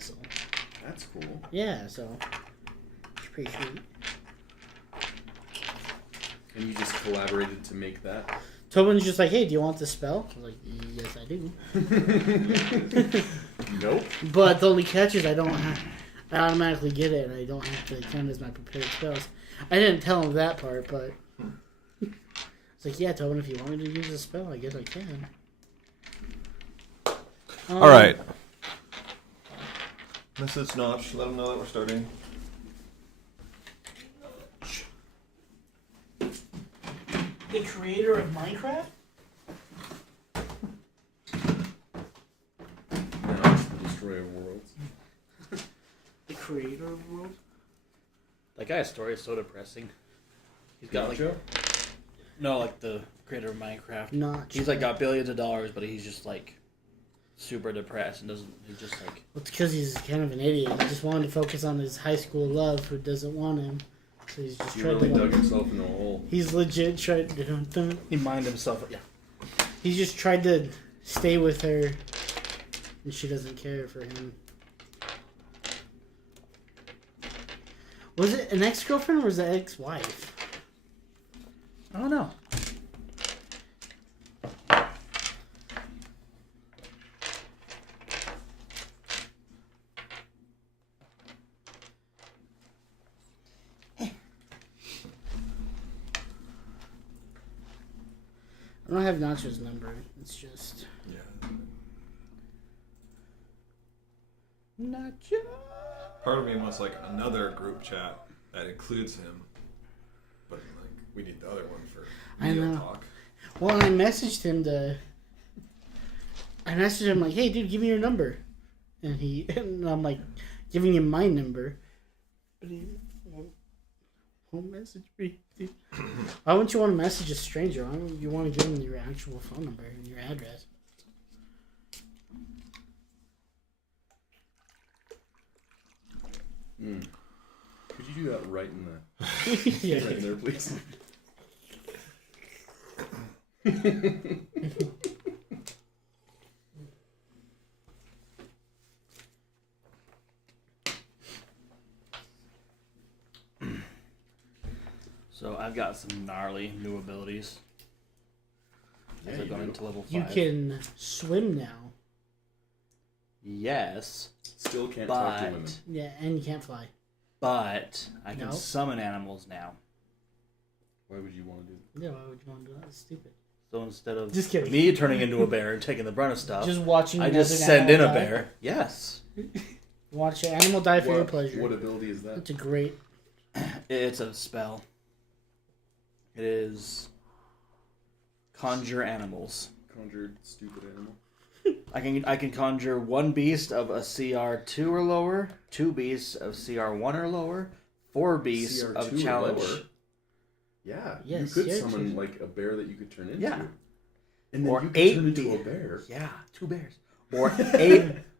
missile. That's cool. Yeah, so it's pretty sweet. And you just collaborated to make that? Tobin's just like, hey, do you want this spell? I was like, yes, I do. Nope. But the only catch is I automatically get it, and I don't have to count as my prepared spells. I didn't tell him that part, but it's like, yeah, Tobin, if you want me to use a spell, I guess I can. All right. Message Notch, let them know that we're starting. The creator of Minecraft? No, it's the destroyer of worlds. The creator of worlds? That guy's story is so depressing. He's got Nacho? like the creator of Minecraft. Not. He's like got billions of dollars, but he's just like super depressed and doesn't. He's just like. Well, it's because he's kind of an idiot. He just wanted to focus on his high school love, who doesn't want him. So he's just He trying really to. dug himself into a hole. He's legit trying to. He mined himself. Yeah. He just tried to stay with her, and she doesn't care for him. Was it an ex-girlfriend or was it ex-wife? I don't know. I don't have Nacho's number. It's just Yeah. Nacho. Part of me wants like another group chat that includes him, but like we need the other one for I meal know. talk. Well, I messaged him like, "Hey, dude, give me your number," and I'm like, giving him my number, but he won't message me. Dude. Why wouldn't you want to message a stranger? Why would you want to give him your actual phone number and your address? Could you do that right in the Yeah. right in there, please? So I've got some gnarly new abilities. As Yeah, I've you gone do. into level 5. You can swim now. Yes, Still can't talk to women. Yeah, and you can't fly. but I can No. summon animals now. Why would you want to do that? Yeah, why would you want to do that? That's stupid. So instead of Just kidding. me turning into a bear and taking the brunt of stuff, Just watching. I just another send in animal a die. bear. Yes. Watch an animal die for your pleasure. What ability is that? That's a great. It's a spell. It is conjure animals. Conjured stupid animal. I can conjure one beast of a CR 2 or lower, 2 beasts of CR 1 or lower, 4 beasts CR2 of or challenge. lower? Yeah, Yes, you could CR2. summon like a bear that you could turn into. Yeah. And then Or you could 8 turn into a bear. Yeah, 2 bears.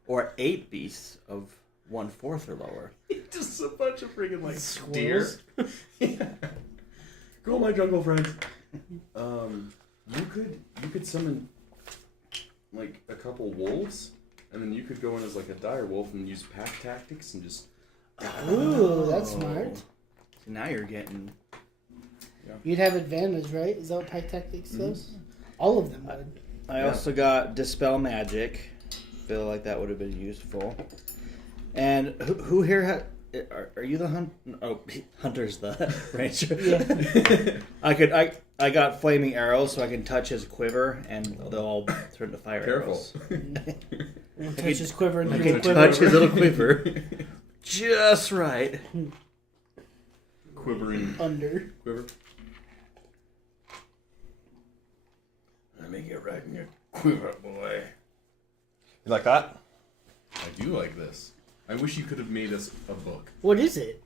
Or 8 beasts of 1/4 or lower. Just a bunch of friggin' like Squirrels. deer. Yeah. Go, my jungle friends. You could summon like a couple wolves, and then you could go in as like a dire wolf and use pack tactics and just. Ooh, that's smart. So now you're getting. You'd have advantage, right? Is that what Pack Tactics does? All of them would. I also got Dispel Magic. Feel like that would have been useful. And who here are you the hunt? Oh, Hunter's the ranger. Yeah. I got flaming arrows, so I can touch his quiver, and they'll all turn to fire Careful. arrows. We'll touch his quiver and I do can a quiver. touch his little quiver just right. Quivering Under. quiver. Let me get right in your quiver, boy. You like that? I do like this. I wish you could have made us a book. What is it?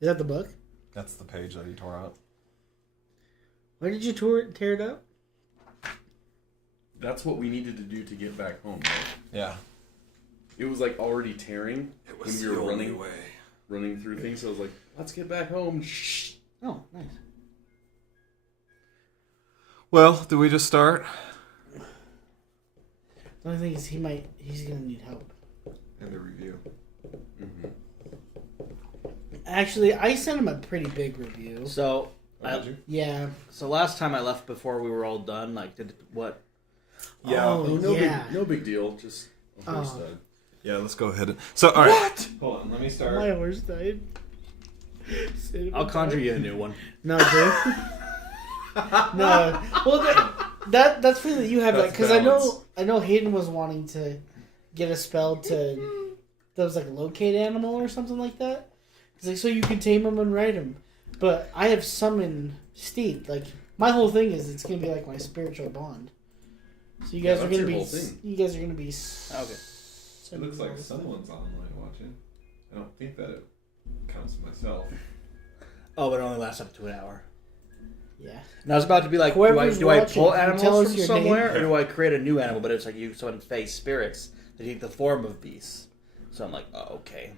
Is that the book? That's the page that he tore out. Why did you tear it up? That's what we needed to do to get back home. Right? Yeah. It was like already tearing when we were running through things. So I was like, let's get back home. Shh. Oh, nice. Well, do we just start? The only thing is he's gonna need help. in the review. Mm-hmm. Actually, I sent him a pretty big review. So, Oh, did you? Yeah. so last time I left before we were all done, like, did what? Yeah. Oh, yeah. No big deal. Just a horse Oh. died. Yeah, let's go ahead. So, all right. What? Hold on, let me start. My horse died. I'll conjure you a new one. No, dude. No. Well, that's funny that you have that That's because balance. I know Hayden was wanting to get a spell to that was like locate animal or something like that. It's like so you can tame him and ride him, but I have summon steed. Like my whole thing is it's gonna be like my spiritual bond. So you guys Yeah, are that's gonna your be whole thing. you guys are gonna be Okay. It looks like someone's online watching. I don't think that it counts myself. Oh, but it only lasts up to an hour. Yeah. And I was about to be like, Whoever's do I watching, pull can you animals tell us from your somewhere, name? or do I create a new animal? But it's like you summon face spirits that take the form of beasts. So I'm like, oh, okay.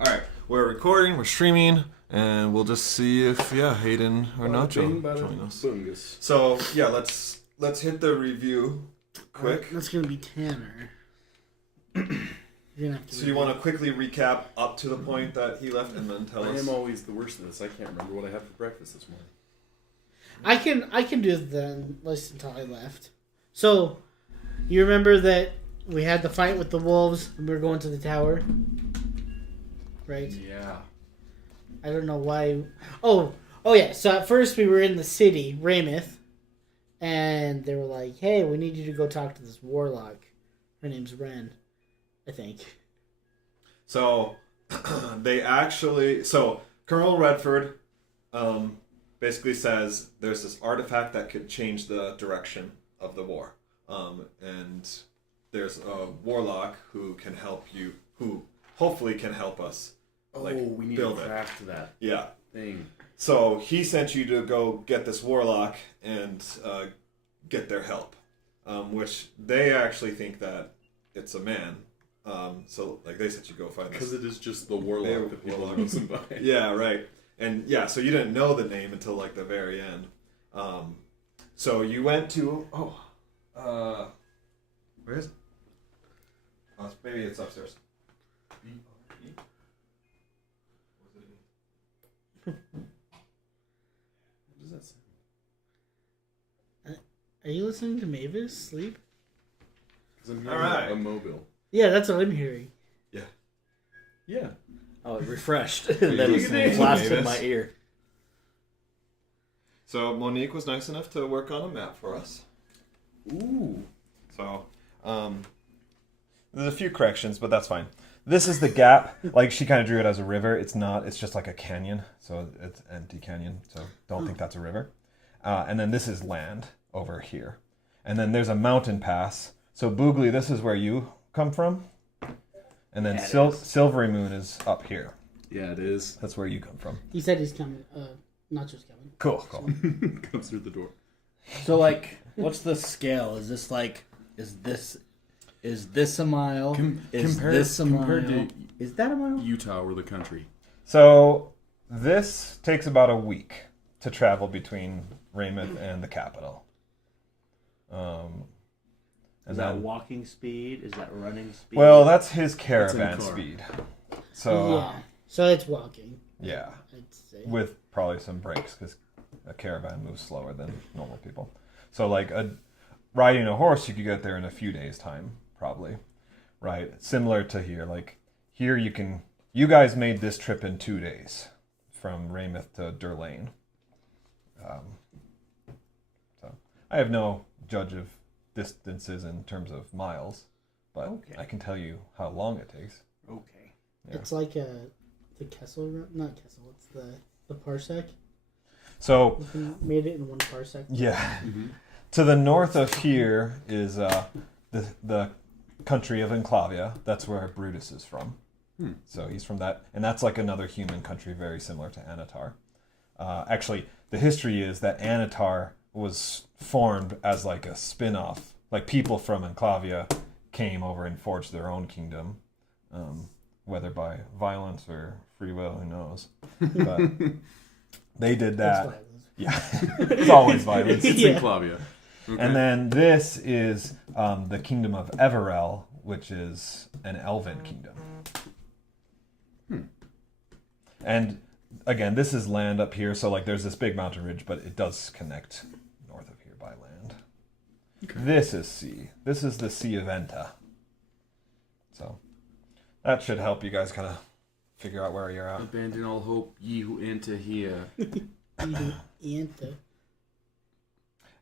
All right, we're recording, we're streaming, and we'll just see if Hayden or Nacho join us. Boongus. So yeah, let's hit the review quick. That's gonna be Tanner. You're gonna have to So you want to quickly recap up to the point that he left, and then tell I us. am always the worst at this. I can't remember what I had for breakfast this morning. I can do the list until I left. So, you remember that we had the fight with the wolves and we were going to the tower? Right? Yeah. I don't know why. Oh yeah. So at first we were in the city, Raymouth, and they were like, hey, we need you to go talk to this warlock. Her name's Ren, I think. So Colonel Redford basically says there's this artifact that could change the direction of the war, and there's a warlock who can help you, who hopefully can help us. Like, we need build to it. craft that Yeah. thing. So he sent you to go get this warlock and get their help, which they actually think that it's a man. So like they said, you go find Because this. it is just the warlock that people are listen by. Yeah, right. And yeah, so you didn't know the name until like the very end. So you went to where is it? Oh, maybe it's upstairs. What does that say? Are you listening to Mavis sleep? Because I'm All hearing right. a mobile. Yeah, that's what I'm hearing. Yeah. Oh, it refreshed. you And then listening it to blasted in Mavis? my ear. So Monique was nice enough to work on a map for us. Ooh. So, there's a few corrections, but that's fine. This is the gap. Like, she kind of drew it as a river. It's not. It's just like a canyon. So, it's an empty canyon. So, don't think that's a river. And then this is land over here. And then there's a mountain pass. So, Boogly, this is where you come from. And then Yeah, it is. Silvery Moon is up here. Yeah, it is. That's where you come from. He said he's coming. Nacho's coming. Cool. Comes through the door. So, like, what's the scale? Is this like, is this a mile? Is this a mile? compared to Is that a mile? Utah or the country. So, this takes about a week to travel between Raymond and the capital. Is that walking speed? Is that running speed? Well, that's his caravan car. speed. So, Yeah. So it's walking. yeah, I'd say. with probably some breaks because a caravan moves slower than normal people. So, like riding a horse, you could get there in a few days' time, probably. Right? Similar to here. Like here, you guys made this trip in 2 days from Raymouth to Durlane. So I have no judge of distances in terms of miles, but Okay. I can tell you how long it takes. Okay. Yeah. It's like the Kessel, not Kessel. It's the parsec. So We made it in one parsec. yeah, Mm-hmm. to the north of here is the country of Enclavia. That's where Brutus is from. So he's from that, and that's like another human country, very similar to Anatar. Actually, the history is that Anatar was formed as like a spin-off. Like people from Enclavia came over and forged their own kingdom, whether by violence or free will, who knows. But they did That's that. why it was. Yeah, it's always violence. It's Yeah. in Clavia. Okay. And then this is the kingdom of Everell, which is an elven kingdom. And again, this is land up here, so like there's this big mountain ridge, but it does connect north of here by land. Okay. This is sea. This is the Sea of Enta. So that should help you guys kind of figure out where you're at. Abandon all hope, ye who enter here. Anta.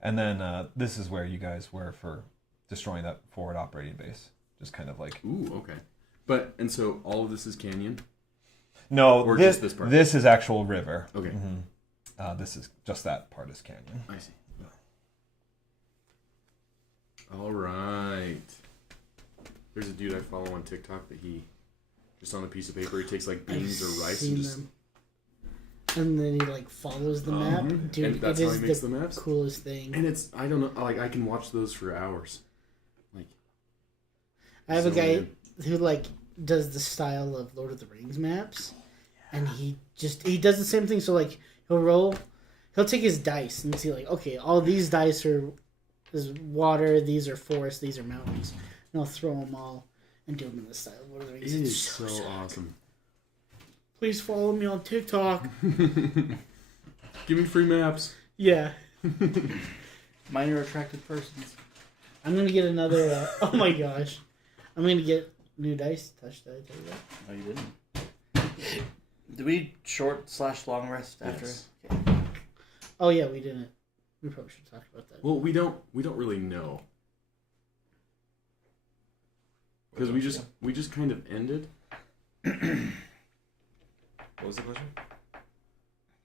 And then this is where you guys were for destroying that forward operating base. Just kind of like... Ooh, okay. And so all of this is canyon? No, Or this, just this part? This is actual river. Okay. Mm-hmm. This is just that part is canyon. I see. All right. There's a dude I follow on TikTok that he, just on a piece of paper, he takes like beans or rice and just... And then he like follows the map. Dude, and that's it how is he makes the the maps? coolest thing. And it's, I don't know, like I can watch those for hours. Like, I have a so guy good. who like does the style of Lord of the Rings maps, and he does the same thing. So like he'll take his dice and see like, okay, all these dice is water, these are forests, these are mountains, and I'll throw them all and do them in the style of Lord of the It Rings. is It's so awesome. Please follow me on TikTok. Give me free maps. Yeah, Minor attracted persons. I'm gonna get another. Oh my gosh, I'm gonna get new dice. Touch, did I tell you that? No, you didn't. Did we short/long rest after? Yes. Okay. Oh yeah, we didn't. We probably should talk about that. Well, we don't really know. Because we just kind of ended. What was the question?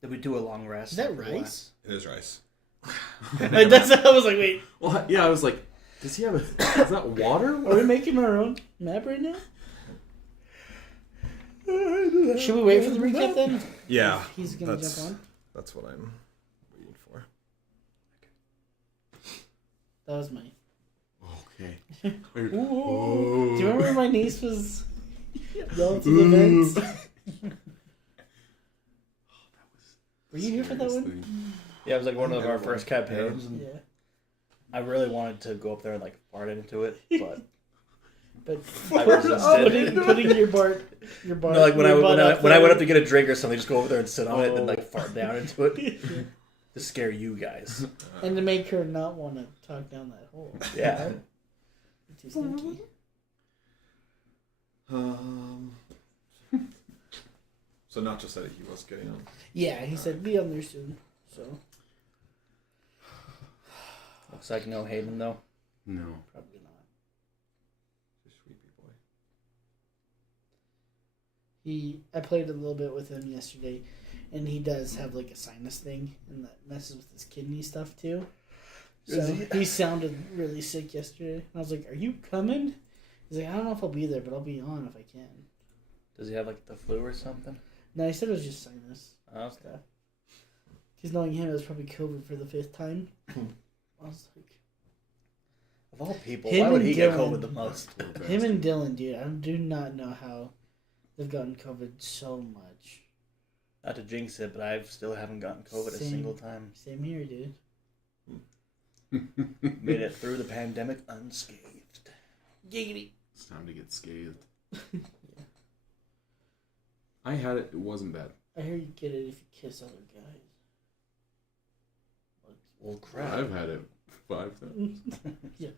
Did we do a long rest? Is that after the rice? last- It is rice. That's. I was like, wait, Well, yeah, I was like, does he have is that water? are we making our own map right now? Should we wait for the recap then? Yeah. He's gonna jump on. That's what I'm waiting for. That was my. Okay. Ooh. Do you remember when my niece was yelling through the vents? Were you here for that one? Yeah, it was like one of our first campaigns. Yeah. And I really wanted to go up there and like fart into it, but But I resisted. putting your bar. no, like when I went up to get a drink or something, just go over there and sit on it and then like fart down into it to scare you guys. And to make her not want to talk down that hole. Yeah. Too stinky. So not just that he was getting on. Yeah, he said be on there soon. So Looks like no Hayden though. No. probably not. Just sleepy boy. I played a little bit with him yesterday, and he does have like a sinus thing, and that messes with his kidney stuff too. So he sounded really sick yesterday. And I was like, "Are you coming?" He's like, "I don't know if I'll be there, but I'll be on if I can." Does he have like the flu or something? No, he said it was just sinus Oh, stuff. Because knowing him, it was probably COVID for the 5th time. I was like, of all people, Him why would and he get Dylan. COVID the most? him and Dylan, dude, I do not know how they've gotten COVID so much. Not to jinx it, but I still haven't gotten COVID a Same. single time. Same here, dude. Made it through the pandemic unscathed. Giggity. It's time to get scathed. I had it. It wasn't bad. I hear you get it if you kiss other guys. Well, crap. I've had it 5 times. Yeah.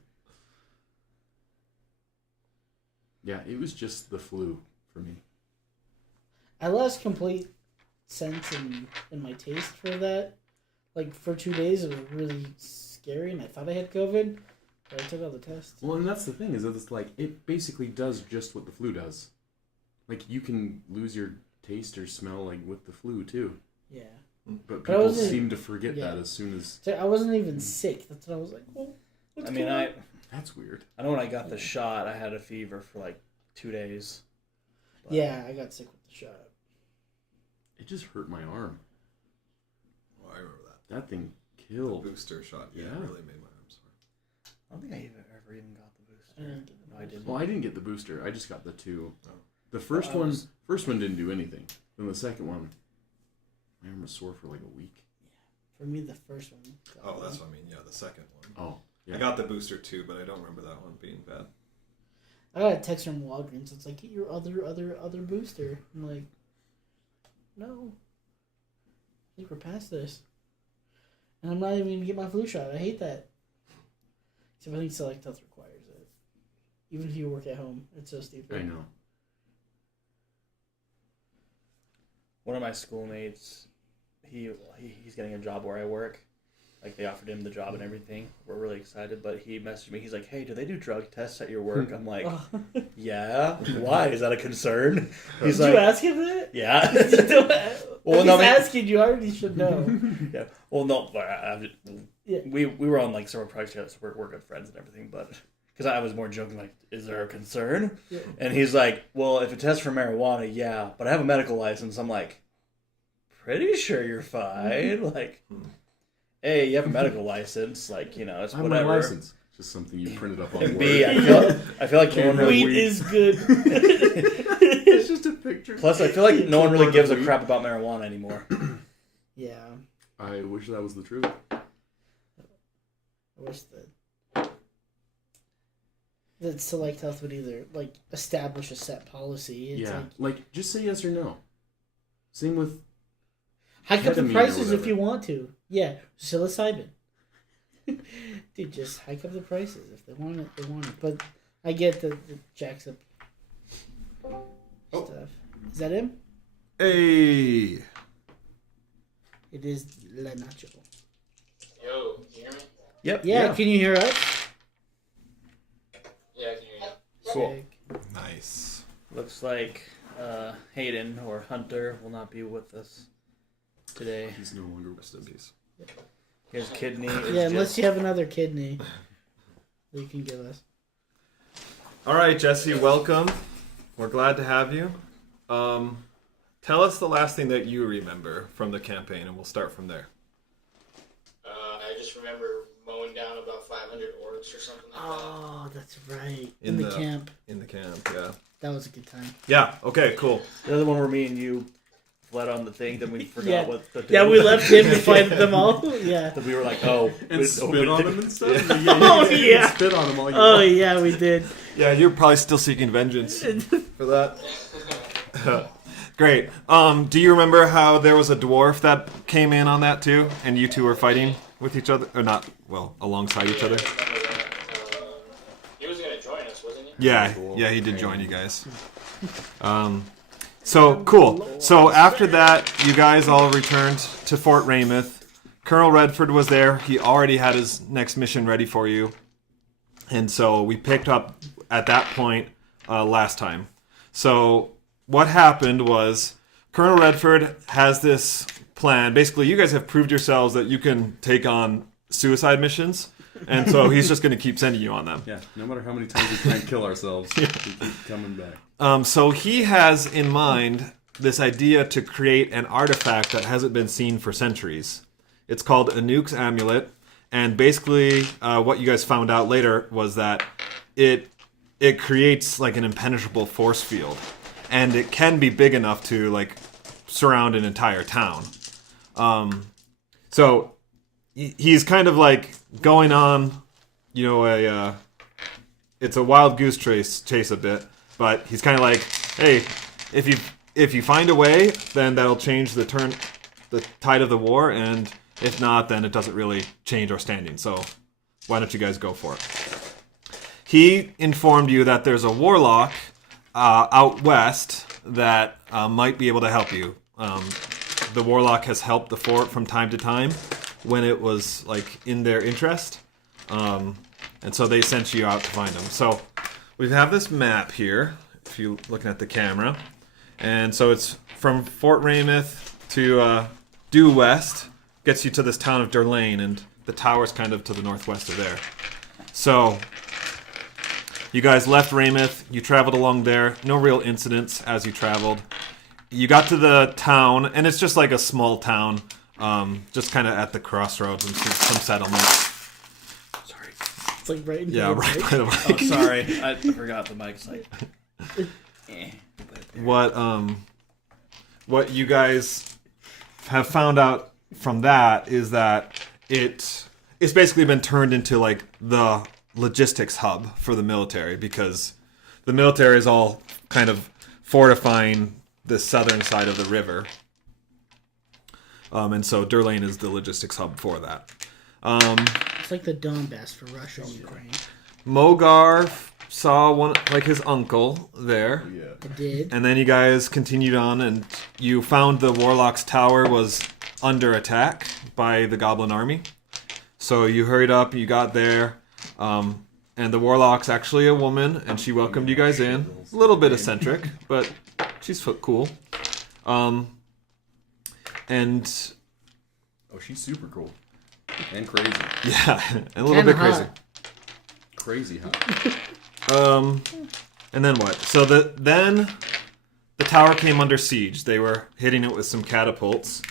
Yeah, it was just the flu for me. I lost complete sense in my taste for that. Like, for 2 days, it was really scary, and I thought I had COVID, but I took all the tests. Well, and that's the thing, is that it's like, it basically does just what the flu does. Like, you can lose your taste or smell, like, with the flu, too. Yeah. But I people wasn't- seem to forget yeah. that as soon as... So I wasn't even sick. That's what I was like, well, what's I mean, going on? That's weird. I know when I got the shot, I had a fever for like 2 days. But Yeah, I got sick with the shot. It just hurt my arm. Oh, I remember that. That thing killed. Booster shot. Yeah, Yeah. it really made my arm sore. I don't think I ever even got the booster. I didn't get the No, I didn't. Well, I didn't get the booster. I just got the 2. Oh. The first Well, I one, was- first one didn't do anything. Then the second one, my arm was sore for like a week. For me, the first one. got Oh, me. that's what I mean. Yeah, the second one. Oh, yeah. I got the booster too, but I don't remember that one being bad. I got a text from Walgreens. It's like, get your other booster. I'm like, no. I think we're past this. And I'm not even going to get my flu shot. I hate that. Except I think Select Health requires it. Even if you work at home. It's so stupid. I know. One of my schoolmates, he's getting a job where I work. Like, they offered him the job and everything. We're really excited, but he messaged me. He's like, hey, do they do drug tests at your work? I'm like, yeah. Why? Is that a concern? He's Did like, you ask him that? yeah. Well, no, asking, you already should know. Yeah. Well, no. Yeah. We were on, like, summer projects together, so we're good friends and everything, but... Because I was more joking, like, is there a concern? Yeah. And he's like, well, if it tests for marijuana, yeah, but I have a medical license. I'm like, pretty sure you're fine. Like, hey, you have a medical license. Like, you know, it's I'm whatever. my license. Just something you printed up on And Word. B, I feel like no one really... Weed is good. It's just a picture. Plus, I feel like no one really gives a crap about marijuana anymore. Yeah. I wish that was the truth. I wish that Select Health would either, like, establish a set policy. It's Yeah, like, just say yes or no. Same with... hike up the ketamine or prices if whatever. you want to. Yeah, psilocybin. Dude, just hike up the prices. If they want it, they want it. But I get the jacks up stuff. Is that him? Hey. It is La Nacho. Yo, can you hear me? Yep. Yeah, can you hear us? Yeah, I can hear you. Cool. Sick. Nice. Looks like Hayden or Hunter will not be with us today. He's no longer rest in peace. His kidney is Yeah, unless just... you have another kidney that you can give us. All right, Jesse, welcome. We're glad to have you. Tell us the last thing that you remember from the campaign, and we'll start from there. I just remember mowing down about 500 orcs or something like that. Oh, that's right. In the camp. In the camp, yeah. That was a good time. Yeah, okay, cool. The other one where me and you fled on the thing, then we forgot Yeah. what to do. Yeah, we left him to fight them all. Yeah. Then we were like, oh. And spit on him and stuff? Oh, yeah. Spit on him all you Oh, want. yeah, we did. Yeah, you're probably still seeking vengeance for that. Great. Do you remember how there was a dwarf that came in on that too, and you two were fighting with each other, or not? Well, alongside each other. He was going to join us, wasn't he? Yeah, yeah, he did join you guys. So cool. So after that, you guys all returned to Fort Raymouth. Colonel Redford was there. He already had his next mission ready for you, and so we picked up at that point last time. So what happened was Colonel Redford has this plan. Basically, you guys have proved yourselves that you can take on suicide missions, and so he's just going to keep sending you on them. Yeah, no matter how many times we try and kill ourselves, we keep coming back. So he has in mind this idea to create an artifact that hasn't been seen for centuries. It's called Anuk's amulet, and basically what you guys found out later was that it creates like an impenetrable force field, and it can be big enough to like surround an entire town. So he's kind of like going on, you know, it's a wild goose chase a bit, but he's kind of like, hey, if you find a way, then that'll change the tide of the war, and if not, then it doesn't really change our standing. So why don't you guys go for it? He informed you that there's a warlock out west that might be able to help you. The warlock has helped the fort from time to time when it was like in their interest, and so they sent you out to find him. So we have this map here, if you're looking at the camera, and so it's from Fort Raymouth to due west, gets you to this town of Durlane, and the tower's kind of to the northwest of there. So you guys left Raymouth, you traveled along there, no real incidents as you traveled. You got to the town, and it's just like a small town, just kind of at the crossroads and some settlements. Sorry. It's like right in Yeah, right by the Oh, mic. sorry. I forgot the mic's like... What you guys have found out from that is that it's basically been turned into like the logistics hub for the military, because the military is all kind of fortifying the southern side of the river. And so Durlane is the logistics hub for that. It's like the Donbass for Russia and Ukraine. Mogar saw one, like his uncle there. Yeah. I did. And then you guys continued on, and you found the Warlock's tower was under attack by the Goblin Army. So you hurried up, you got there, and the Warlock's actually a woman, and she welcomed you guys in. A little bit eccentric, but she's cool. And Oh, she's super cool. And crazy. yeah, a little Kinda bit crazy. hot. Crazy hot. And then what? So then the tower came under siege. They were hitting it with some catapults,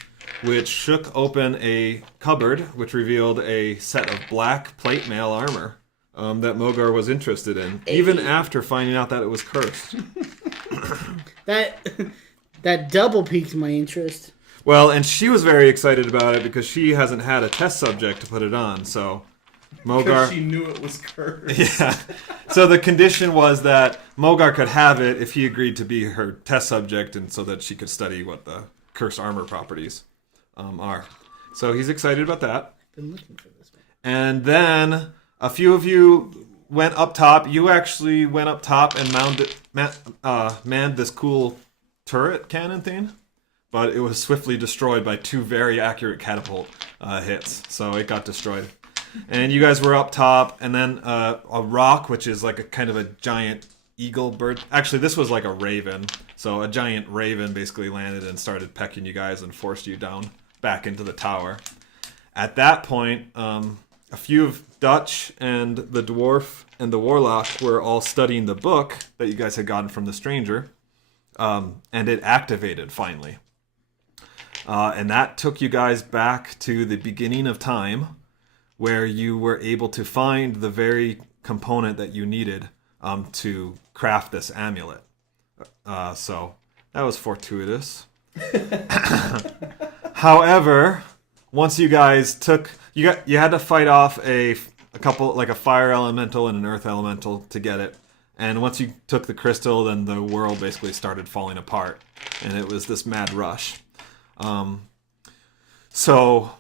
which shook open a cupboard, which revealed a set of black plate mail armor that Mogar was interested in, even after finding out that it was cursed. That double piqued my interest. Well, and she was very excited about it because she hasn't had a test subject to put it on, so Mogar... She knew it was cursed. Yeah. So the condition was that Mogar could have it if he agreed to be her test subject, and so that she could study what the cursed armor properties are. So he's excited about that. Been looking for this one. And then a few of you went up top. You actually went up top and manned this cool turret cannon thing, but it was swiftly destroyed by 2 very accurate catapult hits. So it got destroyed. And you guys were up top, and then a rock, which is like a kind of a giant eagle bird. Actually, this was like a raven. So a giant raven basically landed and started pecking you guys and forced you down back into the tower. At that point, a few of Dutch and the dwarf and the warlock were all studying the book that you guys had gotten from the stranger, and it activated finally. And that took you guys back to the beginning of time, where you were able to find the very component that you needed to craft this amulet. So that was fortuitous. However, once you guys took, you had to fight off a couple, like a fire elemental and an earth elemental to get it. And once you took the crystal, then the world basically started falling apart, and it was this mad rush. So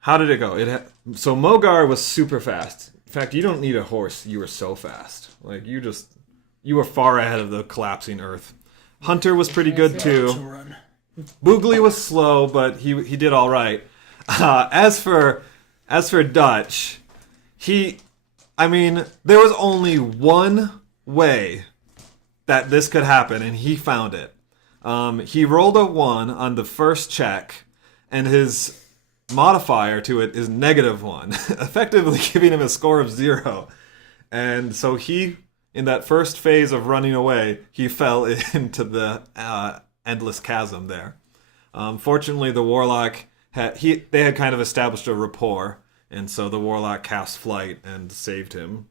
how did it go? So Mogar was super fast. In fact, you don't need a horse. You were so fast. Like you were far ahead of the collapsing earth. Hunter was pretty good too. Boogly was slow, but he did all right. As for Dutch, there was only one way that this could happen, and he found it. He rolled a 1 on the first check, and his modifier to it is -1, effectively giving him a score of 0. And so he, in that first phase of running away, he fell into the endless chasm there. Fortunately, the warlock they had kind of established a rapport, and so the warlock cast flight and saved him.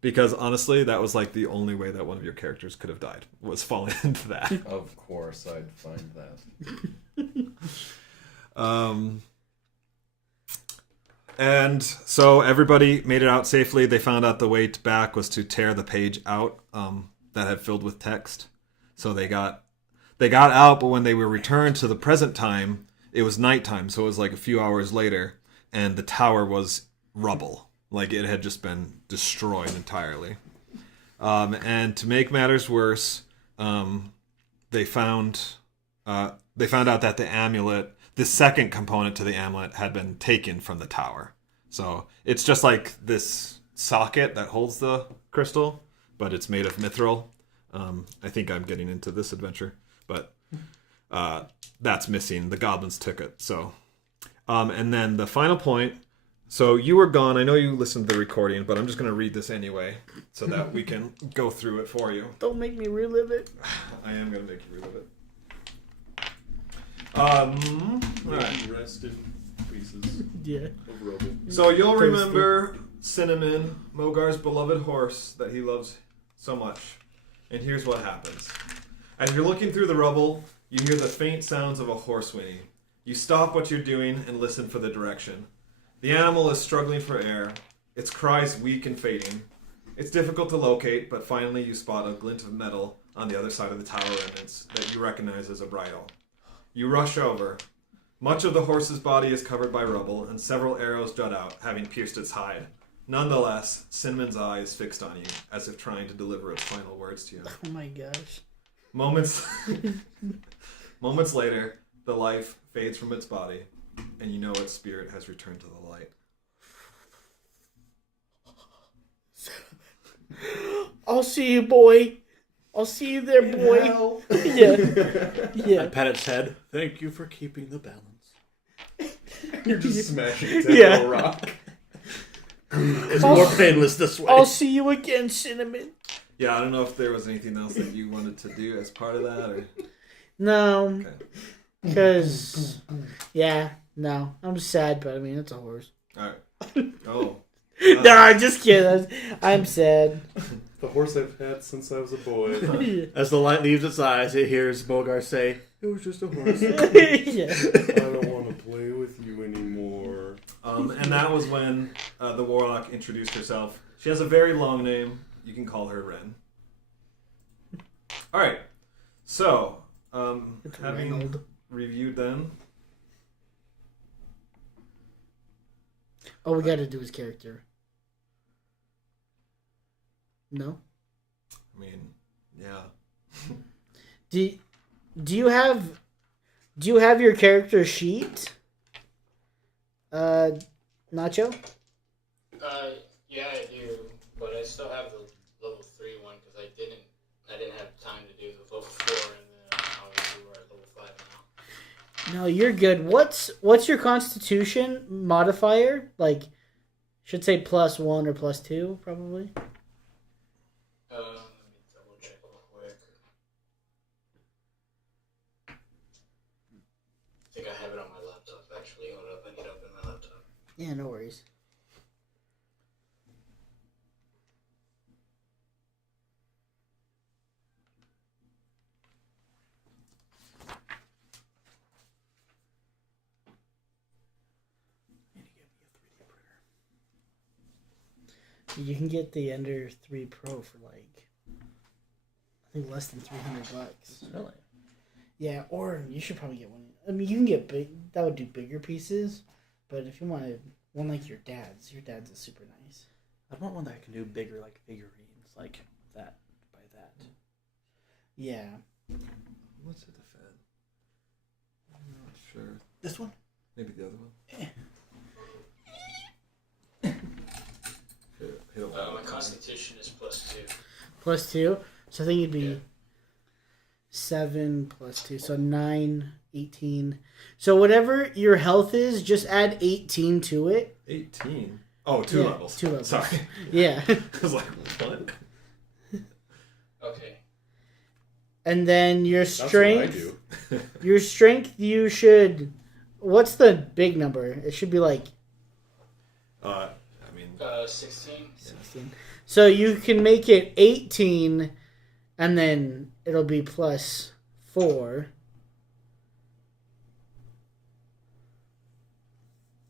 Because honestly, that was like the only way that one of your characters could have died, was falling into that. Of course, I'd find that. And so everybody made it out safely. They found out the way back was to tear the page out that had filled with text. So they got out, but when they were returned to the present time, it was nighttime. So it was like a few hours later, and the tower was rubble. Like it had just been destroyed entirely. And to make matters worse, they found out that the amulet, the second component to the amulet, had been taken from the tower. So it's just like this socket that holds the crystal, but it's made of mithril. I think I'm getting into this adventure, but that's missing. The goblins took it. So, and then the final point. So you were gone. I know you listened to the recording, but I'm just going to read this anyway so that we can go through it for you. Don't make me relive it. I am going to make you relive it. Right. Rest in pieces Yeah. of rubble. So you'll remember Cinnamon, Mogar's beloved horse that he loves so much. And here's what happens. As you're looking through the rubble, you hear the faint sounds of a horse whinny. You stop what you're doing and listen for the direction. The animal is struggling for air, its cries weak and fading. It's difficult to locate, but finally you spot a glint of metal on the other side of the tower remnants that you recognize as a bridle. You rush over. Much of the horse's body is covered by rubble, and several arrows jut out, having pierced its hide. Nonetheless, Cinnamon's eye is fixed on you, as if trying to deliver its final words to you. Oh my gosh. Moments later, the life fades from its body, and you know its spirit has returned to the light. I'll see you, boy. I'll see you there, boy. Yeah. Yeah. I pat its head. Thank you for keeping the balance. You're just smashing its head Yeah. with a rock. It's more painless this way. I'll see you again, Cinnamon. Yeah, I don't know if there was anything else that you wanted to do as part of that, or... No. Okay. Because, yeah, no. I'm sad, but I mean, it's a horse. Alright. Oh. No, I'm just kidding. I'm sad. The horse I've had since I was a boy. As the light leaves its eyes, it hears Bogar say, "It was just a horse." Yeah. I don't want to play with you anymore. And that was when the Warlock introduced herself. She has a very long name. You can call her Ren. Alright. So, having Reynold. reviewed them... All we gotta do is character. No? I mean, yeah. Do you have your character sheet? Nacho? Yeah, I do, but I still have the level 3 one because I didn't have time to do the level 4, and then obviously we're at level 5 now. No, you're good. What's your constitution modifier? Like, should say +1 or +2, probably. Let me double check real quick. I think I have it on my laptop, actually. Hold up, I need to open my laptop. Yeah, no worries. You can get the Ender 3 Pro for like, I think less than $300. Really? Yeah, or you should probably get one. I mean, you can get big. That would do bigger pieces, but if you wanted one like your dad's is super nice. I want one that can do bigger, like figurines, like that by that. Yeah. What's at the Fed? I'm not sure. This one? Maybe the other one. My constitution is +2. +2. So I think it'd be Yeah. 7 +2. So 9, 18. So whatever your health is, just add 18 to it. 18? Oh, two Yeah, levels. 2 levels. Sorry. Yeah. I was like, what? Okay. And then your That's what I strength. do. Your strength, you should. What's the big number? It should be like 16. 16. So you can make it 18, and then it'll be +4.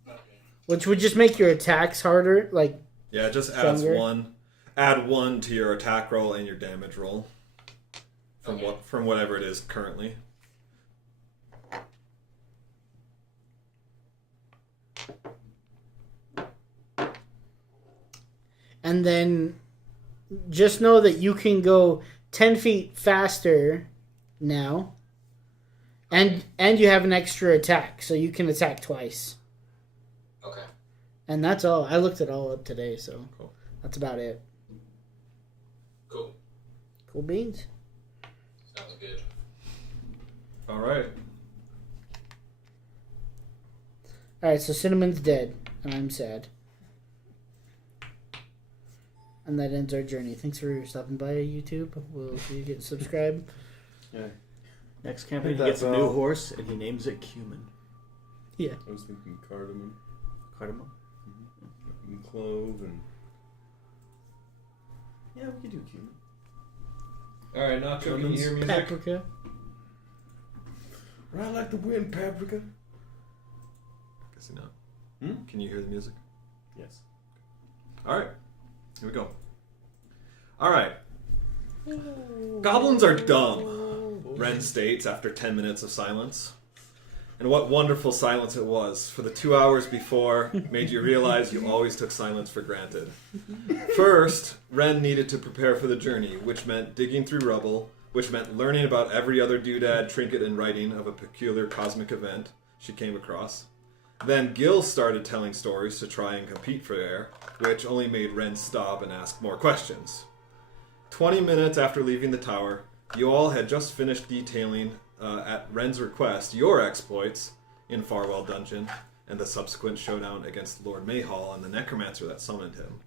Okay. Which would just make your attacks harder. Like, Yeah, it just adds Stronger. one. Add 1 to your attack roll and your damage roll. Okay. From whatever it is currently. and then just know that you can go 10 feet faster now. And you have an extra attack, so you can attack twice. Okay. And that's all. I looked it all up today, so Cool. that's about it. Cool. Cool beans. Sounds good. All right. Alright, so Cinnamon's dead, and I'm sad. And that ends our journey. Thanks for stopping by, YouTube. We'll see you get subscribed. Yeah. Next campaign, he Hit gets that a new bell. horse, and he names it Cumin. Yeah. I was thinking cardamom Cardamom? and clove and... Yeah, we could do Cumin. All right, Nacho, can you hear music? Paprika. Ride like the wind, paprika. Guessing not. Hmm? Can you hear the music? Yes. All right. Here we go. All right. Goblins are dumb, Ren states after 10 minutes of silence. And what wonderful silence it was, for the 2 hours before made you realize you always took silence for granted. First, Ren needed to prepare for the journey, which meant digging through rubble, which meant learning about every other doodad, trinket, and writing of a peculiar cosmic event she came across. Then Gil started telling stories to try and compete for air, which only made Ren stop and ask more questions. 20 minutes after leaving the tower, you all had just finished detailing, at Ren's request, your exploits in Farwell Dungeon and the subsequent showdown against Lord Mayhall and the necromancer that summoned him.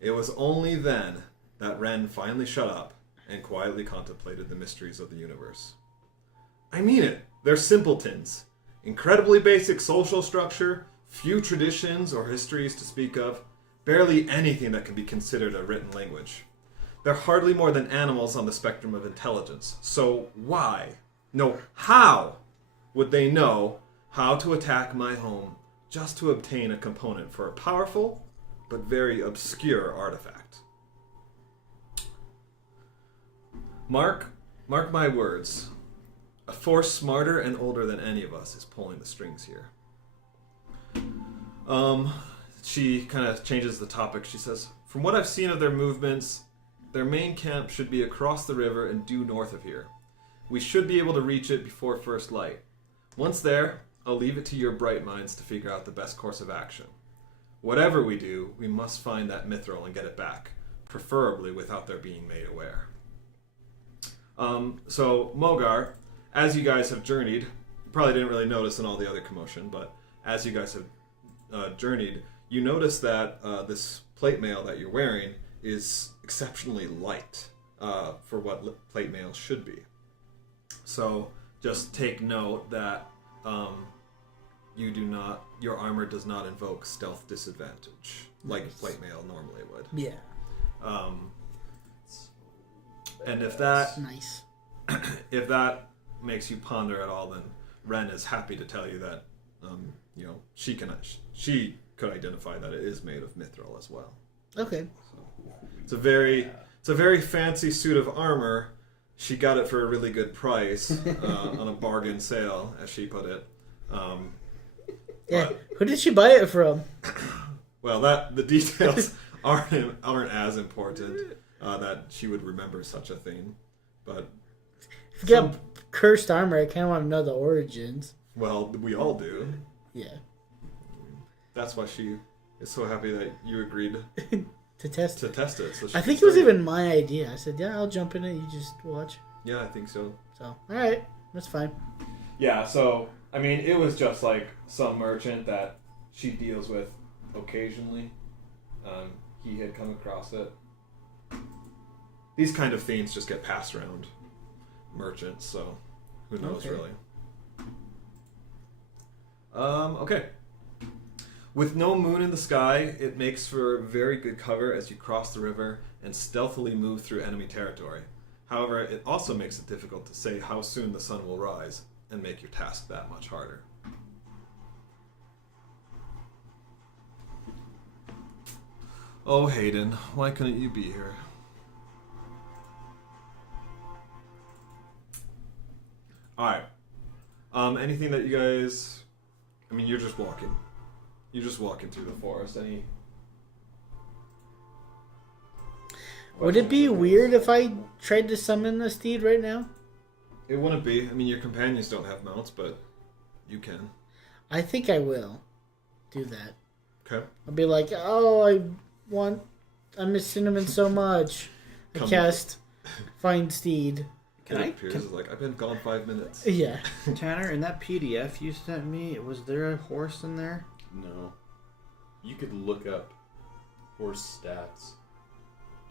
It was only then that Ren finally shut up and quietly contemplated the mysteries of the universe. I mean it, they're simpletons. Incredibly basic social structure, few traditions or histories to speak of, barely anything that can be considered a written language. They're hardly more than animals on the spectrum of intelligence. So why, no, how would they know how to attack my home just to obtain a component for a powerful but very obscure artifact? Mark my words. A force smarter and older than any of us is pulling the strings here. She kind of changes the topic. She says, from what I've seen of their movements, their main camp should be across the river and due north of here. We should be able to reach it before first light. Once there, I'll leave it to your bright minds to figure out the best course of action. Whatever we do, we must find that mithril and get it back, preferably without their being made aware. So, Mogar, as you guys have journeyed, you probably didn't really notice in all the other commotion, but as you guys have journeyed, you notice that this plate mail that you're wearing is exceptionally light for what plate mail should be. So just take note that your armor does not invoke stealth disadvantage like plate mail normally would. Yeah. And if that Nice. if that makes you ponder at all, then Ren is happy to tell you that she could identify that it is made of mithril as well. Okay. It's a very fancy suit of armor. She got it for a really good price on a bargain sale, as she put it. Yeah. Who did she buy it from? Well, the details aren't as important that she would remember such a thing. But If you got cursed armor, I kind of want to know the origins. well, we all do. Yeah. That's why she is so happy that you agreed To test to it. test it. So she I think it can was study even my idea. I said, yeah, I'll jump in it. You just watch. Yeah, I think so. So, all right. That's fine. Yeah, so, I mean, it was just like some merchant that she deals with occasionally. He had come across it. These kind of things just get passed around merchants, so who knows, Okay. really. Okay. With no moon in the sky, it makes for very good cover as you cross the river and stealthily move through enemy territory. However, it also makes it difficult to say how soon the sun will rise and make your task that much harder. Oh, Hayden, why couldn't you be here? Alright. Anything that you guys... I mean, you're just walking. You're just walking through the forest. Any... Would it be weird if I tried to summon a steed right now? It wouldn't be. I mean, your companions don't have mounts, but you can. I think I will do that. Okay. I'll be like, oh, I miss Cinnamon so much. I Come cast Find Steed. Can It I? appears like, I've been gone 5 minutes. Yeah. Tanner, in that PDF you sent me, was there a horse in there? No. You could look up horse stats.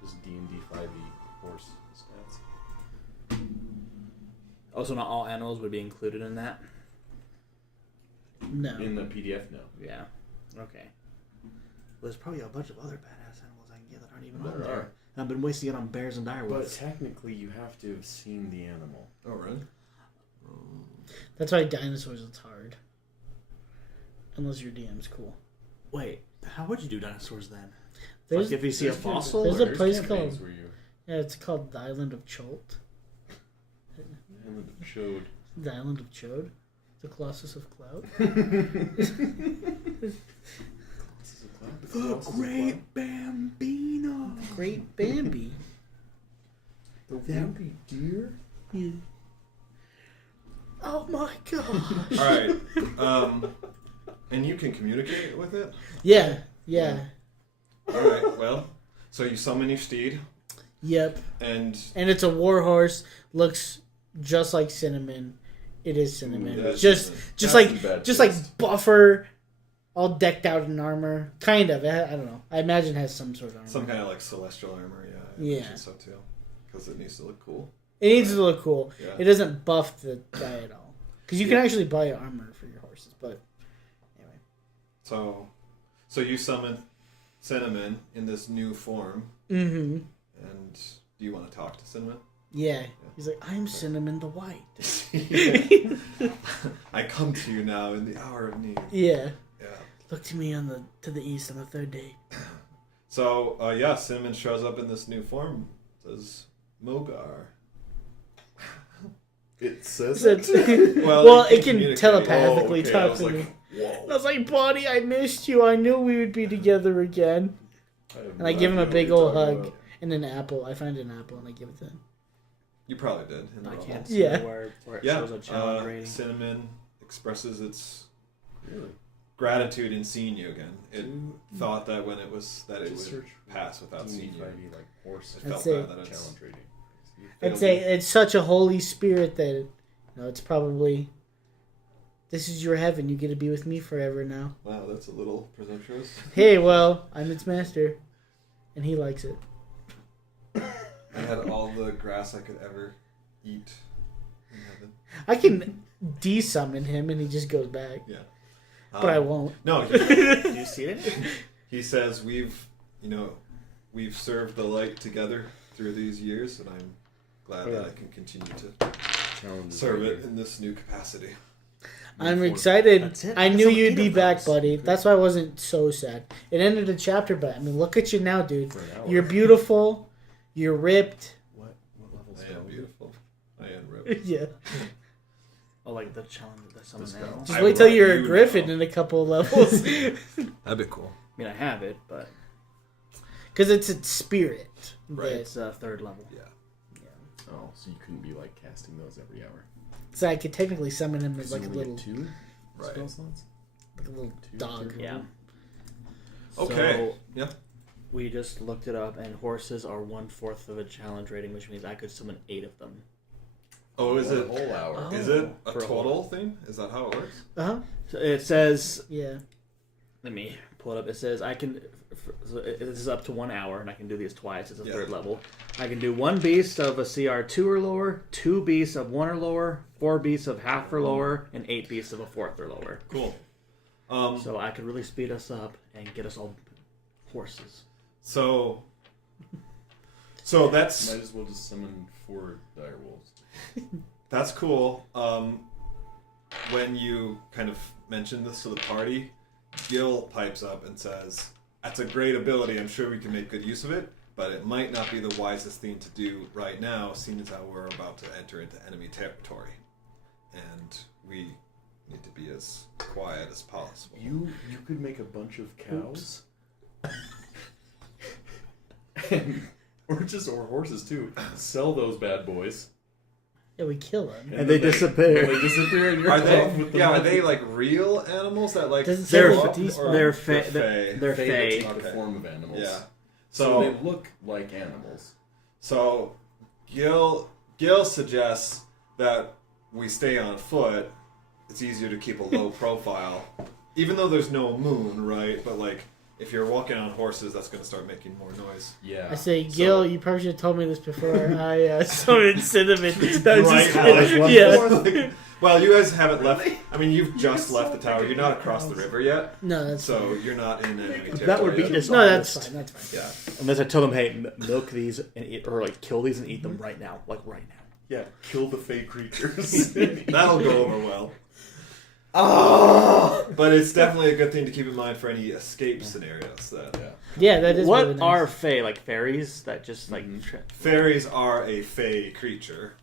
Just D&D 5e horse stats. Oh, so not all animals would be included in that? No. In the PDF, no. Yeah. Okay. Well, there's probably a bunch of other badass animals I can get that aren't even on There there. are. And I've been wasting it on bears and But direwolves. technically, you have to have seen the animal. Oh, really? That's why dinosaurs is hard. Unless your DM's cool. Wait, how would you do dinosaurs then? There's, Like if you see a fossil? there's a There's place campaigns called- where you Yeah, it's called the Island of Cholt. Island of Chode. The Island of Chode. The Colossus of Cloud. The Great Bambino. Great Bambi. The Bambi deer? Yeah. Oh my gosh. All right. And you can communicate with it? Yeah. All right, well, so you summon your steed. Yep. And it's a war horse. Looks just like Cinnamon. It is Cinnamon. Ooh, just That's like buffer, all decked out in armor. Kind of. I don't know. I imagine it has some sort of armor. some kind of like celestial armor, yeah. I Yeah. imagine so too. Because it needs to look cool. It needs to look cool. Yeah. It doesn't buff the guy at all. Because you can actually buy armor for your horses, but anyway. So you summon Cinnamon in this new form. Mm-hmm. And do you want to talk to Cinnamon? Yeah. He's like, I'm Cinnamon the White. I come to you now in the hour of need. Yeah. Yeah. Look to me to the east on the third day. So, Cinnamon shows up in this new form. Says, Mogar. It says It's- it. well, it can communicate. telepathically Oh, okay. I talk was to like, me. whoa. I was like, Buddy, I missed you. I knew we would be together again. And I give him a big old hug and an apple. I find an apple and I give it to him. You probably did. in the I novel. can't see Yeah. where it Yeah, shows a challenge rating. Cinnamon expresses its Really? gratitude in seeing you again. It thought that when it was that it Just would search pass without seeing you. like horse It felt I'd say- bad that it's challenge rating. I'd say it's such a holy spirit that it's probably this is your heaven. You get to be with me forever now. Wow, that's a little presumptuous. Hey, well, I'm its master, and he likes it. I had all the grass I could ever eat in heaven. I can de-summon him, and he just goes back, Yeah, but I won't. No, Do you see it? he says we've served the light together through these years, and I'm glad that I can continue to Challenge serve it in this new capacity. I'm excited. That's it. I That's knew all you'd 8 be of back, those. buddy. That's why I wasn't so sad. It ended a chapter, but I mean, look at you now, dude. For an hour. You're beautiful. You're ripped. What level I spell? am beautiful. I am ripped. Yeah. Oh, like the challenge that someone The spell. now. Just I wait till will you're let a you griffin know. in a couple of levels. That'd be cool. I mean, I have it, but Because it's a spirit. Right. it's a 3rd level. Yeah. Oh, so you couldn't be like casting those every hour. So I could technically summon him as like a You only little, get 2 Right. spell slots? like a little Two, dog. three. Yeah. Okay. So Yeah. we just looked it up, and horses are 1/4 of a challenge rating, which means I could summon 8 of them. Oh, is it? A whole hour. Oh. Is it a For a total thing? Is that how it works? Uh-huh. So it says, Yeah. let me pull it up. It says I can. This is up to 1 hour, and I can do these twice. It's a Yeah. 3rd level. I can do 1 beast of a CR 2 or lower, 2 beasts of 1 or lower, 4 beasts of half or lower, and 8 beasts of a 4th or lower. Cool. So I could really speed us up and get us all horses. So that's Might as well just summon 4 dire wolves. that's cool. When you kind of mention this to the party, Gil pipes up and says, "That's a great ability. I'm sure we can make good use of it, but it might not be the wisest thing to do right now, seeing as how we're about to enter into enemy territory, and we need to be as quiet as possible." You could make a bunch of cows. or horses too. Sell those bad boys. Yeah, we kill him. And they disappear. They disappear and you're Are off they? with the Yeah, are money. they like real animals that like? Doesn't say They're what up, these or they're they're fa- they're They fey. take the Okay. form of animals. Yeah. So So they look like animals. So, Gil suggests that we stay on foot. It's easier to keep a low profile, even though there's no moon, right? But like, if you're walking on horses, that's going to start making more noise. Yeah. I say, Gil, you probably should have told me this before I summoned Cinnamon. No, just Right, kidding. like, Yeah. like, well, you guys haven't left. I mean, you've just left the tower. You're not across the river yet, No, that's so you're not in enemy territory. That would be yet. dishonest. no, that's fine. That's fine. Yeah. Unless I tell them, hey, milk these and eat, or like kill these and eat them right now, like right now. Yeah. Kill the fey creatures. That'll go over well. Oh! But it's definitely a good thing to keep in mind for any escape scenarios. That Yeah, that is What really nice. are fae? Like fairies that just like... fairies are a fae creature,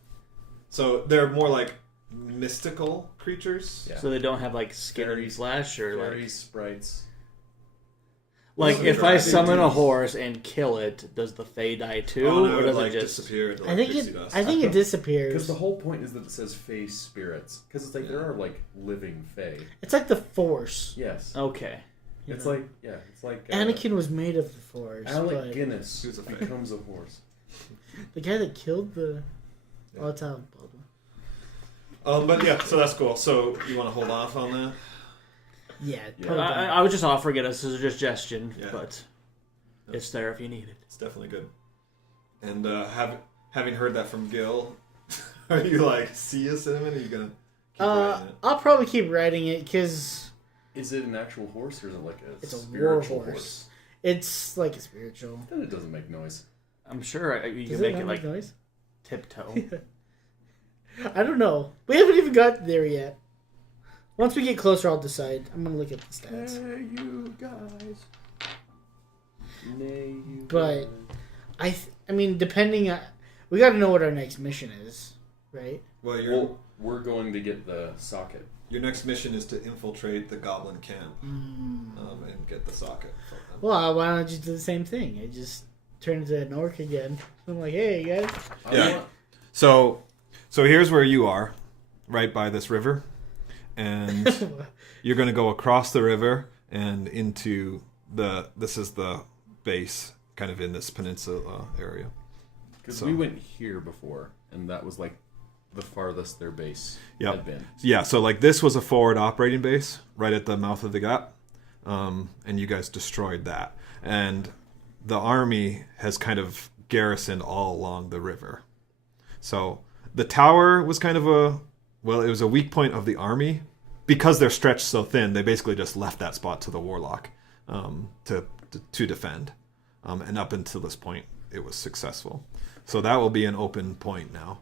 so they're more like mystical creatures. Yeah. So they don't have like skin and flesh or like... Fairies, sprites. Like, Well, if I they summon do. a horse and kill it, does the fae die too? Oh, no, or does like it just... disappear into I like think pixie it. dust. I think it Because disappears. the whole point is that it says fae spirits. Because it's like there are like living fae. It's like the Force. Yes. Okay. It's like it's like Anakin was made of the Force. Alec but Guinness Who's a fae? becomes a horse. the guy that killed the. Yeah. Oh, it's Alec Baldwin. But yeah, so that's cool. So you want to hold off on that? Yeah. Yeah. probably don't. I was just offering it as a suggestion, Yeah. but it's there if you need it. It's definitely good. And having heard that from Gil, are you like, see a cinnamon? Or are you gonna keep writing it? I'll probably keep writing it because Is it an actual horse or is it like a It's a war spiritual horse. it's like a spiritual. Then it doesn't make noise. I'm sure you Does can make not it like noise? tiptoe. I don't know. We haven't even got there yet. Once we get closer, I'll decide. I'm gonna look at the stats. Hey, you guys. Nay, you But- guys. I mean, depending on, we got to know what our next mission is, right? Well, Well, we're going to get the socket. your next mission is to infiltrate the goblin camp Mm. and get the socket from them. Well, why don't you do the same thing? I just turn into an orc again. I'm like, hey guys. Yeah. So here's where you are, right by this river, and you're going to go across the river and into this is the base, kind of in this peninsula area. Because So- we went here before, and that was like the farthest their base Yep. had been. Yeah, so like this was a forward operating base right at the mouth of the gap, and you guys destroyed that. And the army has kind of garrisoned all along the river. So the tower was kind of it was a weak point of the army. Because they're stretched so thin, they basically just left that spot to the Warlock to defend. And up until this point, it was successful. So that will be an open point now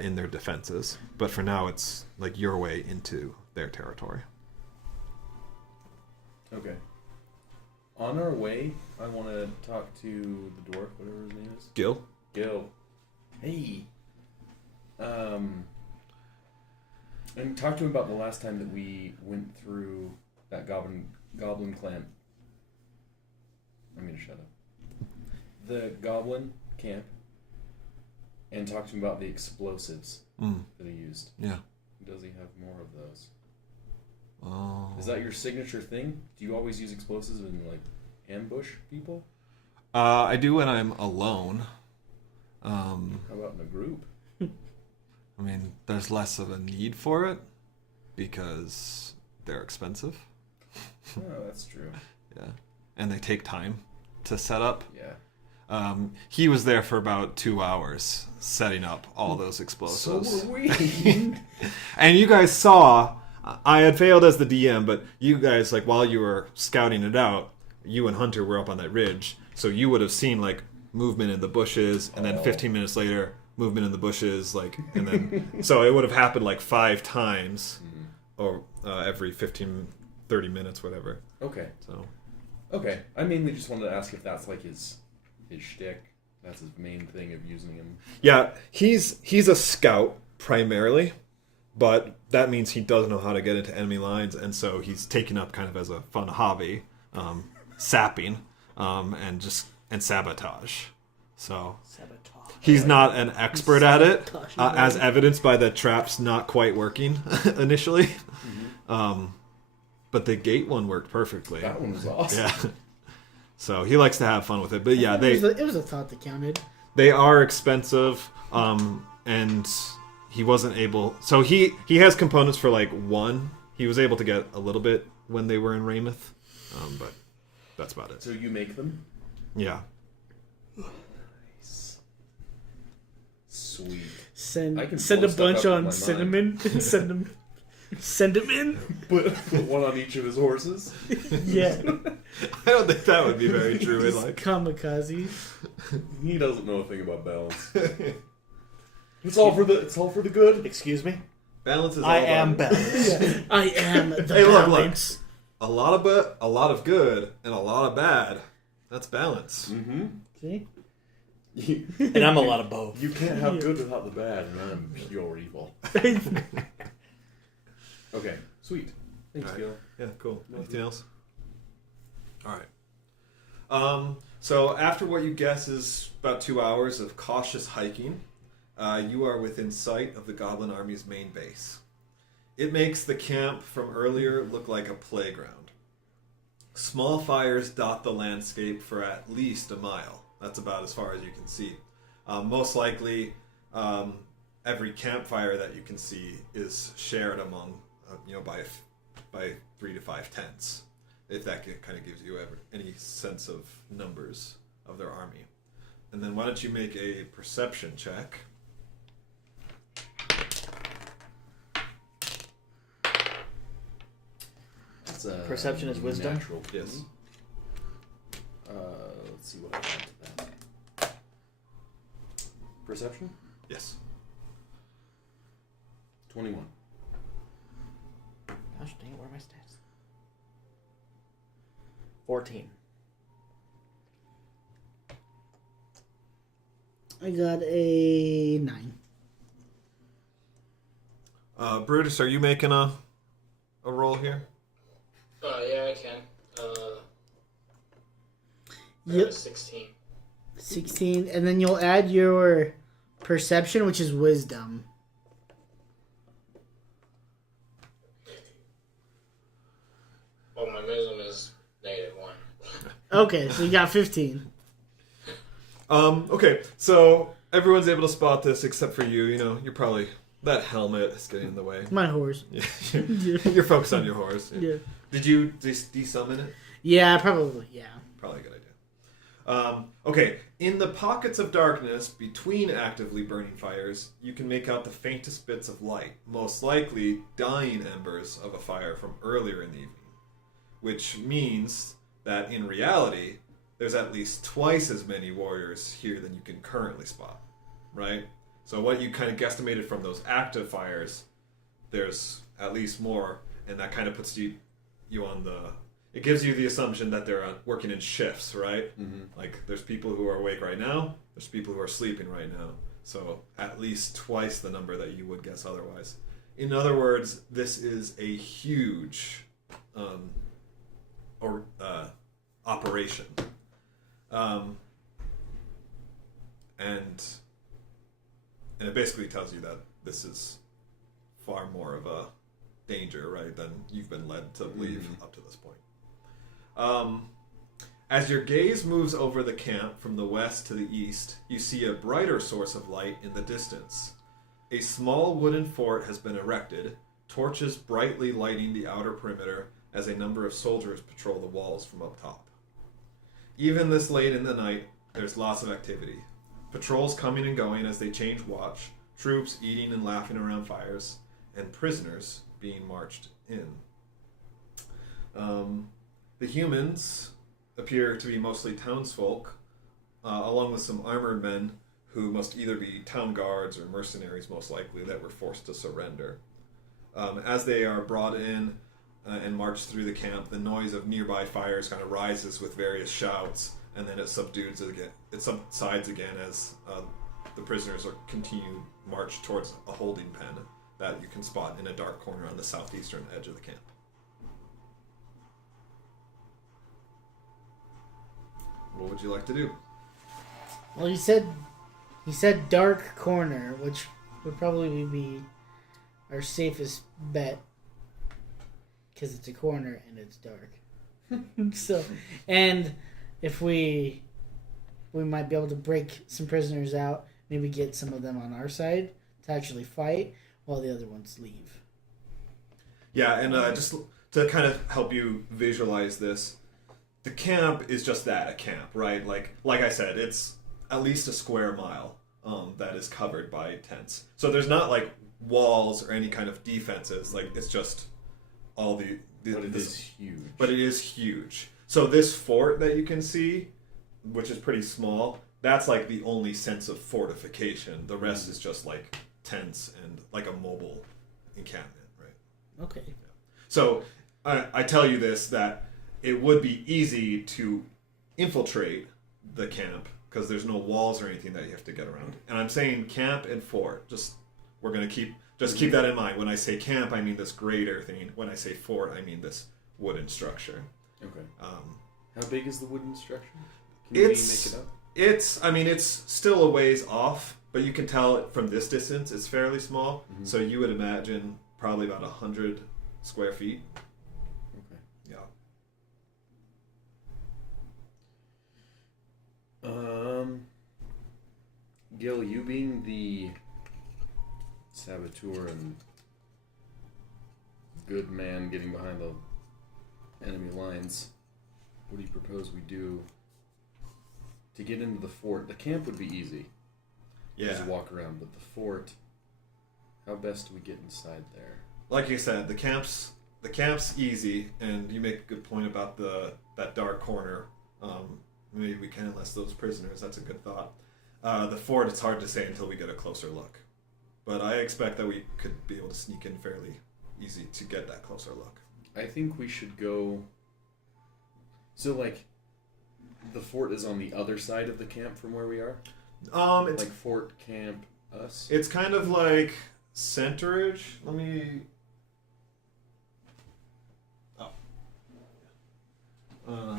in their defenses. But for now, it's like your way into their territory. Okay. On our way, I want to talk to the dwarf, whatever his name is. Gil? Gil. Hey. And talk to him about the last time that we went through that goblin clan. I'm gonna shut up. The goblin camp, and talk to him about the explosives that he used. Yeah. Does he have more of those? Oh. Is that your signature thing? Do you always use explosives and like ambush people? I do when I'm alone. How about in a group? I mean, there's less of a need for it because they're expensive. Oh, that's true. Yeah. And they take time to set up. Yeah. He was there for about 2 hours setting up all those So explosives. were we. And you guys saw, I had failed as the DM, but you guys, like, while you were scouting it out, you and Hunter were up on that ridge, so you would have seen, like, movement in the bushes, and then 15 minutes later, movement in the bushes, like, and then, so it would have happened, like, 5 times, or every 15, 30 minutes, whatever. Okay. So, Okay. I mainly just wanted to ask if that's like his shtick. That's his main thing of using him. yeah, he's a scout, primarily, but that means he does know how to get into enemy lines, and so he's taken up kind of as a fun hobby, sapping, and sabotage. So Sabotage. he's not an expert at it, as evidenced by the traps not quite working initially. But the gate one worked perfectly. That one was awesome. Yeah. So he likes to have fun with it. But yeah, It was a thought that counted. they are expensive, and he wasn't able. So he has components for like 1. He was able to get a little bit when they were in Raymouth, but that's about it. So you make them? Yeah. Nice. Sweet. Send I can a blow stuff bunch up with on my cinnamon. Send them in. Put one on each of his horses. Yeah. I don't think that would be very true in like. Kamikaze. He doesn't know a thing about balance. It's all for the good. Excuse me? Balance is all I am about balanced. I am the Hey, look. balance. a lot of good, and a lot of bad. That's balance. Mm-hmm. See? And I'm a lot of both. You can't have good without the bad, and then I'm pure evil. Okay, sweet. Thanks, All right. Gil. Yeah, cool. Anything else? All right. So after what you guess is about 2 hours of cautious hiking, you are within sight of the Goblin Army's main base. It makes the camp from earlier look like a playground. Small fires dot the landscape for at least a mile. That's about as far as you can see. Most likely, every campfire that you can see is shared among, by 3 to 5 tents. If that kind of gives you any sense of numbers of their army. And then why don't you make a perception check? That's a Perception is wisdom? Natural. Yes. Let's see what I got to that. Perception? Yes. 21. Gosh dang it, where are my stats? 14. I got a 9. Brutus, are you making a roll here? Yeah, I can. Yep. 16. 16, and then you'll add your perception, which is wisdom. Well, my wisdom is -1. Okay, so you got 15. Okay, so everyone's able to spot this except for you. You know, you're probably... That helmet is getting in the way. My horse. You're focused on your horse. Yeah. Did you desummon it? Yeah, probably, yeah. Probably a good idea. Okay, in the pockets of darkness between actively burning fires, you can make out the faintest bits of light, most likely dying embers of a fire from earlier in the evening. Which means that in reality, there's at least twice as many warriors here than you can currently spot, right? So what you kind of guesstimated from those active fires, there's at least more, and that kind of puts you on the... It gives you the assumption that they're working in shifts, right? Mm-hmm. Like, there's people who are awake right now, there's people who are sleeping right now. So at least twice the number that you would guess otherwise. In other words, this is a huge operation. And it basically tells you that this is far more of a danger, right, than you've been led to believe up to this point. As your gaze moves over the camp from the west to the east, you see a brighter source of light in the distance. A small wooden fort has been erected, torches brightly lighting the outer perimeter as a number of soldiers patrol the walls from up top. Even this late in the night, there's lots of activity. Patrols coming and going as they change watch, troops eating and laughing around fires, and prisoners being marched in. The humans appear to be mostly townsfolk, along with some armored men who must either be town guards or mercenaries, most likely, that were forced to surrender. As they are brought in and marched through the camp, the noise of nearby fires kind of rises with various shouts, and then it subsides again as the prisoners continue march towards a holding pen that you can spot in a dark corner on the southeastern edge of the camp. What would you like to do? Well, he said dark corner, which would probably be our safest bet, because it's a corner and it's dark. So, and if we might be able to break some prisoners out, maybe get some of them on our side to actually fight, while the other ones leave. Yeah, and just to kind of help you visualize this, the camp is just that, a camp, right? Like I said, it's at least a square mile that is covered by tents. So there's not like walls or any kind of defenses. Like, it's just all the But it is huge. But it is huge. So this fort that you can see, which is pretty small, that's like the only sense of fortification. The rest is just like tents and like a mobile encampment, right? Okay. So I tell you this, that it would be easy to infiltrate the camp because there's no walls or anything that you have to get around. And I'm saying camp and fort. We're gonna keep that in mind. When I say camp, I mean this greater thing. When I say fort, I mean this wooden structure. Okay. How big is the wooden structure? Can we make it up? It's still a ways off, but you can tell from this distance it's fairly small. Mm-hmm. So you would imagine probably about 100 square feet. Okay. Yeah. Gil, you being the saboteur and good man getting behind the enemy lines, what do you propose we do to get into the fort? The camp would be easy. Yeah. Just walk around, but the fort, how best do we get inside there? Like you said, the camp's easy, and you make a good point about that dark corner. Maybe we can enlist those prisoners. That's a good thought. The fort, it's hard to say until we get a closer look. But I expect that we could be able to sneak in fairly easy to get that closer look. I think we should go... So, like, the fort is on the other side of the camp from where we are? It's like fort, camp, us? It's kind of like centerage. Let me... Oh.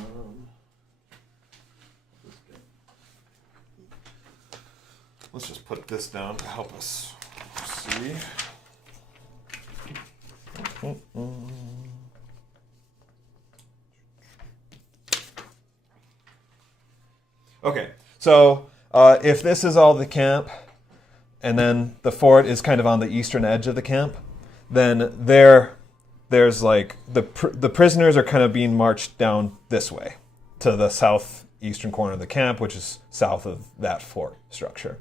Let's just put this down to help us see. Okay, so if this is all the camp, and then the fort is kind of on the eastern edge of the camp, then there's like the prisoners are kind of being marched down this way to the southeastern corner of the camp, which is south of that fort structure.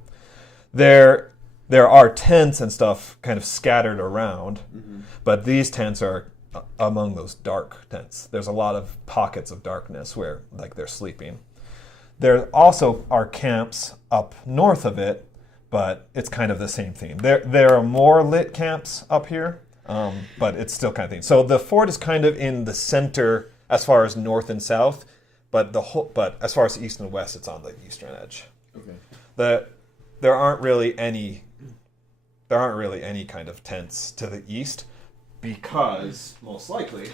There are tents and stuff kind of scattered around, but these tents are among those dark tents. There's a lot of pockets of darkness where like they're sleeping. There also are camps up north of it, but it's kind of the same thing. There are more lit camps up here, but it's still kind of thing. So the fort is kind of in the center as far as north and south, but as far as east and west, it's on the eastern edge. Okay. There aren't really any kind of tents to the east because most likely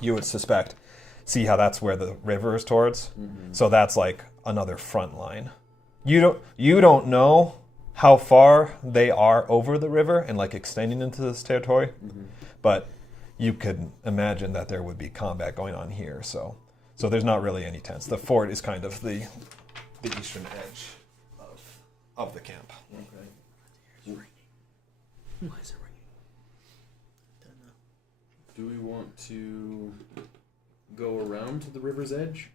you would see how that's where the river is towards. So that's like another front line. You don't know how far they are over the river and like extending into this territory, but you could imagine that there would be combat going on here. So there's not really any tents. The fort is kind of the eastern edge of the camp. Okay. Why is it ringing? Don't know. Do we want to go around to the river's edge?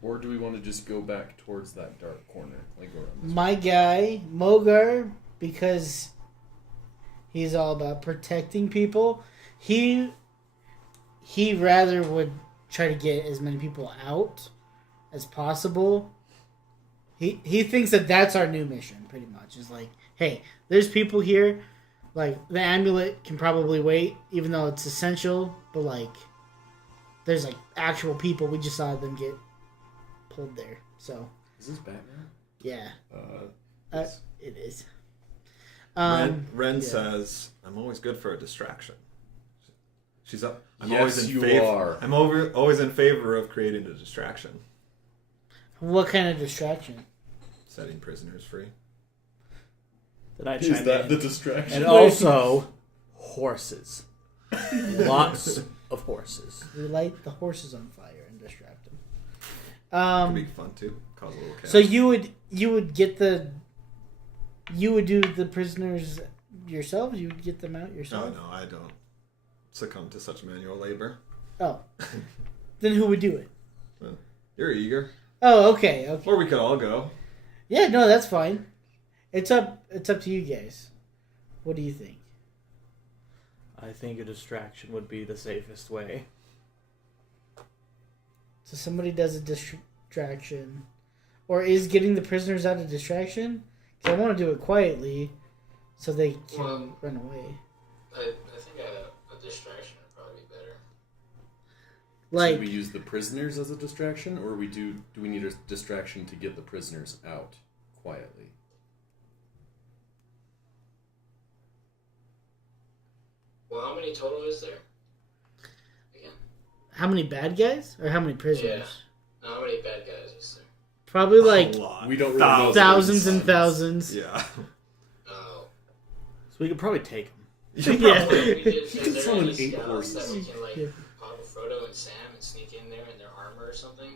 Or do we want to just go back towards that dark corner? Like go around this My guy, Mogar, because he's all about protecting people, he rather would try to get as many people out as possible. He thinks that that's our new mission, pretty much. Is like, hey, there's people here. Like, the amulet can probably wait, even though it's essential. But, like, there's, like, actual people. We just saw them get pulled there. So. Is this Batman? Yeah. Yes. It is. Ren says, "I'm always good for a distraction." She's up. I'm Yes, always in you favor. are. I'm always in favor of creating a distraction, What kind of distraction? setting prisoners free. Then I Is chime that in. the distraction? And also, horses. Lots of horses. We light the horses on fire and distract them. Could be fun too. Cause a little chaos. So you would do the prisoners yourselves? You would get them out Oh yourself? no, I don't succumb to such manual labor. Oh. Then who would do it? You're eager, Oh, okay. or we could all go. Yeah, no, that's fine. It's up to you guys. What do you think? I think a distraction would be the safest way. So somebody does a distraction. or is getting the prisoners out of distraction? Because I want to do it quietly, so they can run away. I think a distraction would probably be better. Like, Should we use the prisoners as a distraction, or do we need a distraction to get the prisoners out quietly? Well, how many total is there? Again. how many bad guys or how many prisoners? Yeah. How many bad guys is there? Probably like A lot. We don't really know. thousands and thousands. Yeah. Oh. So we could probably take them. Yeah. Is can there summon any 8 scouts horses. that we can like Yeah. pop a Frodo and Sam and sneak in there in their armor or something?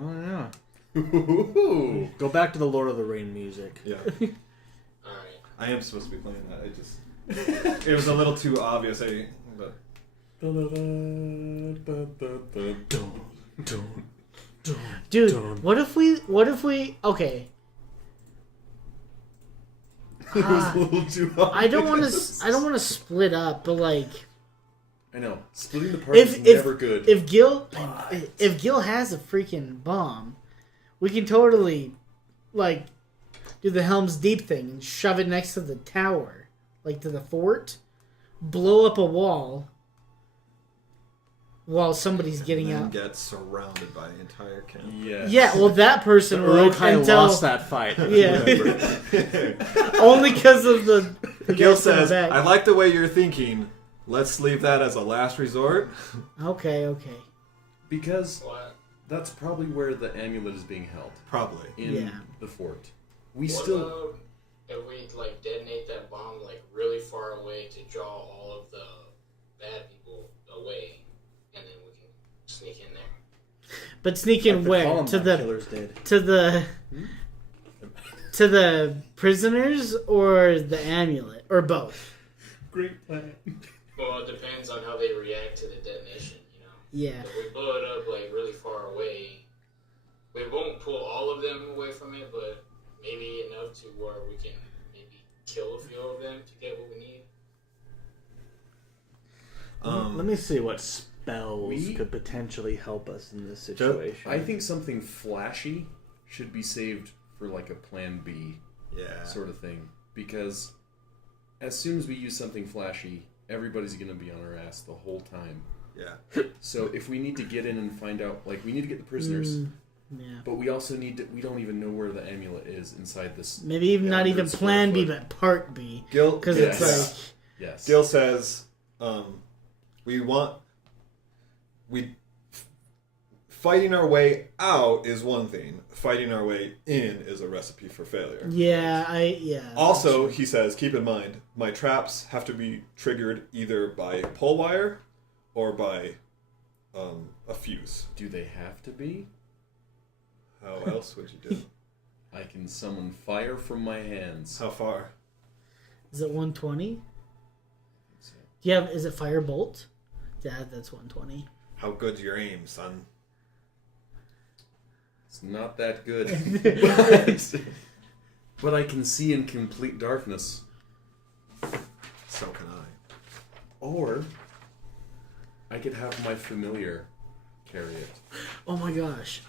Oh yeah. Ooh. Go back to the Lord of the Ring music. Yeah. All right. I am supposed to be playing that. It was a little too obvious. But Dude, what if we okay. It was a little too I don't obvious. want to split up, but like I know. Splitting the party is never good. if Gil has a freaking bomb, we can totally like do the Helm's Deep thing and shove it next to the tower, like to the fort, blow up a wall while somebody's getting and out. get surrounded by the entire camp. Yeah. Yeah, well that person would Urukai until lost that fight. yeah, only because of the Gil guys coming says, back. "I like the way you're thinking. Let's leave that as a last resort." Okay. Because What? that's probably where the amulet is being held. Probably. In Yeah. the fort. We What still... about if we like detonate that bomb like really far away to draw all of the bad people away, and then we can sneak in there? But sneak in where? To the Killers did. to the prisoners or the amulet or both? Great plan. Well, it depends on how they react to the detonation. You know. Yeah. If we blow it up like really far away, we won't pull all of them away from it, but maybe enough to where we can maybe kill a few of them to get what we need. Let me see what spells We- could potentially help us in this situation. I think something flashy should be saved for like a plan B Yeah. sort of thing. Because as soon as we use something flashy, everybody's going to be on our ass the whole time. Yeah. So if we need to get in and find out, like, we need to get the prisoners, Yeah. but we also need to, we don't even know where the amulet is inside this. Maybe even not even 100 Plan B, square foot. but Part B, Gil, because Yes. it's like Yes. Gil says, fighting our way out is one thing. Fighting our way in is a recipe for failure. yeah. Also, he says, keep in mind, my traps have to be triggered either by pole wire or by a fuse. Do they have to be? How else would you do it? I can summon fire from my hands. How far? Is it 120? So, Yeah, is it Firebolt? Yeah, that's 120. How good's your aim, son? it's not that good. but I can see in complete darkness. So can I. Or I could have my familiar carry it. Oh my gosh,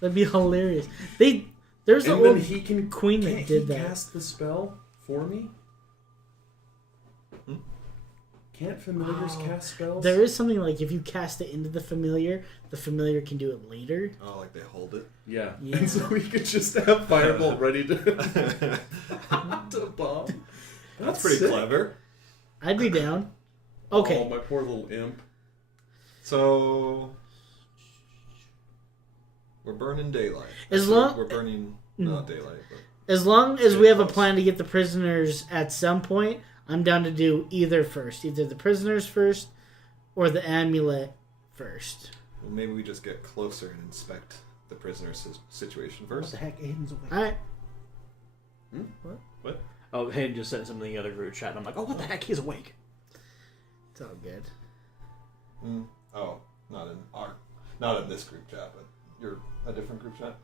that'd be hilarious. There's an And then old he can queen that can't did he that. cast the spell for me? Can't familiars cast spells? There is something like if you cast it into the familiar can do it later. Oh, like they hold it? Yeah. Yeah. And so we could just have Firebolt ready to, to bomb. That's pretty sick. clever. I'd be down. Okay. Oh, my poor little imp. So we're burning daylight. As Actually, long- we're burning not daylight, but As long as we have a close. plan to get the prisoners at some point, I'm down to do either first. Either the prisoners first or the amulet first. well, maybe we just get closer and inspect the prisoner's situation What first. the heck? Aiden's awake. Alright. What? Oh, Hayden just sent something in the other group chat, and I'm like, oh, what the heck? He's awake. It's all good. Oh, not in this group chat, but you're a different group chat.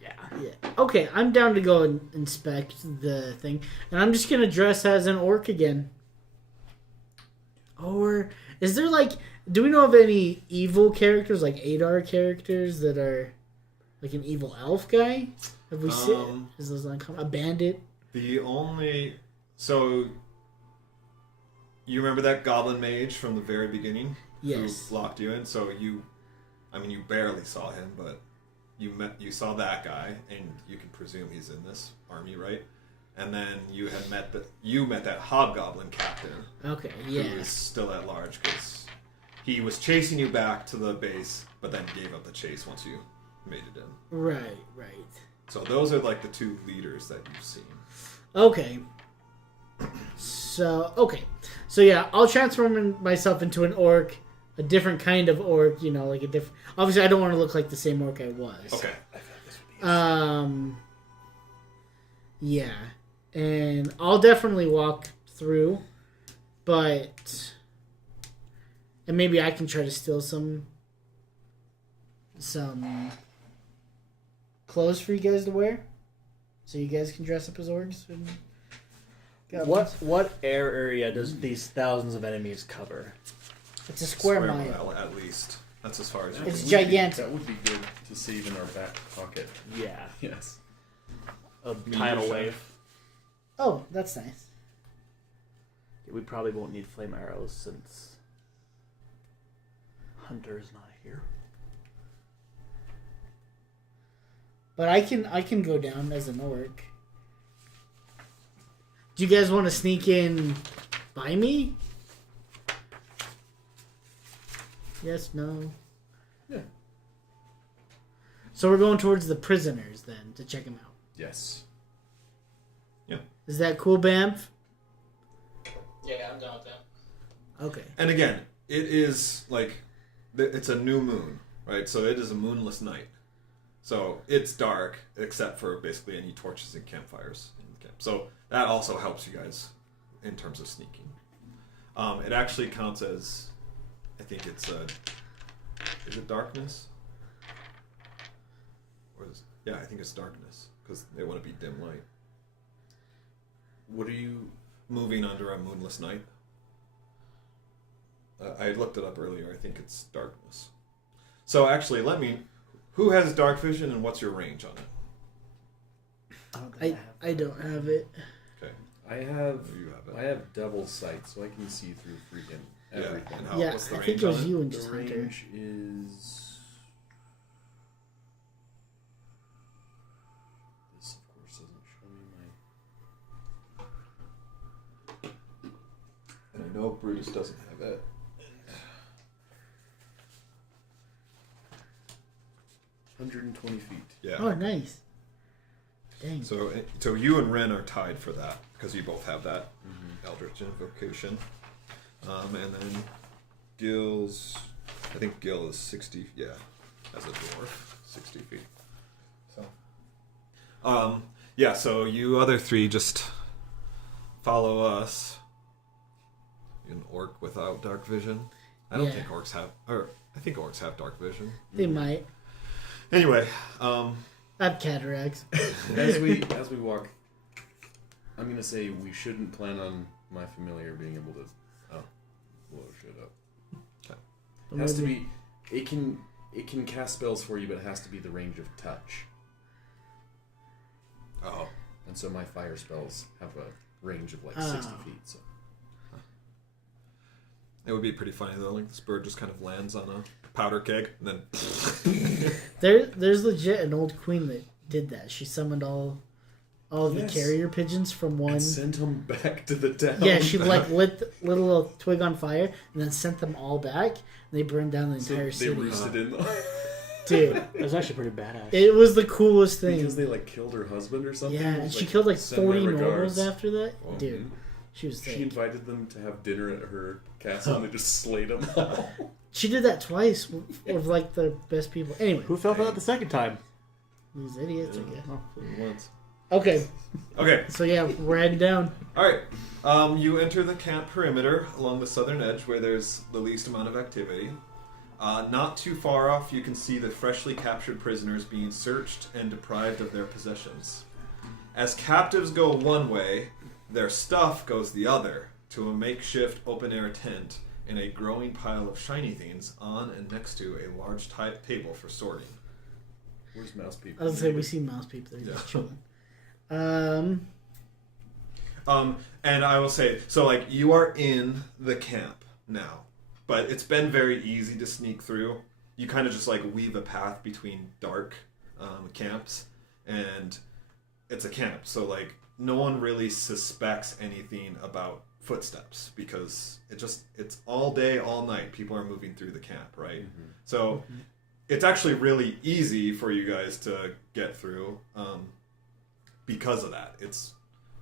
Yeah. Yeah. Okay, I'm down to go and inspect the thing. And I'm just going to dress as an orc again. Or is there like... Do we know of any evil characters, like Adar characters that are... Like an evil elf guy? Have we seen? Is this uncommon? A bandit? The only... So, you remember that goblin mage from the very beginning? Yes. Who locked you in? So you barely saw him, but you saw that guy, and you can presume he's in this army, right? And then you met that hobgoblin captain. Okay, yeah. Who was still at large, because he was chasing you back to the base, but then gave up the chase once you made it in. Right. So those are like the two leaders that you've seen. Okay. So yeah, I'll transform myself into an orc, a different kind of orc, like a different... Obviously, I don't want to look like the same orc I was. Okay. I feel like this would be Yeah. And I'll definitely walk through, but... And maybe I can try to steal some clothes for you guys to wear, so you guys can dress up as orcs. And What air area does these thousands of enemies cover? It's a square mile. mile, at least. That's as far as you It's can. gigantic. That would be good to save in our back pocket. Yeah, Yes. a tidal wave. Oh, that's nice. We probably won't need flame arrows since Hunter is not here. But I can go down as an orc. Do you guys want to sneak in by me? Yes, no. Yeah. So we're going towards the prisoners then to check them out. Yes. Is that cool, Bamf? Yeah, I'm down with that. Okay. And again, it is like it's a new moon, right? So it is a moonless night. So it's dark except for basically any torches and campfires in the camp. So that also helps you guys in terms of sneaking. It actually counts as, I think it's is it darkness? Or I think it's darkness because they want to be dim light. What are you... Moving under a moonless night. I looked it up earlier. I think it's darkness. So actually, who has dark vision and what's your range on it? I don't have it. Okay. I have... You have it. I have double sight, so I can see through freaking everything. And Yeah, what's the I range think it was on it? you and The just Hunter. range is... This, of course, doesn't show me my... And I know Brutus doesn't have it. 120 feet. Yeah. Oh, nice. Dang. So you and Ren are tied for that because you both have that Eldritch Invocation. And then Gil's, I think Gil is 60. Yeah, as a dwarf, 60 feet. So, yeah. So you other three just follow us. An orc without dark vision. I don't think orcs have, or I think orcs have dark vision. They might. Anyway, I have cataracts. As we walk, I'm gonna say we shouldn't plan on my familiar being able to blow shit up. Okay. It has to be. It can cast spells for you, but it has to be the range of touch. oh, And so my fire spells have a range of like 60 feet. So it would be pretty funny though. Like this bird just kind of lands on a powder keg and then. There's legit an old queen that did that. She summoned all of the Yes. carrier pigeons from one. and send them back to the town. Yeah, she like lit a little twig on fire and then sent them all back. And they burned down the So entire they city. roosted in the Dude, It was actually pretty badass. it was the coolest thing. because they like killed her husband or something. Yeah, It and was she killed like "Send my 40 regards." nobles after that. Oh, Dude, mhm. she was She sick. invited them to have dinner at her castle and they just slayed them all. She did that twice with like the best people. Anyway, Who fell for that the second time? these idiots, I guess. Once. Okay, Okay. so yeah, we're heading down. All right. You enter the camp perimeter along the southern edge where there's the least amount of activity. Not too far off, you can see the freshly captured prisoners being searched and deprived of their possessions. As captives go one way, their stuff goes the other to a makeshift open-air tent in a growing pile of shiny things on and next to a large table for sorting. Where's Mouse Peep? I was gonna say we see Mouse Peep there, just chilling. And I will say, so like you are in the camp now, but it's been very easy to sneak through. You kind of just like weave a path between dark camps, and it's a camp, so like no one really suspects anything about footsteps because it's all day, all night. People are moving through the camp, right? Mm-hmm. So it's actually really easy for you guys to get through because of that.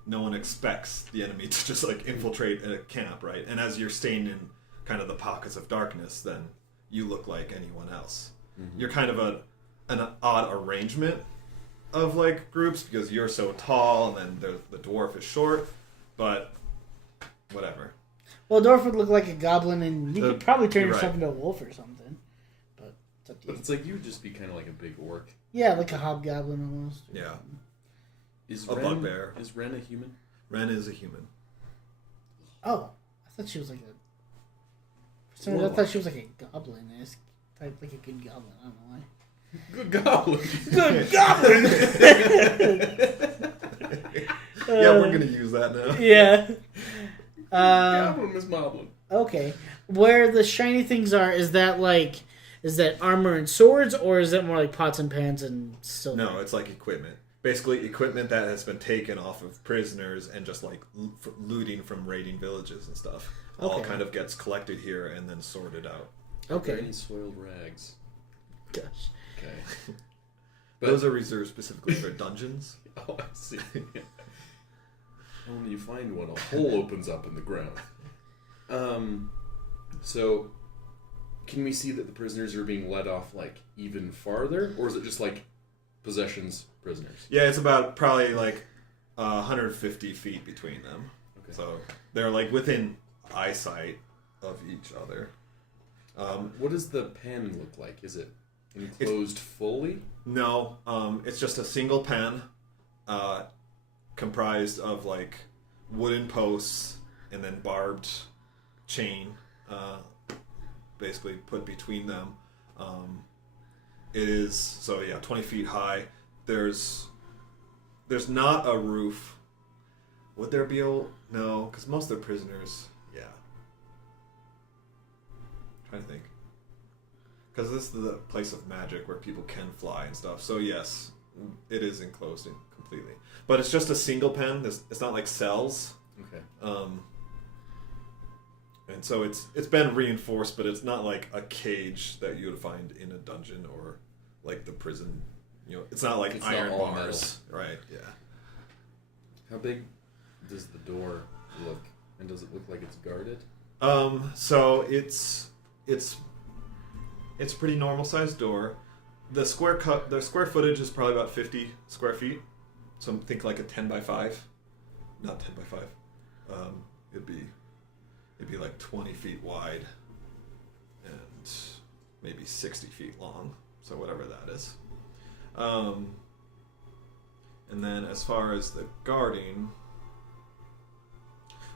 No one expects the enemy to just like infiltrate a camp, right? And as you're staying in kind of the pockets of darkness, then you look like anyone else. Mm-hmm. You're kind of an odd arrangement of like groups because you're so tall and then the dwarf is short, but whatever. Well, dwarf would look like a goblin, and you could probably turn yourself right. into a wolf or something. But it's up to you. But it's like you would just be kind of like a big orc. Yeah, like a hobgoblin almost. Yeah. Is A bugbear. Is Ren a human? Ren is a human. Oh, I thought she was like a. For some reason, I thought she was like a goblin. Type like a good goblin. I don't know why. Good goblin. Good goblin. Yeah, we're gonna use that now. Yeah. Goblin is moblin. Okay. Where the shiny things are, is that armor and swords, or is that more like pots and pans and silver? No, it's like equipment. Basically, equipment that has been taken off of prisoners and just like looting from raiding villages and stuff. All kind of gets collected here and then sorted out. Okay. Okay. Any soiled rags? Gosh. Okay. Those are reserved specifically for dungeons. Oh, I see. When you find one, a hole opens up in the ground. So, can we see that the prisoners are being led off like even farther, or is it just like possessions prisoners? Yeah, it's about probably like 150 feet between them. Okay. So they're like within eyesight of each other. What does the pen look like? Is it enclosed fully? No, it's just a single pen comprised of like wooden posts and then barbed chain basically put between them. It is 20 feet high. There's not a roof. Would there be no, because most of the prisoners, yeah. I'm trying to think. Because this is the place of magic where people can fly and stuff. So yes, it is enclosed completely. But it's just a single pen. It's not like cells. Okay. And so it's been reinforced, but it's not like a cage that you would find in a dungeon or like the prison. It's not like it's iron not all bars, metal. right? Yeah. How big does the door look, and does it look like it's guarded? So it's a pretty normal sized door. The square footage is probably about 50 square feet. So think like a 10 by 5, not 10 by 5. It'd be like 20 feet wide and maybe 60 feet long. So whatever that is. And then as far as the guarding,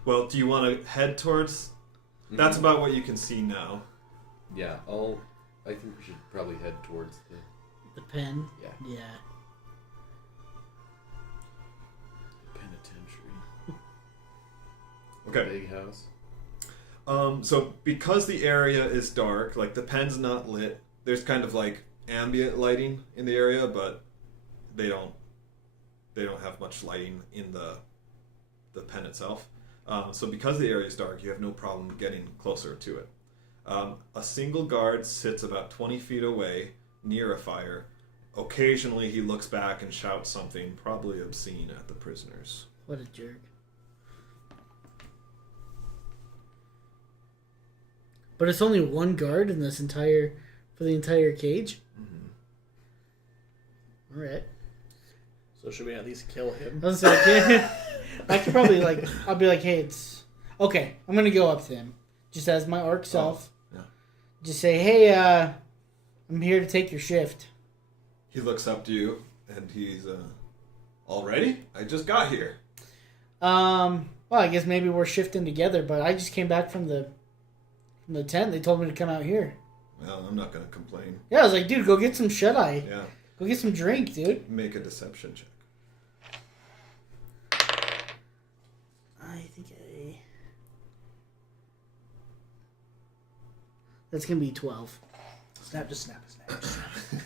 well, do you want to head towards? That's about what you can see now. Yeah, I think we should probably head towards the pen. Yeah. Yeah. Penitentiary. Okay. Big house. So because the area is dark, like the pen's not lit, there's kind of like ambient lighting in the area, but they don't have much lighting in the pen itself. So because the area is dark, you have no problem getting closer to it. A single guard sits about 20 feet away near a fire. Occasionally he looks back and shouts something, probably obscene, at the prisoners. What a jerk. But it's only one guard in for the entire cage? Mm-hmm. Alright. So should we at least kill him? I was like, I could probably I'll be like, hey, it's okay. I'm gonna go up to him, just as my orc self. Yeah. Just say, hey, I'm here to take your shift. He looks up to you and he's already? I just got here. Well, I guess maybe we're shifting together, but I just came back from the tent. They told me to come out here. Well, I'm not gonna complain. Yeah, I was like, dude, go get some shut-eye. Yeah. Go get some drink, dude. Make a deception check. I think that's gonna be 12. Snap, just snap.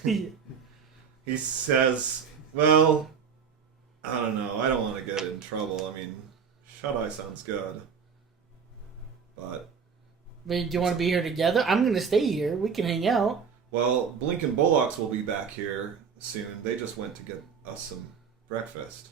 Yeah. He says, well, I don't know. I don't want to get in trouble. I mean, shut-eye sounds good. But, Wait, do you want to be here together? I'm gonna stay here. We can hang out. well, Blink and Bullocks will be back here soon. They just went to get us some breakfast.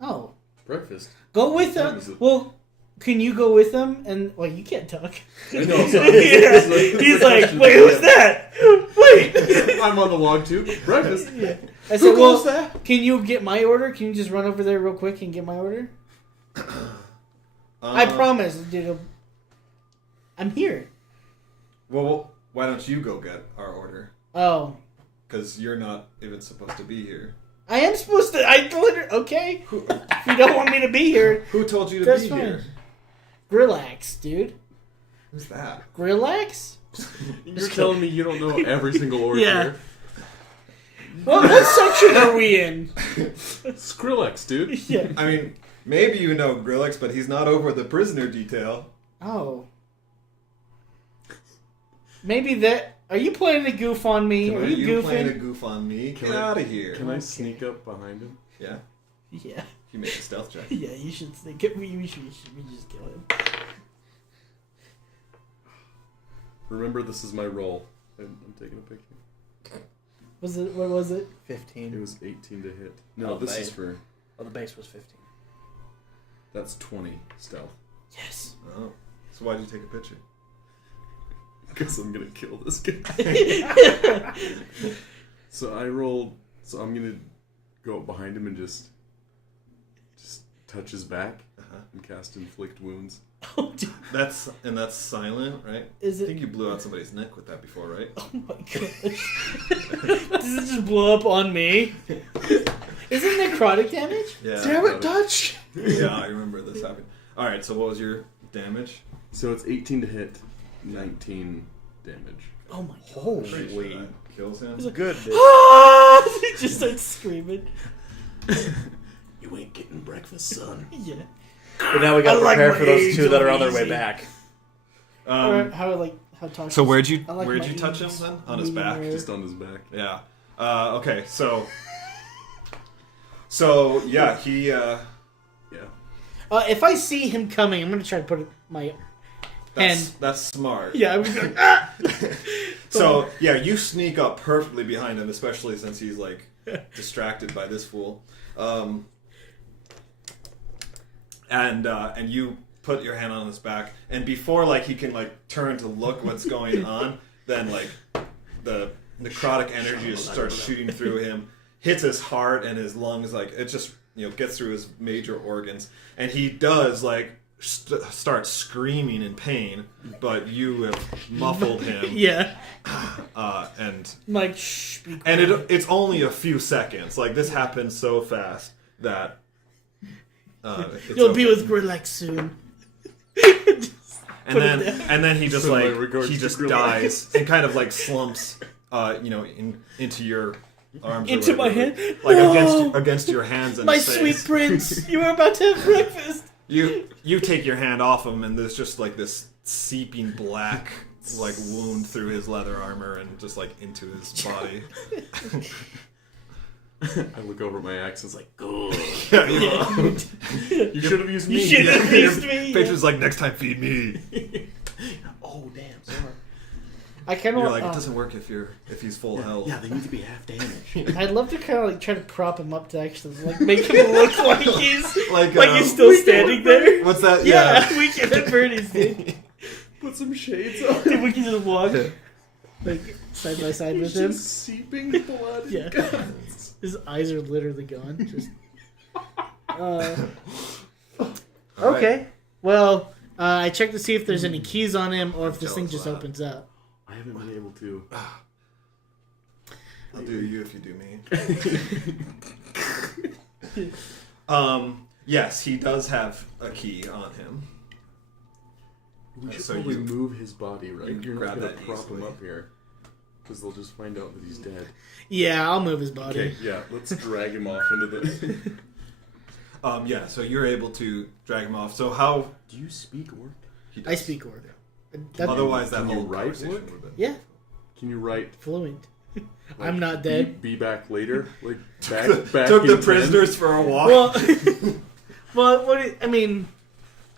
Oh, Breakfast. go with What time them. is it? Well, can you go with them? And well, you can't talk. I know. Sorry. Yeah. He's like, wait, who's that? Wait. I'm on the log too. Breakfast. Yeah. I Who said, calls well, that? can you get my order? Can you just run over there real quick and get my order? I promise, dude. I'm here. Well, why don't you go get our order? Oh, Because you're not even supposed to be here. I am supposed to. I literally. Okay. If you don't want me to be here, Who told you to that's be fine. here? Grillax, dude. Who's that? Grillax? You're telling me you don't know every single order Yeah. here? What section are we in? Skrillex, dude. Yeah. I mean, maybe you know Grillix, but he's not over the prisoner detail. Oh. Maybe that. Are you playing a goof on me? Are Are you you playing a goofing? goof on me? Can Get I- out of here. Can I sneak up behind him? Yeah? Yeah. You make a stealth check. Yeah, you should think it. We should just kill him. Remember, this is my role. I'm taking a picture. What was it? 15. It was 18 to hit. No, Oh, this base. is for... Oh, the base was 15. That's 20 stealth. Yes. Oh. So why'd you take a picture? Because I'm going to kill this guy. So I rolled... So I'm going to go up behind him and just touch his back and cast Inflict Wounds. Oh, dude. That's silent, right? Is I it? think you blew out somebody's neck with that before, right? Oh my gosh. Does it just blow up on me? Isn't necrotic damage? Yeah. Damn it, Dutch! Yeah, I remember this happened. Alright, so what was your damage? So it's 18 to hit, 19 damage. Oh my Holy. Pretty sure that kills him. He's like, Good. ah! He just starts screaming. You ain't getting breakfast, son. Yeah. But now we gotta I like prepare my for those age two that of are on their way easy. back. Or how toxic? So where'd you I like my touch him eggs then? On his medium back? rare. Just on his back. Yeah. Okay, so yeah, he Yeah. If I see him coming, I'm gonna try to put my hand. that's smart. Yeah, I'm gonna. Ah! So yeah, you sneak up perfectly behind him, especially since he's like distracted by this fool. And you put your hand on his back, and before like he can like turn to look what's going on, then like the necrotic energy just starts shooting through him, hits his heart and his lungs, like it just gets through his major organs, and he does like start screaming in pain, but you have muffled him. Yeah. And I'm like, shh. Be quiet. and it's only a few seconds. Like this happens so fast that it's You'll be over. with Grillax soon. And then he just So my like regards he to just Grillax. dies and kind of like slumps, into your arms. or Into my whatever. hand. like No! against your hands and My his sweet face. prince, you were about to have breakfast. You take your hand off him, and there's just like this seeping black like wound through his leather armor and just like into his body. I look over at my axe and it's like, good. Yeah, You should have used You me. should have Your used me. Patrion's like, next time feed me. Oh, damn, sorry. I kind of You're like, it doesn't work if he's full health. Yeah, they need to be half damage. I'd love to kind of like try to prop him up to actually like make him look like he's Like, he's still standing there. What's that? Yeah, we can at Bernie's, dude. Put some shades on. Dude, we can just walk like side by side with him. Just seeping blood. and Yeah. guts. His eyes are literally gone. Just. All Okay. right. Well, I checked to see if there's any keys on him or if this Tell thing us just that. opens up. I haven't been able to. I'll do you if you do me. Yes, he does have a key on him. We should So probably you- move his body, right? you You're grab not going to that prop him easily. up here. Because they'll just find out that he's dead. Yeah, I'll move his body. Okay, yeah, let's drag him off into the... Yeah, so you're able to drag him off. So how... Do you speak orc? He I does. speak orc. Otherwise, that Can you whole write conversation orc? would have been... Yeah, Can you write... fluent. like, I'm not dead. Be back later? Like, back Took the in prisoners for a walk. Well, I mean,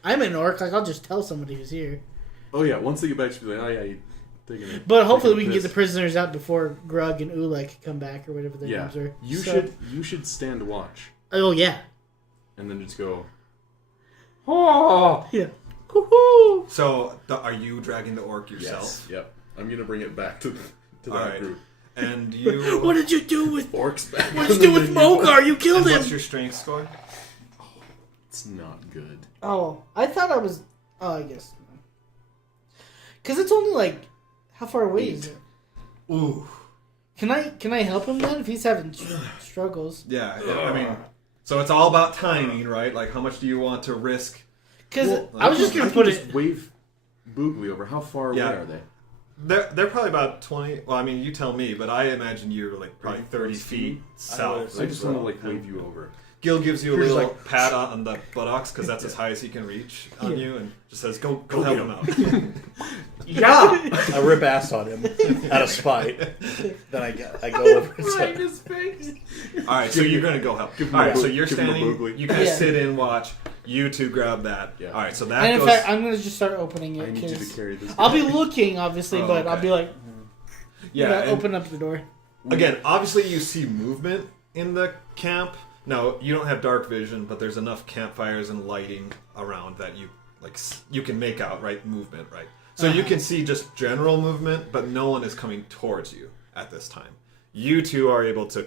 I'm an orc. Like, I'll just tell somebody who's here. 10? Oh yeah, once they get back, she'll be like, oh yeah, you're taking it. But hopefully we can get the prisoners out before Grug and Ulek come back or whatever their Yeah, names are. you should stand watch. Oh, yeah. And then just go... Oh! Yeah. Woohoo! So, are you dragging the orc yourself? Yes. Yep. I'm gonna bring it back to that Alright. group. And you... What did you do with... Orcs back. What did you do with Mogar? You killed and him! what's your strength score? It's not good. Oh, I thought I was... Oh, I guess. Because it's only like... How far away is it? Ooh. Can I help him then if he's having struggles? Yeah, I mean... So it's all about timing, right? Like, how much do you want to risk? Because Well, I was just I going to can put just it... wave Boogly over. How far away Yeah. are they? They're probably about 20... Well, I mean, you tell me, but I imagine you're, like, probably 30 feet south. I just want to like wave you over. Gil gives you a You're just little like- pat on the buttocks, because that's as high as he can reach on Yeah. you, and just says, go help him out. Yeah! I rip ass on him out of spite. Then I go over and Right in say, his face. All right, so you're going to go help. Give him All right, a so boog- you're give him a standing... boogly. You guys Yeah. sit in, watch. You two grab that. Yeah. All right, so that And in goes... fact, I'm going to just start opening I it. need you to 'cause carry this. I'll be looking, obviously, Oh, but I'll okay. be like... yeah, and- open up the door. Again, obviously you see movement in the camp. No, you don't have dark vision, but there's enough campfires and lighting around that you can make out movement, right? So you can see just general movement, but no one is coming towards you at this time. You two are able to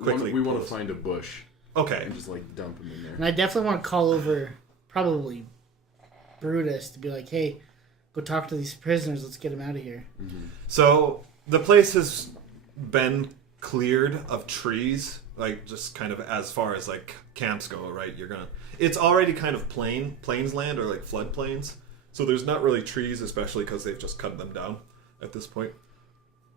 quickly. We want close. to find a bush Okay. and just like dump him in there. And I definitely want to call over probably Brutus to be like, hey, go talk to these prisoners. Let's get them out of here. So the place has been cleared of trees, like just kind of as far as like camps go, right? It's already kind of plains land or like floodplains. So there's not really trees, especially because they've just cut them down at this point.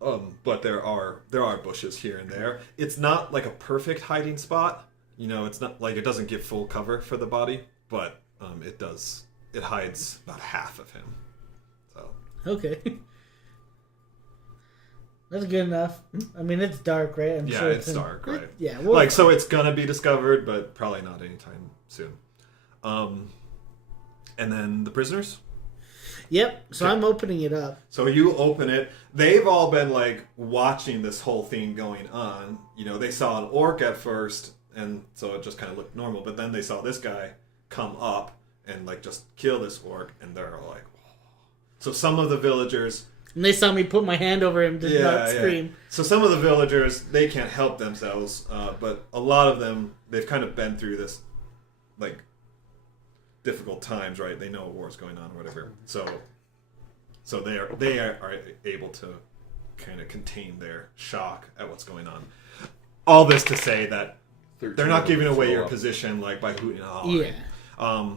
But there are bushes here and there. It's not like a perfect hiding spot. You know, it's not like it doesn't give full cover for the body, but it does. It hides about half of him. So Okay. That's good enough. I mean, it's dark, right? I'm yeah, sure it's dark, right? Yeah. Like, so it's gonna be discovered, but probably not anytime soon. And then the prisoners. Yep. So Okay. I'm opening it up. So you open it. They've all been like watching this whole thing going on. You know, they saw an orc at first, and so it just kind of looked normal. But then they saw this guy come up and like just kill this orc, and they're all like, "Whoa." So some of the villagers. And they saw me put my hand over him to not scream. So some of the villagers, they can't help themselves, but a lot of them, they've kind of been through this, like, difficult times, right? They know a war's going on or whatever. So they are able to kind of contain their shock at what's going on. All this to say that they're not giving away your position, like, by hooting and hollering. Yeah.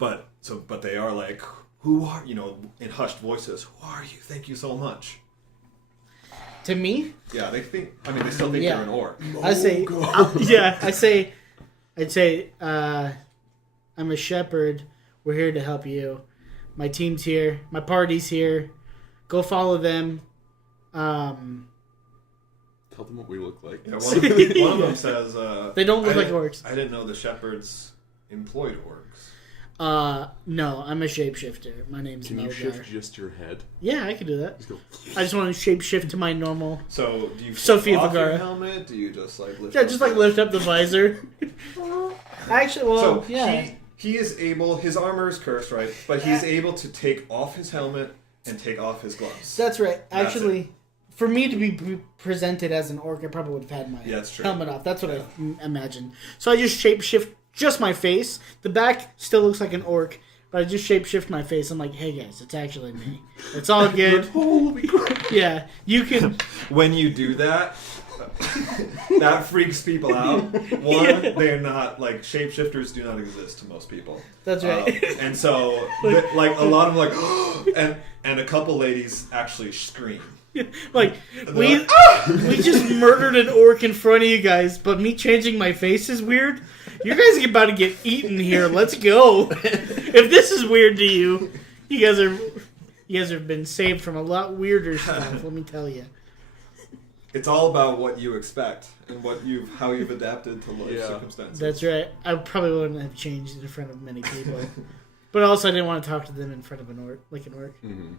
But they are like, who are, you know, in hushed voices, who are you? Thank you so much. To me, Yeah, they still think Yeah. you're an orc. I say, I'd say, I'm a shepherd. We're here to help you. My team's here. My party's here. Go follow them. Tell them what we look like. Yeah, one of them says, They don't look I like didn't- orcs. I didn't know the shepherds employed orcs. No, I'm a shapeshifter. My name's Can you Mogar. shift just your head? Yeah, I can do that. Just go. I just want to shapeshift to my normal. So, do you Sophia off your Vergara. helmet? Do you just like lift Yeah, just like lift up the visor. Actually, well, So yeah. he is able. His armor is cursed, right? But he's able to take off his helmet and take off his gloves. That's right. That's Actually, for me to be presented as an orc, I probably would have had my Yeah, that's true. helmet off. That's what I imagined. So I just shapeshift just my face. The back still looks like an orc, but I just shapeshift my face. I'm like, hey guys, it's actually me. It's all good. Holy crap! Yeah, you can. When you do that, that freaks people out. One, they're not like shapeshifters do not exist to most people. That's right. And so, like a lot of them, like, and a couple ladies actually scream Like, we just murdered an orc in front of you guys, but me changing my face is weird? You guys are about to get eaten here. Let's go. If this is weird to you, you guys have been saved from a lot weirder stuff, let me tell you. It's all about what you expect and how you've adapted to life circumstances. That's right. I probably wouldn't have changed in front of many people. But also I didn't want to talk to them in front of an orc. Mm-hmm.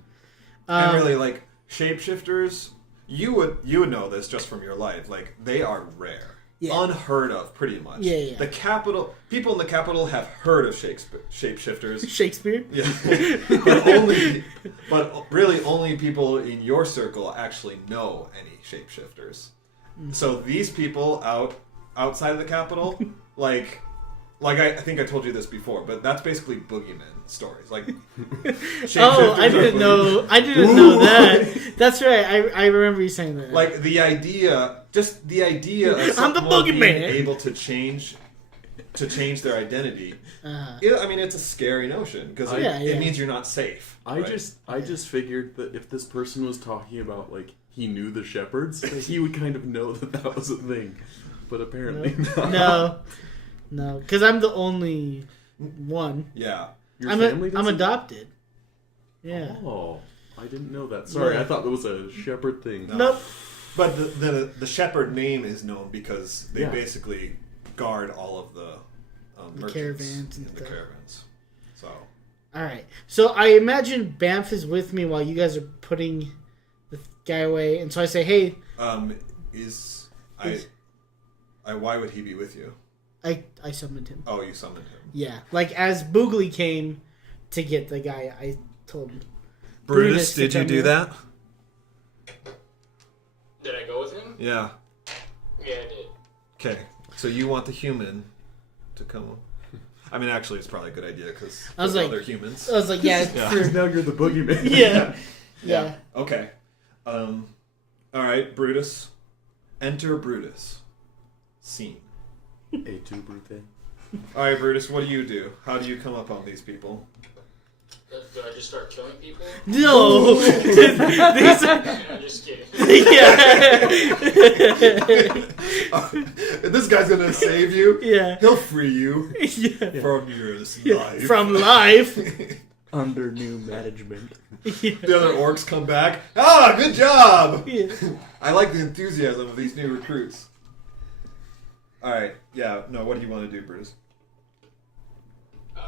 And really, like, shapeshifters, you would know this just from your life. Like, they are rare. Yeah. Unheard of, pretty much. Yeah. People in the capital have heard of shapeshifters. Shakespeare? Yeah. but really only people in your circle actually know any shapeshifters. Mm-hmm. So these people outside of the capital, like I think I told you this before, but that's basically boogeyman stories. Like, I didn't know that. That's right. I remember you saying that. Like the idea of someone being able to change their identity. It's a scary notion because it means you're not safe. I just figured that if this person was talking about, like, he knew the shepherds, that he would kind of know that was a thing. But apparently not. No, because I'm the only one. Yeah. I'm adopted. Yeah. Oh, I didn't know that. Sorry, I thought it was a shepherd thing. No. Nope. But the shepherd name is known because they basically guard all of the merchants caravans and the stuff. caravans. So. All right. So I imagine Banff is with me while you guys are putting the guy away, and so I say, "Hey." Why would he be with you? I summoned him. Oh, you summoned him. Yeah, like as Boogly came to get the guy, I told him. Brutus, did you do that? Did I go with him? Yeah. Yeah, I did. Okay, so you want the human to come. I mean, actually, it's probably a good idea because other humans. I was like, yeah. Because now you're the boogeyman. Yeah. Okay. All right, Brutus. Enter Brutus. Scene. A2 Brute. All right, Brutus, what do? How do you come up on these people? Do I just start killing people? No! I'm just kidding. This guy's gonna save you. Yeah. He'll free you from your life. From life. Under new management. The other orcs come back. Ah, good job! Yeah. I like the enthusiasm of these new recruits. Alright, what do you want to do, Bruce? I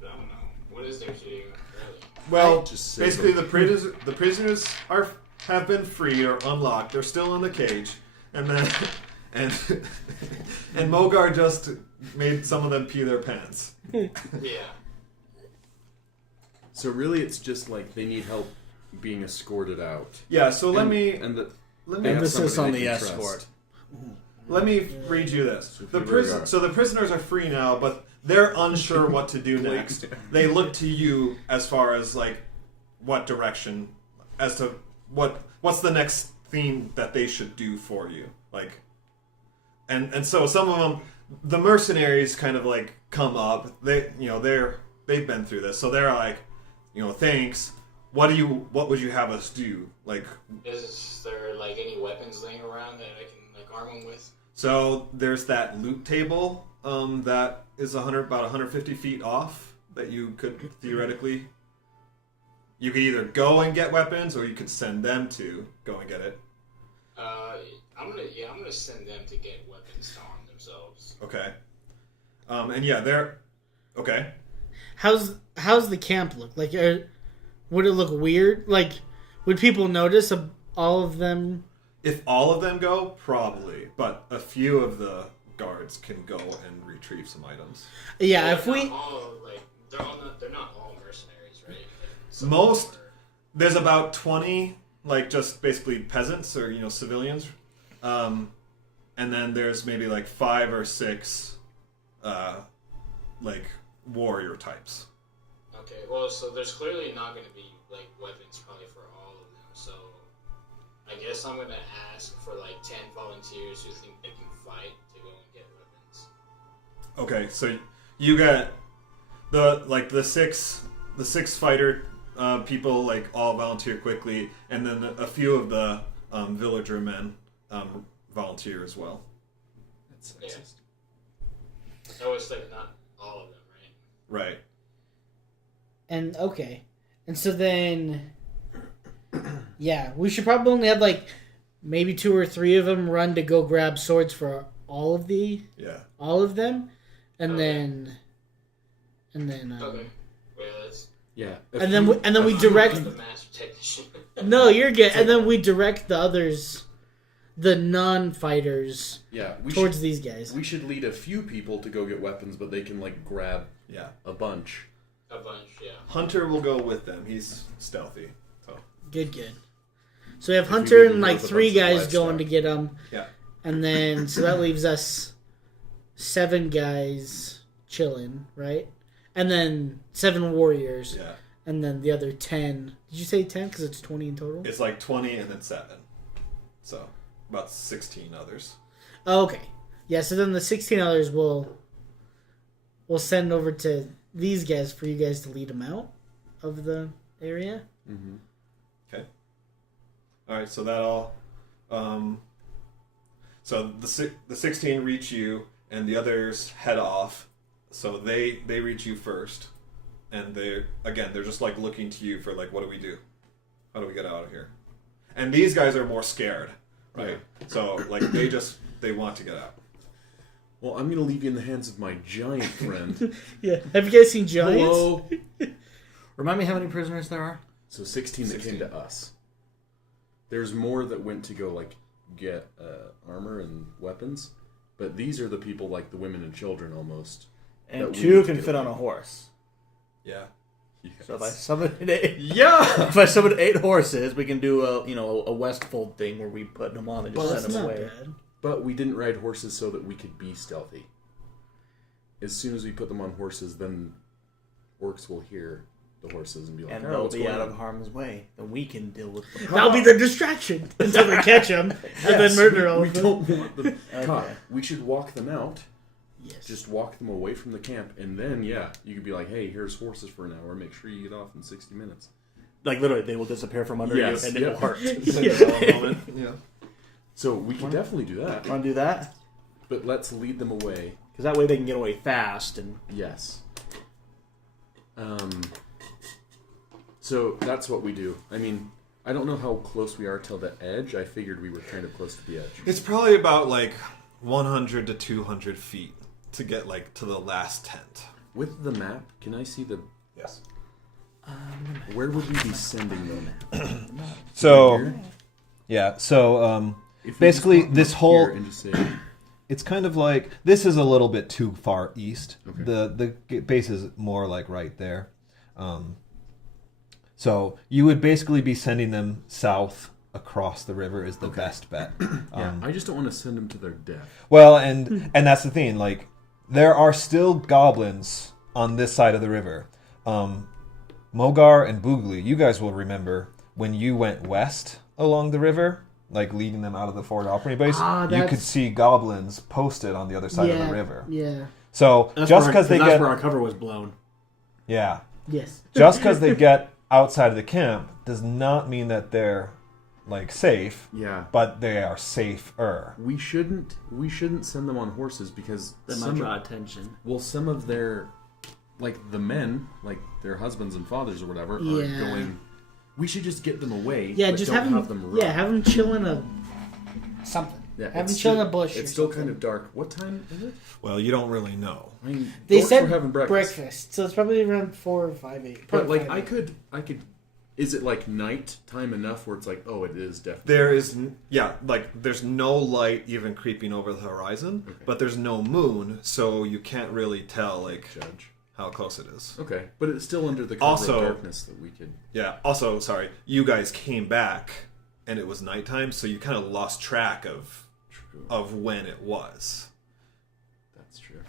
don't know. What is there to do, really? Well, basically the prisoners have been freed or unlocked. They're still in the cage. And then and Mogar just made some of them pee their pants. Yeah. So really it's just like they need help being escorted out. Yeah, so let me Emphasis on the escort. Let me read you this. The prisoners are free now, but they're unsure what to do next. They look to you as far as like what direction, as to what's the next thing that they should do for you. Like, and so some of them, the mercenaries kind of like come up. They've been through this, so they're like, thanks. What would you have us do? Like, is there like any weapons laying around that I can like arm them with? So there's that loot table that is about 150 feet off that you could theoretically. You could either go and get weapons, or you could send them to go and get it. I'm gonna send them to get weapons to arm themselves. Okay. They're okay. How's the camp look? Like, would it look weird? Like, would people notice all of them? If all of them go, probably, but a few of the guards can go and retrieve some items. Yeah, so if we they're not all mercenaries, right? There's about 20, like just basically peasants or civilians, and then there's maybe like 5 or 6, like warrior types. Okay, well, so there's clearly not going to be like weapons probably for all of them. So I guess I'm going to ask for like 10 volunteers who think they can fight to go and get weapons. Okay, so you got the 6 fighter people like all volunteer quickly, and then a few of the villager men volunteer as well. That's sexist. I always think not all of them, right? Right. And okay. And so then yeah, we should probably only have like maybe 2 or 3 of them run to go grab swords for all of them. And Okay. then Okay. Well, that's... Yeah. and then we direct the master technician. No, you're good. And then we direct the others, the non-fighters, Yeah. towards these guys. We should lead a few people to go get weapons, but they can like grab Yeah. a bunch. A bunch, yeah. Hunter will go with them. He's stealthy. So. Good. So we have If you Hunter leave and him like with a 3 bunch of guys livestock. going to get them. Yeah. And then, so that leaves us 7 guys chilling, right? And then 7 warriors. Yeah. And then the other 10. Did you say 10? Because it's 20 in total? It's like 20 and then 7. So, about 16 others. Oh, okay. Yeah, so then the 16 others we'll send over to these guys for you guys to lead them out of the area. Mm-hmm. Okay. All right, so that all... so the 16 reach you, and the others head off. So they reach you first. And they're just like looking to you for like, what do we do? How do we get out of here? And these guys are more scared, right? So like they want to get out. Well, I'm gonna leave you in the hands of my giant friend. Yeah. Have you guys seen Giants? Hello. Remind me how many prisoners there are? So 16 that came to us. There's more that went to go like get armor and weapons, but these are the people like the women and children almost. And that we 2 need to can get fit on away. a horse. Yeah. So if I summon 8, Yeah. if I summon 8 horses, we can do a Westfold thing where we put them on and Well, just that's send them not away. bad. But we didn't ride horses so that we could be stealthy. As soon as we put them on horses, then orcs will hear the horses and be like, And "Oh, they'll what's be going out on?" of harm's way. Then we can deal with them. That'll be the distraction until they catch them and then Yes, murder all we of them. don't want them Okay. caught. We should walk them out. Yes. Just walk them away from the camp, and then you could be like, "Hey, here's horses for an hour. Make sure you get off in 60 minutes." Like literally, they will disappear from under Yes, you, and yeah. it will hurt. Yeah. So we can definitely do that, Want to do that? but let's lead them away. Because that way they can get away fast. And Yes. So that's what we do. I mean, I don't know how close we are till the edge. I figured we were kind of close to the edge. It's probably about like 100 to 200 feet to get like to the last tent. With the map, can I see the? Yes. Where would we be sending them? So, Here? yeah. So, If we basically, just pop this up whole here and just say, it's kind of like this is a little bit too far east. Okay. The base is more like right there. So you would basically be sending them south across the river is the best bet. yeah, I just don't want to send them to their death. Well, and that's the thing. Like, there are still goblins on this side of the river. Mogar and Boogly, you guys will remember when you went west along the river, like leading them out of the forward operating base. You that's- could see goblins posted on the other side of the river. Yeah. So just because they that's get where our cover was blown. yeah, Yes. just because they get outside of the camp does not mean that they're like safe, Yeah, but they are safer. we shouldn't send them on horses because That might draw attention. some of their like the men, like their husbands and fathers or whatever, Yeah. are going. We should just get them away. Yeah, but just don't have them them. run. Yeah, have them chill in a something. Yeah, have it's them chill in still- a bush. It's or still something. kind of dark. What time is it? Well, you don't really know. I mean, They orcs said were having breakfast. so it's probably around 4 or 5, 8. But like, 5, I 8. could. Is it like night time enough where it's like, oh, it is definitely. There is, there's no light even creeping over the horizon, Okay. but there's no moon, so you can't really tell like Judge. how close it is. Okay, but it's still under the cover Also- of darkness that we could. Yeah. Also, sorry, you guys came back, and it was nighttime, so you kind of lost track of when it was. That's true.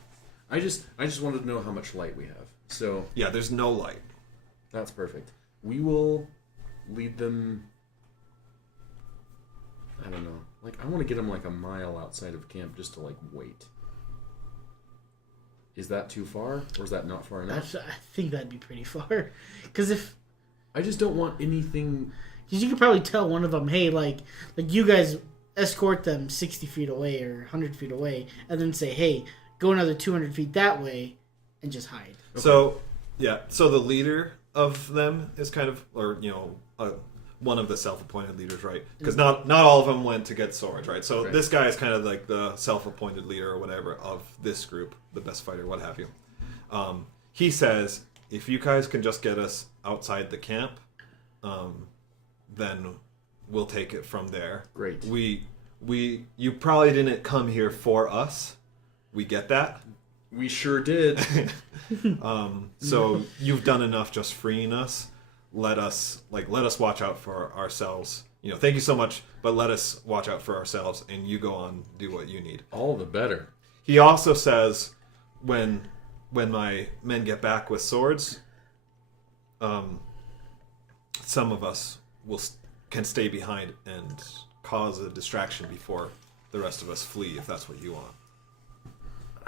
I just wanted to know how much light we have. So Yeah, there's no light. that's perfect. We will lead them. I don't know. Like, I want to get them like a mile outside of camp just to like wait. Is that too far, or is that not far enough? I think that'd be pretty far. Because if I just don't want anything. Because you could probably tell one of them, hey, like you guys escort them 60 feet away or 100 feet away, and then say, hey, go another 200 feet that way, and just hide. Okay. So, yeah. So the leader of them is kind of, or one of the self-appointed leaders, right? Because not all of them went to get swords, right? So this guy is kind of like the self-appointed leader or whatever of this group, the best fighter, what have you. He says, if you guys can just get us outside the camp, then we'll take it from there. Great. You probably didn't come here for us. We get that. We sure did. So you've done enough just freeing us. Let us watch out for ourselves. Thank you so much, but let us watch out for ourselves, and you go on, do what you need. All the better. He also says, when my men get back with swords, some of us can stay behind and cause a distraction before the rest of us flee, if that's what you want.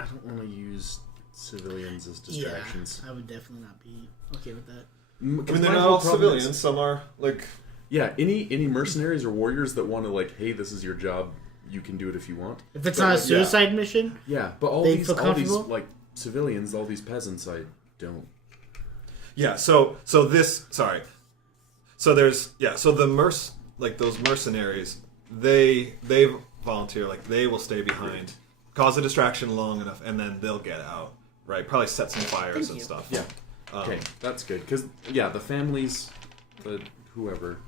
I don't want to use civilians as distractions. Yeah, I would definitely not be okay with that. I mean, they're not all civilians. Some are like... Yeah, any mercenaries or warriors that want to, like, hey, this is your job, you can do it if you want. If it's not a suicide mission? Yeah, but all these like civilians, all these peasants, I don't. Yeah, so there's those mercenaries, they volunteer, like they will stay behind, cause a distraction long enough, and then they'll get out, right? Probably set some fires and stuff. Yeah. Okay, that's good, because the families, the whoever.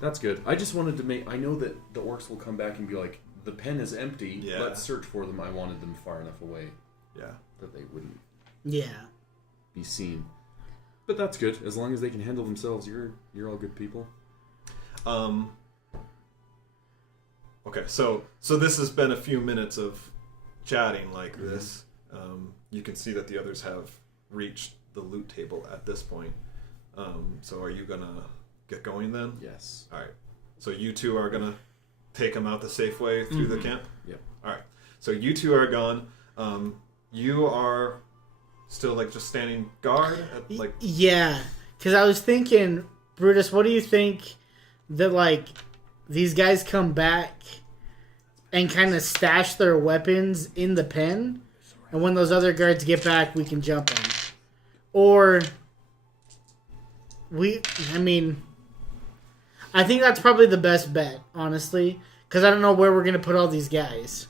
That's good. I just wanted to I know that the orcs will come back and be like, the pen is empty. Yeah. Let's search for them. I wanted them far enough away. Yeah. That they wouldn't. Yeah. Be seen. But that's good. As long as they can handle themselves, you're all good people. Okay, so this has been a few minutes of chatting like this. You can see that the others have reached the loot table at this point. So are you gonna get going then? Yes. All right. So you two are gonna take them out the safe way through the camp? Yep. All right. So you two are gone. You are still like just standing guard at, like... Yeah, because I was thinking, Brutus, what do you think that like these guys come back and kind of stash their weapons in the pen, and when those other guards get back, we can jump them, or I think that's probably the best bet, honestly, because I don't know where we're gonna put all these guys.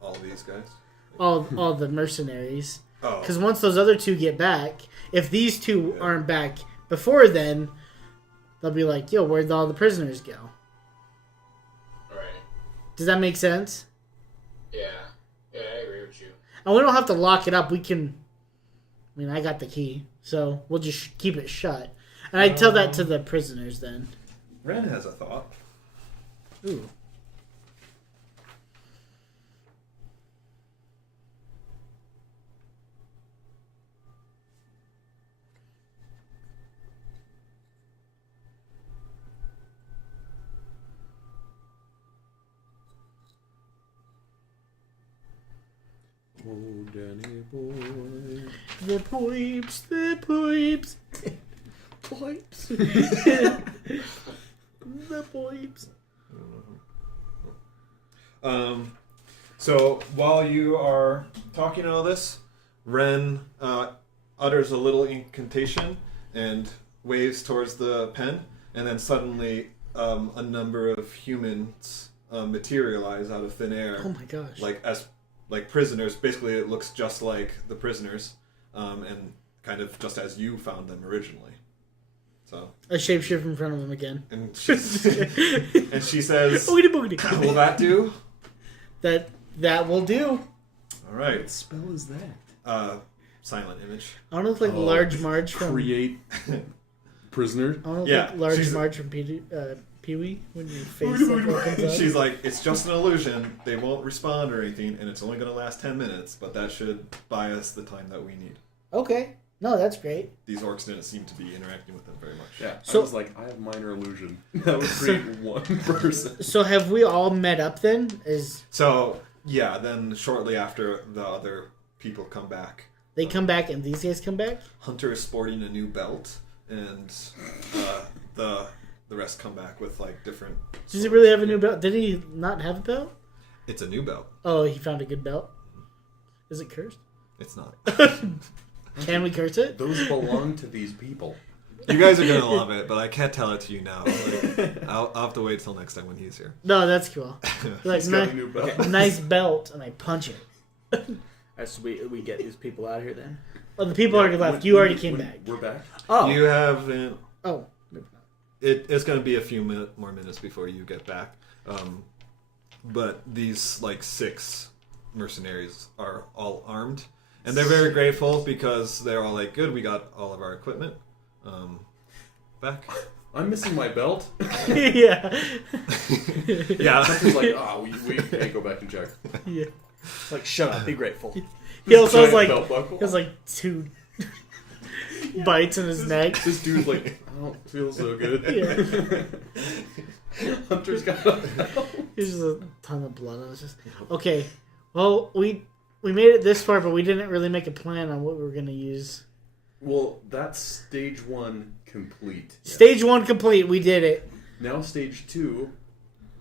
All these guys? All the mercenaries. Oh. Because once those other two get back, if these two aren't back before then, they'll be like, yo, where'd all the prisoners go? Right. Does that make sense? Yeah. Yeah, I agree with you. And we don't have to lock it up. We can... I got the key, so we'll just keep it shut. And I tell that to the prisoners then. Ren has a thought. Ooh. Oh, Danny boy. The pipes, the pipes. Pipes. The pipes. So while you are talking all this, Ren utters a little incantation and waves towards the pen, and then suddenly a number of humans materialize out of thin air. Oh my gosh. Like prisoners. Basically, it looks just like the prisoners, and kind of just as you found them originally. So I shapeshift in front of them again. And she says, Oogity boogity. will that do? That will do. All right. What spell is that? Silent image. I don't look like Large Marge from... Create prisoner? I don't look like Large Marge from Pee-wee when your face opens up. She's like, it's just an illusion. They won't respond or anything, and it's only going to last 10 minutes, but that should buy us the time that we need. Okay. No, that's great. These orcs didn't seem to be interacting with them very much. Yeah, So- I was like, I have minor illusion. That would create one person. So have we all met up then? So, yeah, then shortly after the other people come back, They come back and these guys come back? Hunter is sporting a new belt, and the rest come back with like different. Does he really have a new belt? Did he not have a belt? It's a new belt. Oh, he found a good belt. Is it cursed? It's not. Can we curse it? Those belong to these people. You guys are gonna love it, but I can't tell it to you now. Like, I'll have to wait till next time when he's here. No, that's cool. Like, He's got a new belt. nice belt, and I punch it. As we get these people out of here then. Well, the people already left. You already came back. We're back. Oh, You have. Oh. It's gonna be a few more minutes before you get back. But these like 6 mercenaries are all armed, and they're very grateful because they're all like, "Good, we got all of our equipment back." I'm missing my belt. Yeah. Yeah. Hunter's like, we can't go back and check. Yeah. it's like shut up, be grateful. He also has Giant like belt buckle. he has like 2 bites in his neck. This dude's like, I don't feel so good. Yeah. Hunter's got a belt. There's just a ton of blood. I was just okay. Well, we made it this far, but we didn't really make a plan on what we were gonna use. Well, that's stage 1 complete. Stage 1 complete. We did it. Now stage 2,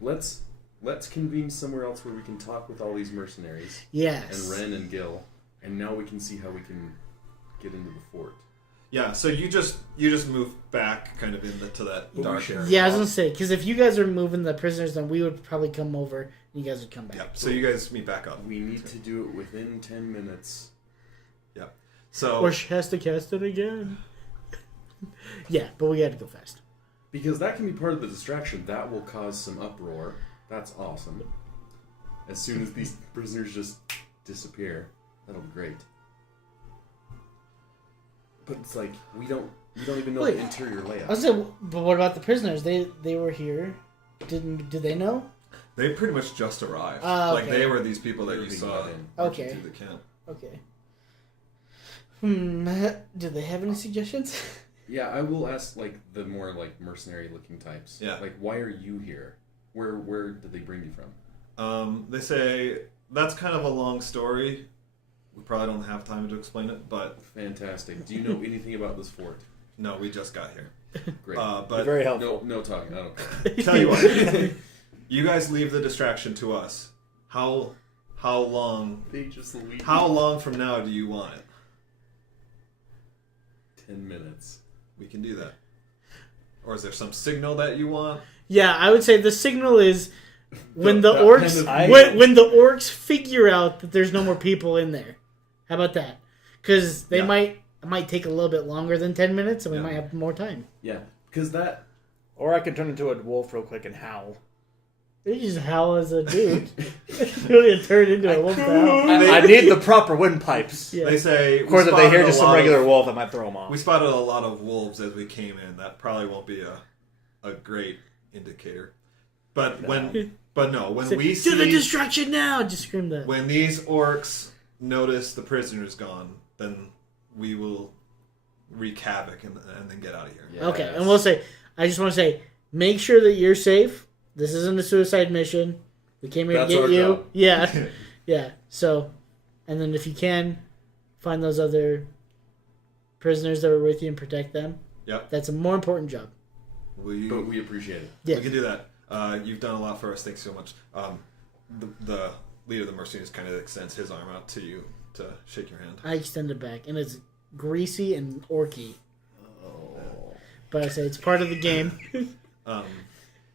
let's convene somewhere else where we can talk with all these mercenaries. Yes. And Ren and Gil, and now we can see how we can get into the fort. Yeah. So you just move back, kind of to that dark area. Yeah, I was gonna say because if you guys are moving the prisoners, then we would probably come over and you guys would come back. Yep. So you guys meet back up. We need to do it within 10 minutes. Yep. So. Or she has to cast it again. Yeah, but we got to go fast. Because that can be part of the distraction. That will cause some uproar. That's awesome. As soon as these prisoners just disappear, that'll be great. But it's like we don't even know Wait, the interior layout. I was saying, but what about the prisoners? They were here. Did they know? They pretty much just arrived. Oh, Like okay. they were these people that They're you being saw let in. marching Okay. through the camp. Okay. Do they have any suggestions? Yeah, I will ask like the more like mercenary looking types. Yeah. Like, why are you here? Where did they bring you from? They say that's kind of a long story. We probably don't have time to explain it, but Fantastic. Do you know anything about this fort? no, we just got here. Great. But Very helpful. no talking. I don't care. tell you what, you guys leave the distraction to us. How long? They just leave. How long from now do you want it? 10 minutes. We can do that. Or is there some signal that you want? Yeah, I would say the signal is when the That orcs kind of- when the orcs figure out that there's no more people in there. How about that? Because they Yeah. might take a little bit longer than 10 minutes, and we Yeah. might have more time. Yeah, because that. Or I can turn into a wolf real quick and howl. They just howl as a dude. Really turn into a wolf howl. I need the proper windpipes. Yeah. They say. Of course, if they hear just some regular wolf, I might throw them off. We spotted a lot of wolves as we came in. That probably won't be a great indicator. But when Say, we do the see distraction now! Just scream that. when these orcs notice the prisoners gone, then we will wreak havoc and then get out of here. Yes. Okay, and we'll say, I just want to say, make sure that you're safe. This isn't a suicide mission. We came here That's to our get you. job. Yeah, yeah. So, and then if you can, find those other prisoners that were with you and protect them. Yep. That's a more important job. Will you? But we appreciate it. Yes. We can do that. You've done a lot for us. Thanks so much. The leader of the mercenaries kind of extends his arm out to you to shake your hand. I extend it back, and it's greasy and orky. Oh. But I say it's part of the game.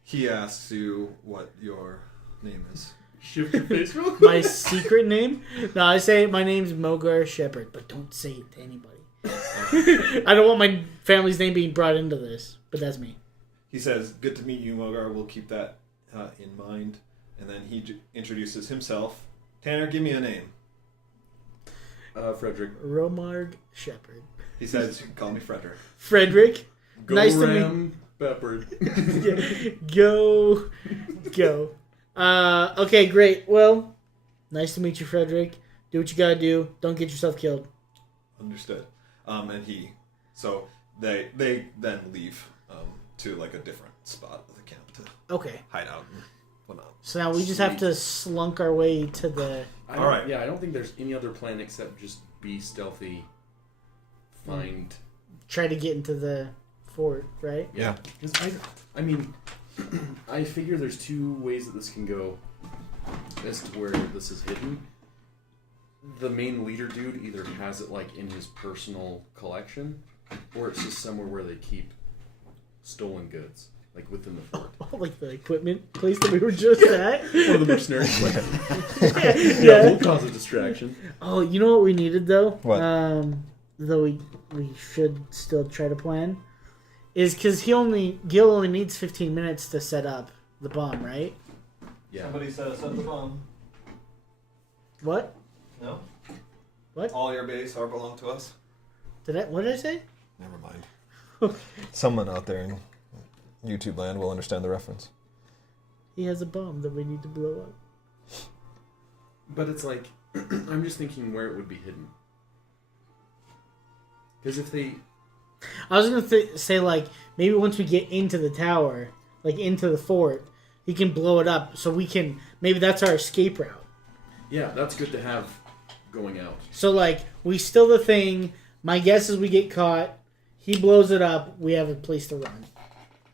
He asks you what your name is. Shift your face real quick. My secret name? No, I say my name's Mogar Shepherd, but don't say it to anybody. I don't want my family's name being brought into this, but that's me. He says, "Good to meet you, Mogar. We'll keep that in mind." And then he introduces himself. Tanner, give me a name. Frederick. Romarg Shepherd. He says, "You can call me Frederick." Frederick. Go Nice to meet- Ram Peppered. Yeah, go. Okay, great. Well, nice to meet you, Frederick. Do what you gotta do. Don't get yourself killed. Understood. So they then leave to like a different spot of the camp to Okay. hide out and whatnot. So now we just have to slunk our way to the... All right. Yeah, I don't think there's any other plan except just be stealthy, find. Try to get into the fort, right? Yeah. 'Cause I mean, I figure there's two ways that this can go as to where this is hidden. The main leader dude either has it like in his personal collection, or it's just somewhere where they keep stolen goods, like within the fort. Like the equipment place that we were just at. Or the mercenaries. Yeah. We'll cause a distraction. Oh, you know what we needed though? What? Though we should still try to plan, is because Gil only needs 15 minutes to set up the bomb, right? Yeah. Somebody set us up the bomb. What? No? What? All your base are belong to us? What did I say? Never mind. Someone out there in YouTube land will understand the reference. He has a bomb that we need to blow up. But it's like, I'm just thinking where it would be hidden. Because if they... I was gonna say like maybe once we get into the tower, like into the fort, he can blow it up so we can. Maybe that's our escape route. Yeah, that's good to have going out. So like we steal the thing. My guess is we get caught. He blows it up. We have a place to run.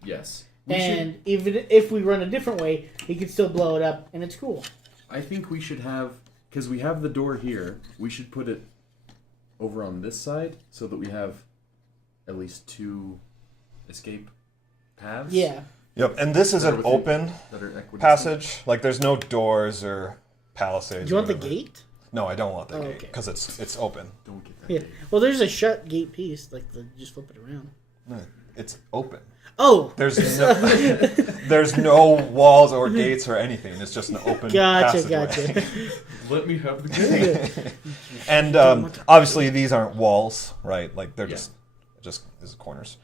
Yes. And even if we run a different way, he can still blow it up, and it's cool. I think we should have... Because we have the door here, we should put it over on this side so that we have at least 2 escape paths. Yeah. Yep, and this is That are an within- open that are equidistant. passage. Like, there's no doors or palisades. Do you want or the whatever. gate? No, I don't want the Oh, gate okay. because it's open. Don't get that Yeah. gate. Well, there's a shut gate piece. Like just flip it around. No, it's open. Oh. There's there's no walls or gates or anything. It's just an open Gotcha. passageway. Gotcha. Let me have the gate. And obviously these aren't walls, right? Like they're Yeah. just as corners.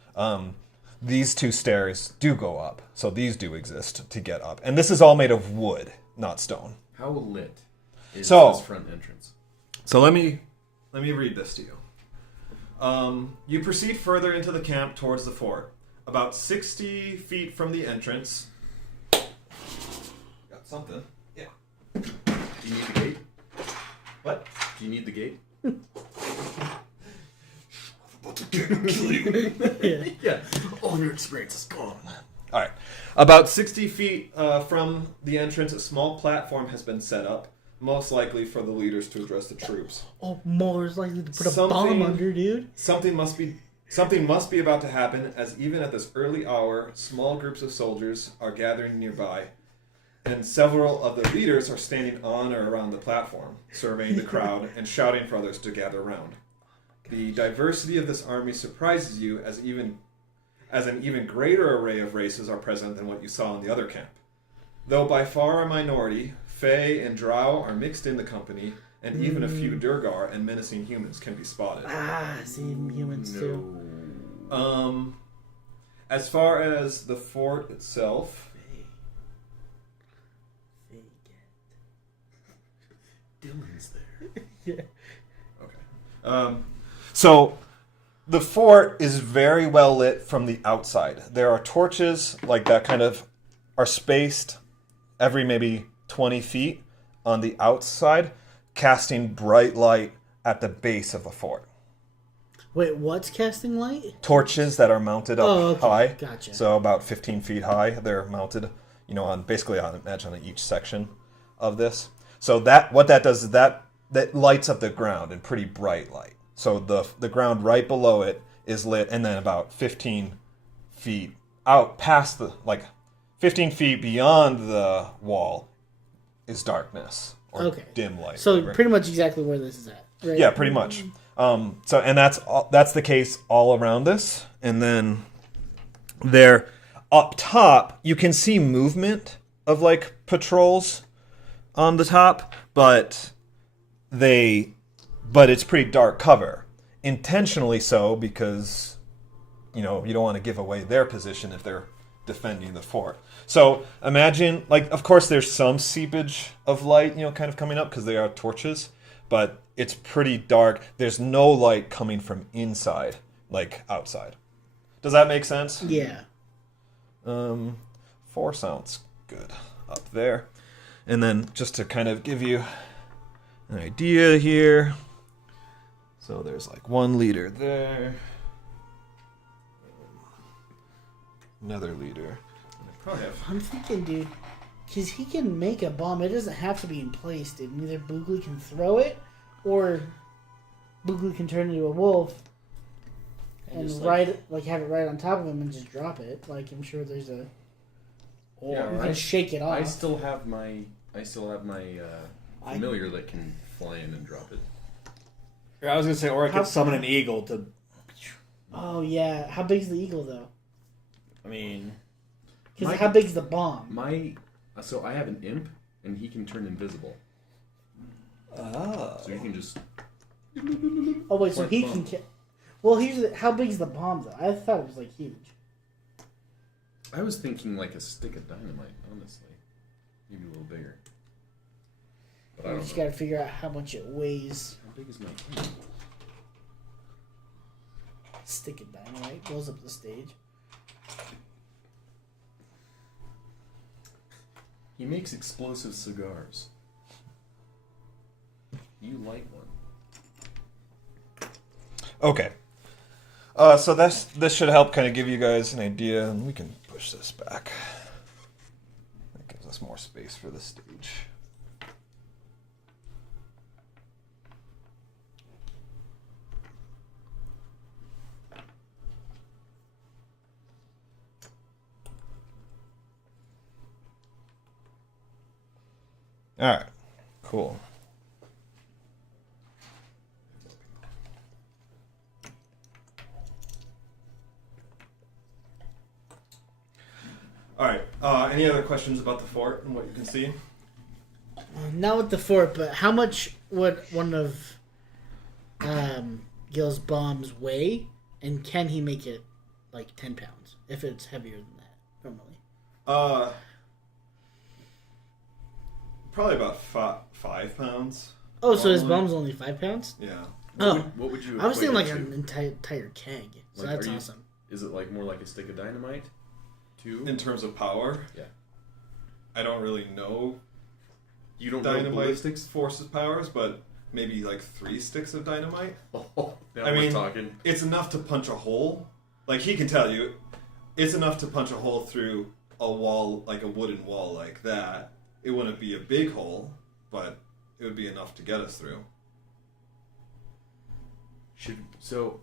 These 2 stairs do go up, so these do exist to get up. And this is all made of wood, not stone. How lit is So- this front entrance? So let me read this to you. You proceed further into the camp towards the fort. About 60 feet from the entrance. Got something. Yeah. Do you need the gate? What? Do you need the gate? Yeah. Yeah. All your experience is gone. All right. About 60 feet from the entrance, a small platform has been set up, most likely for the leaders to address the troops. Oh, more is likely to put a Something- bomb under, dude. Something must be about to happen, as even at this early hour, small groups of soldiers are gathering nearby, and several of the leaders are standing on or around the platform, surveying the crowd and shouting for others to gather around. The diversity of this army surprises you, as an even greater array of races are present than what you saw in the other camp. Though by far a minority, Fey and Drow are mixed in the company, and even a few Durgar and menacing humans can be spotted. Ah, same humans too. As far as the fort itself, Dylan's there. Yeah. okay. So the fort is very well lit from the outside. There are torches like that kind of are spaced every maybe 20 feet on the outside, casting bright light at the base of the fort. Wait, what's casting light? Torches that are mounted up okay. high. Gotcha. So about 15 feet high. They're mounted, on basically on each section of this. So what that does is that lights up the ground in pretty bright light. So the ground right below it is lit, and then about 15 feet out past 15 feet beyond the wall is darkness or Okay. dim light. So whatever. pretty much exactly where this is at, right? Yeah, pretty much. And that's the case all around this. And then there up top, you can see movement of patrols on the top, but it's pretty dark cover. Intentionally so, because you don't want to give away their position if they're defending the fort. So imagine, of course there's some seepage of light, kind of coming up because they are torches, but it's pretty dark. There's no light coming from inside, outside. Does that make sense? Yeah. 4 sounds good up there. And then just to kind of give you an idea here, So there's like one leader there. Another leader. Probably have. I'm thinking, dude, because he can make a bomb. It doesn't have to be in place, dude. Either Boogly can throw it, or Boogly can turn into a wolf and just, have it right on top of him and just drop it. Like, I'm sure there's a... Or Yeah, You I- can shake it off. I still have my familiar that can fly in and drop it. I was gonna say, or I How- could summon an eagle to. Oh, yeah. How big's the eagle, though? I mean, Because My- how big's the bomb? So I have an imp, and he can turn invisible. So you can just. Oh, wait, so Like he bomb. can... Well, how big's the bomb, though? I thought it was, like, huge. I was thinking like a stick of dynamite, honestly. Maybe a little bigger. But I You don't just know. gotta figure out how much it weighs. How big is my imp? Stick of dynamite blows up the stage. He makes explosive cigars. You light one. Okay. So this should help kind of give you guys an idea, and we can push this back. That gives us more space for the stage. All right. Cool. All right. Any other questions about the fort and what you can see? Not with the fort, but how much would one of Gil's bombs weigh? And can he make it like 10 pounds if it's heavier than that normally? Probably about 5 pounds. Oh, so his Normally- bomb's only 5 pounds? Yeah. Oh, What would you? I was thinking like equate an it to? entire keg. So Like, that's are you- awesome. Is it like more like a stick of dynamite? Two. In terms of power, Yeah. I don't really know You don't know dynamite ballistics? forces powers, but maybe like 3 sticks of dynamite. Oh, now I we're mean- talking. It's enough to punch a hole. Like he can tell you, it's enough to punch a hole through a wall, like a wooden wall like that. It wouldn't be a big hole, but it would be enough to get us through. So.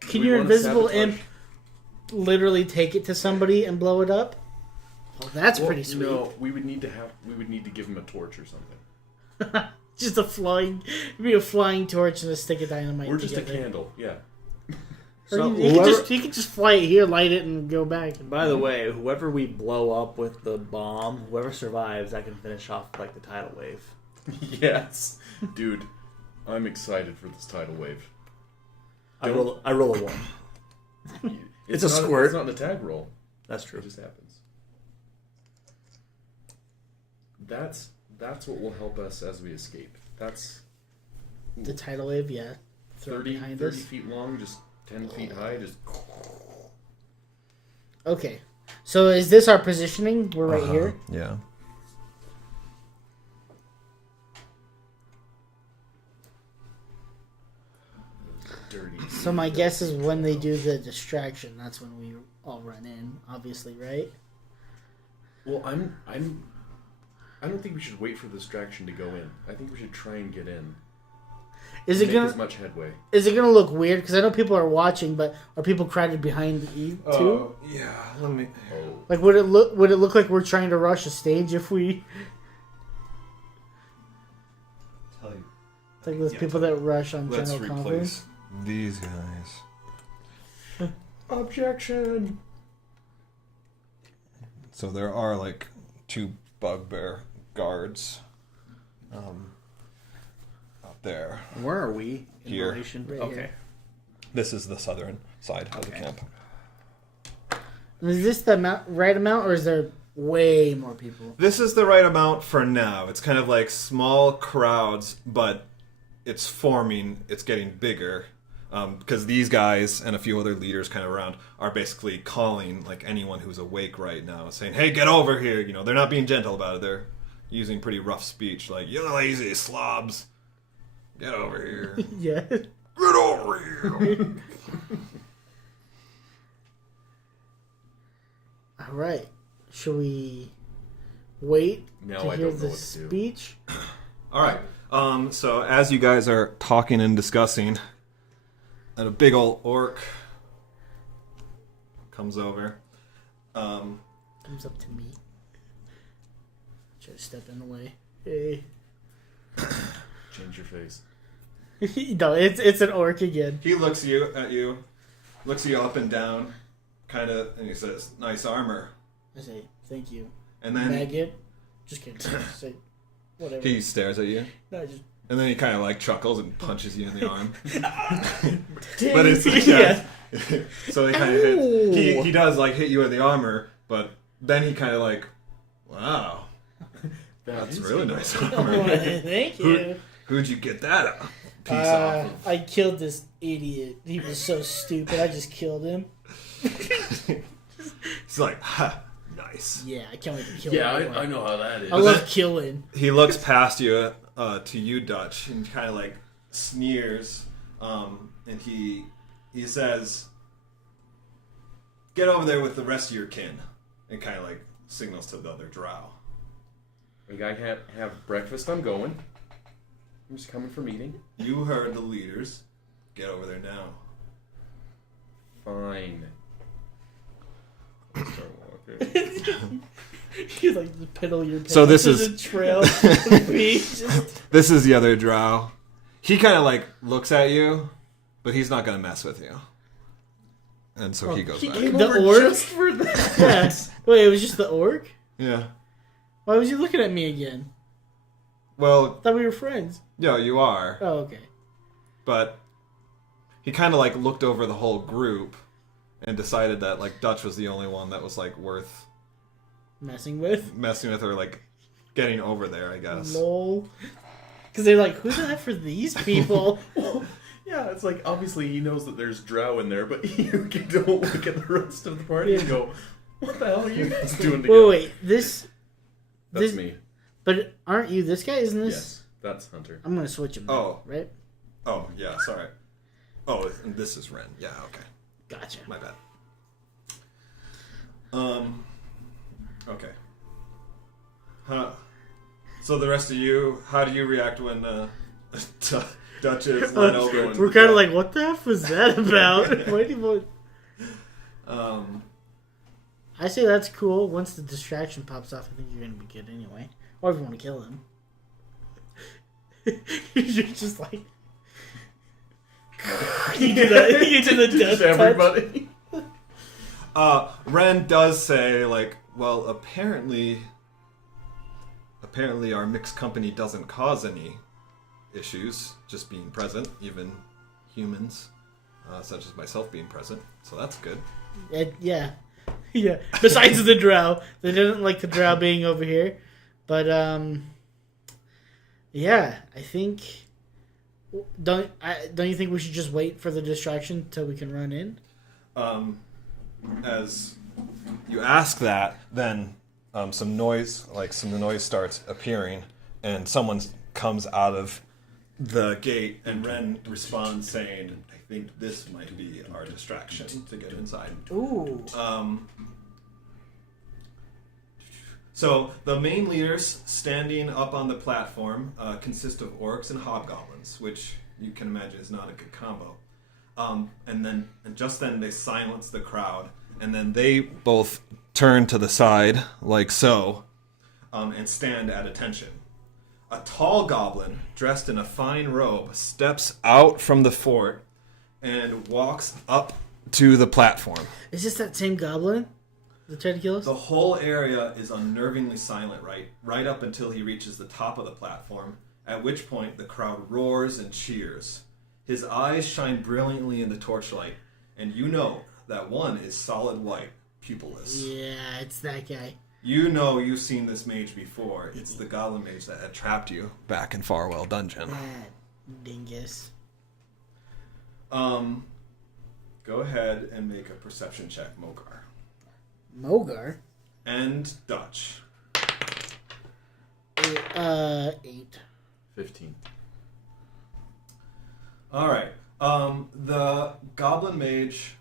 Can we your wanna invisible sabotage- imp literally take it to somebody and blow it up? Well, that's Well, pretty sweet. No, we would need to give him a torch or something. Just it'd be a flying torch and a stick of dynamite. We're just a together. candle, yeah. Or So you whoever- could just fly it here, light it, and go back. by the way, whoever we blow up with the bomb, whoever survives, that can finish off like the tidal wave. Yes, dude, I'm excited for this tidal wave. I roll a 1. It's a not, squirt. It's not an attack roll. That's It true. just happens. That's what will help us as we escape. That's The tidal wave, yeah. Throw it 30 behind 30 us. feet long, just 10 feet high, just. Okay. So is this our positioning? We're right here. Yeah. Dirty. So my guess is when they do the distraction, that's when we all run in, obviously, right? Well, I don't think we should wait for the distraction to go in. I think we should try and get in. Is it Make as gonna much headway. look weird? Because I know people are watching, but are people crowded behind you too? Yeah. Let me. Oh, Like, would it look like we're trying to rush a stage if we Tell you. like those Yeah, people that rush on Let's general replace conference? These guys. objection! So there are like 2 bugbear guards up there. Where are we in Here. relation? Right Okay. here. This is the southern side of the Okay. camp. Is this the right amount, or is there way more people? This is the right amount for now. It's kind of like small crowds, but it's forming. It's getting bigger because these guys and a few other leaders kind of around are basically calling like anyone who's awake right now, saying, "Hey, get over here!" You know, they're not being gentle about it. They're using pretty rough speech, like "You lazy slobs, get over here, Yeah. get over All right. Should we wait Now to I hear don't know the what to do. speech? All right. So as you guys are talking and discussing, and a big old orc comes over. Comes up to me. Try to step in the way. Hey. Change your face. No, it's an orc again. He looks at you, looks you up and down, kind of, and he says, "Nice armor." I say, thank you. And then Maggot. Just kidding. Say, whatever. he stares at you, No, just. and then he kind of like chuckles and punches you in the arm. Dang. But it's Yeah. So he kind of hits. He does like hit you in the armor, but then he kind of like, wow, that's really nice armor. Thank you. Who'd you get that piece off of? I killed this idiot. He was so stupid. I just killed him. He's like, ha, nice. Yeah, I can't wait to kill Yeah, him. I know how that is. I love killing. He looks past you to you, Dutch, and kind of like sneers, and he says, "Get over there with the rest of your kin," and kind of like signals to the other drow. We gotta have breakfast. I'm going. I'm just coming for meeting. You heard the leaders. Get over there now. Fine. I'll start walking. You like to piddle your pants. So this There's is- a trail of me. Just... This is the other drow. He kind of like looks at you, but he's not gonna mess with you. And so he goes back. The orc? for that. Yeah. Wait, it was just the orc? Yeah. Why was he looking at me again? Well, I thought we were friends. yeah, you are. Oh, okay. But he kind of like looked over the whole group and decided that like Dutch was the only one that was like worth Messing with? messing with or like getting over there, I guess. Lol. Because they're like, who's that for these people? Yeah, it's like obviously he knows that there's drow in there, but you don't look at the rest of the party and go, "What the hell are you guys doing together?" Wait, this... That's this, me. But aren't you this guy? Isn't this... Yes, that's Hunter. I'm going to switch him. now, Oh. Right? Oh, yeah, sorry. Oh, and this is Ren. Yeah, okay. Gotcha. My bad. Okay. Huh. So the rest of you, how do you react when Dutch is line over? And, We're kind of like, what the F was that about? Why do you want... I say that's cool. Once the distraction pops off, I think you're going to be good anyway. Or if you want to kill him. You're just like... you do the death touch. Everybody. Ren does say, like, well, apparently our mixed company doesn't cause any issues, just being present, even humans, such as myself being present, so that's good. Yeah. Yeah. Besides the drow. They didn't like the drow being over here. But, yeah, I think... Don't you think we should just wait for the distraction till we can run in? As you ask that, then some noise starts appearing, and someone comes out of the gate, and Ren responds saying, "I think this might be our distraction to get inside." Ooh. So the main leaders standing up on the platform consist of orcs and hobgoblins, which you can imagine is not a good combo. And just then they silence the crowd, and then they both turn to the side like so, and stand at attention. A tall goblin dressed in a fine robe steps out from the fort and walks up to the platform. Is this that same goblin that tried to kill us? The whole area is unnervingly silent right up until he reaches the top of the platform, at which point the crowd roars and cheers. His eyes shine brilliantly in the torchlight, and you know that one is solid white, pupilless. Yeah, it's that guy. You know you've seen this mage before. It's the goblin mage that had trapped you back in Farwell Dungeon. That dingus. Go ahead and make a perception check, Mogar. Mogar? And Dutch. 8. 15. Alright. The goblin mage,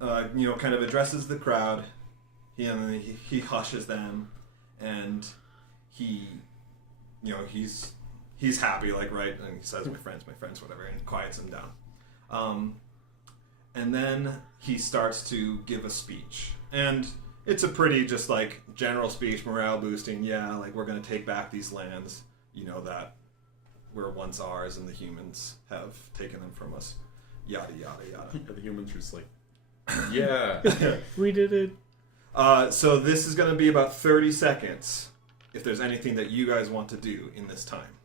kind of addresses the crowd. He hushes them, and he's happy, like, right, and he says, my friends, whatever, and quiets them down. And then he starts to give a speech, and it's a pretty just like general speech, morale boosting. Yeah, like, we're going to take back these lands, that were once ours, and the humans have taken them from us. Yada yada yada. The humans are just like, yeah, We did it. So this is going to be about 30 seconds. If there's anything that you guys want to do in this time,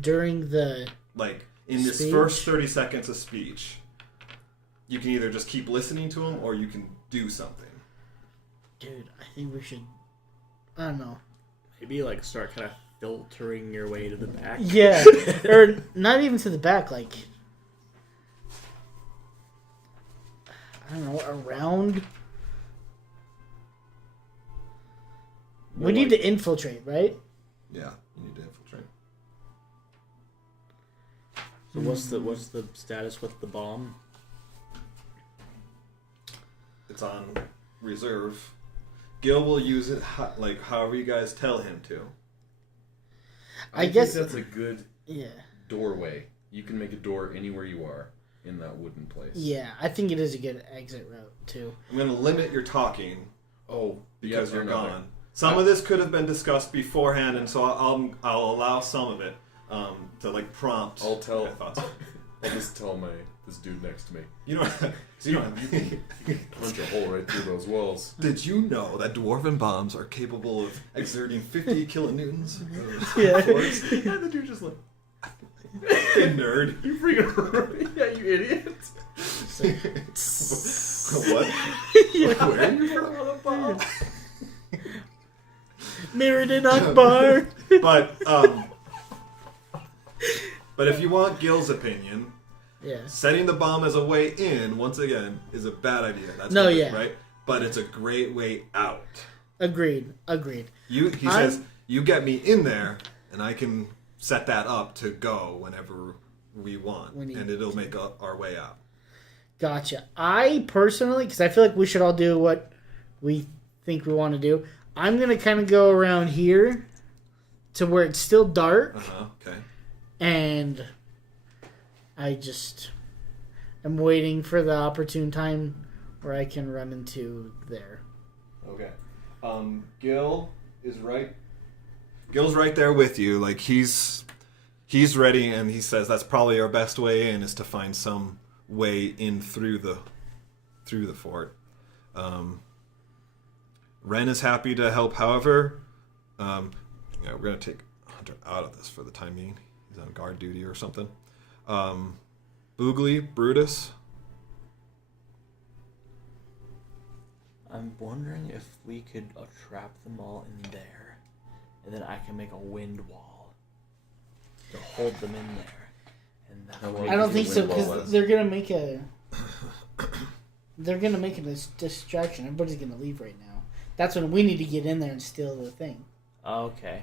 During the like in this speech? first 30 seconds of speech, you can either just keep listening to him or you can do something. Dude, I think we should. I don't know. Maybe like start kind of filtering your way to the back. Yeah, or not even to the back. Like, I don't know, around. We need to infiltrate, right? Yeah, you need to infiltrate. So what's the status with the bomb? It's on reserve. Gil will use it like however you guys tell him to. I guess think that's a good Yeah. doorway. You can make a door anywhere you are in that wooden place. Yeah, I think it is a good exit route too. I'm going to limit your talking Oh, because yeah, you're another. gone. Some of this could have been discussed beforehand, and so I'll allow some of it to like prompt. I'll tell. my thoughts. I'll just tell this dude next to me. You know, You can punch a hole right through those walls. Did you know that dwarven bombs are capable of exerting 50 kilonewtons? Yeah. Force? Yeah, the dude just like, Hey, nerd. you freaking yeah, you idiot. What? Where are you from on a bomb? Mirrored Akbar. But if you want Gil's opinion, Yeah. setting the bomb as a way in, once again, is a bad idea. That's No, good, yeah. right? But it's a great way out. Agreed. He says, you get me in there, and I can set that up to go whenever we want, and it'll make our way out. Gotcha. I personally, because I feel like we should all do what we think we want to do, I'm going to kind of go around here to where it's still dark, Okay. and I just am waiting for the opportune time where I can run into there. Okay. Gil is right. Gil's right there with you. Like he's ready, and he says that's probably our best way in is to find some way in through the fort. Ren is happy to help. However, we're gonna take Hunter out of this for the time being. He's on guard duty or something. Boogly, Brutus. I'm wondering if we could trap them all in there, and then I can make a wind wall to hold them in there. And that way I don't think so, wind wall because is. they're going to make a... They're going to make a distraction. Everybody's going to leave right now. That's when we need to get in there and steal the thing. Okay.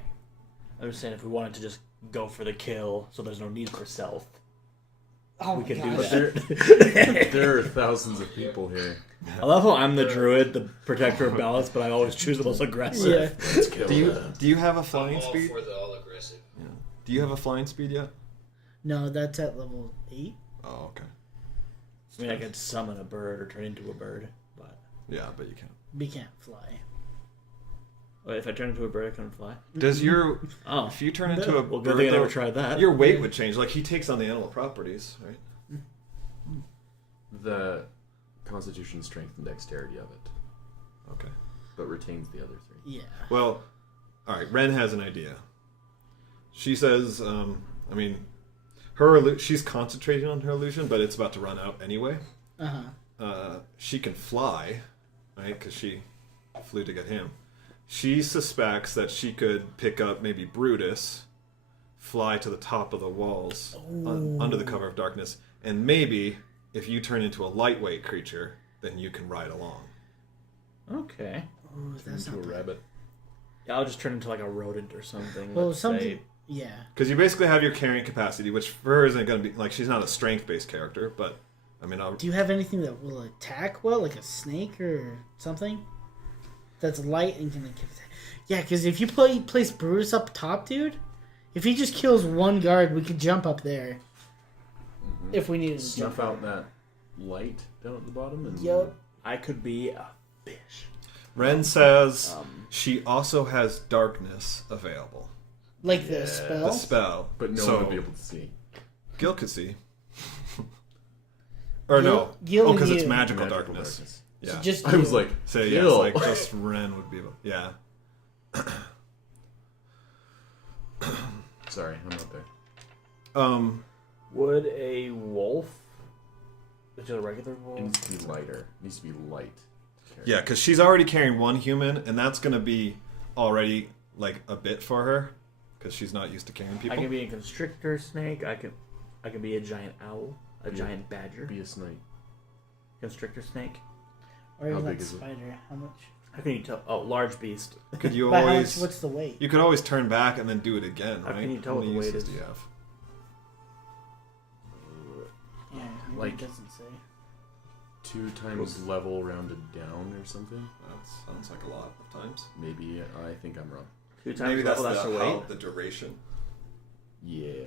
I was saying if we wanted to just go for the kill, so there's no need for stealth. Oh We my can do gosh. that. There are thousands of people here. I love how I'm the druid, the protector of balance, but I always choose the most aggressive. Yeah. Let's kill Do you have a I'm flying all speed? for the all aggressive. Yeah. Do you have a flying speed yet? No, that's at level 8. Oh, okay. I mean, I could summon a bird or turn into a bird, but Yeah, but you can't. We can't fly. wait, if I turn into a bird, I can fly. Does your Oh, if you turn into a well, bird, good thing I never though, tried that. your weight would change. Like he takes on the animal properties, right? The constitution, strength, and dexterity of it, Okay. but retains the other three. Yeah. Well, all right. Ren has an idea. She says, she's concentrating on her illusion, but it's about to run out anyway. She can fly, right? Because she flew to get him. She suspects that she could pick up maybe Brutus, fly to the top of the walls under the cover of darkness, and maybe if you turn into a lightweight creature, then you can ride along. Okay. Ooh, Turn that's into not a bad. rabbit. Yeah, I'll just turn into like a rodent or something. Well, let's something- say Yeah. Because you basically have your carrying capacity, which for her isn't going to be... Like, she's not a strength-based character, but... I mean, Do you have anything that will attack well, like a snake or something? That's light and can attack? Yeah, because if you place Brutus up top, dude, if he just kills one guard, we could jump up there. Mm-hmm. If we needed to Snuff jump out that light down at the bottom. And Yep. I could be a fish. Ren says she also has darkness available. Like the spell? The spell. But no So, one would be able to see. Gil could see. Or no. Gil Oh, and because it's you. magical darkness. Yeah. So just I was you. like, So yes, Gil. like just Ren would be able. Yeah. Sorry, I'm not there. Would a wolf... Is it a regular wolf? It needs to be lighter. It needs to be light. to carry. Yeah, because she's already carrying one human, and that's gonna be already like a bit for her, because she's not used to carrying people. I can be a constrictor snake. I can be a giant owl. A Be a- giant badger. Be a snake. Constrictor snake. Or How even big that is it? spider. How much? How can you tell? Oh, large beast. Could you But how always? much? What's the weight? You could always turn back and then do it again, How right? can you tell How what many the weight uses is? do you have? Yeah, maybe Like- it doesn't say. 2 times level rounded down or something. That sounds like a lot of times. Maybe I think I'm wrong. 2 times Maybe that's level, that's the weight. the duration. Yeah.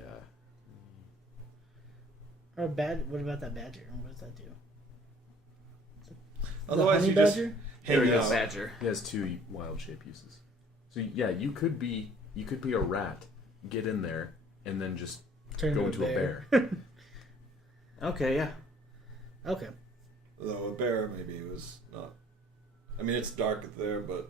Or what about that badger? What does that do? Otherwise, the honey you just badger? There we hang go, out. badger. He has 2 wild shape uses. So yeah, you could be a rat, get in there, and then just Turn go into a bear. Okay, yeah. Okay. Though a bear maybe was not. I mean, it's dark there, but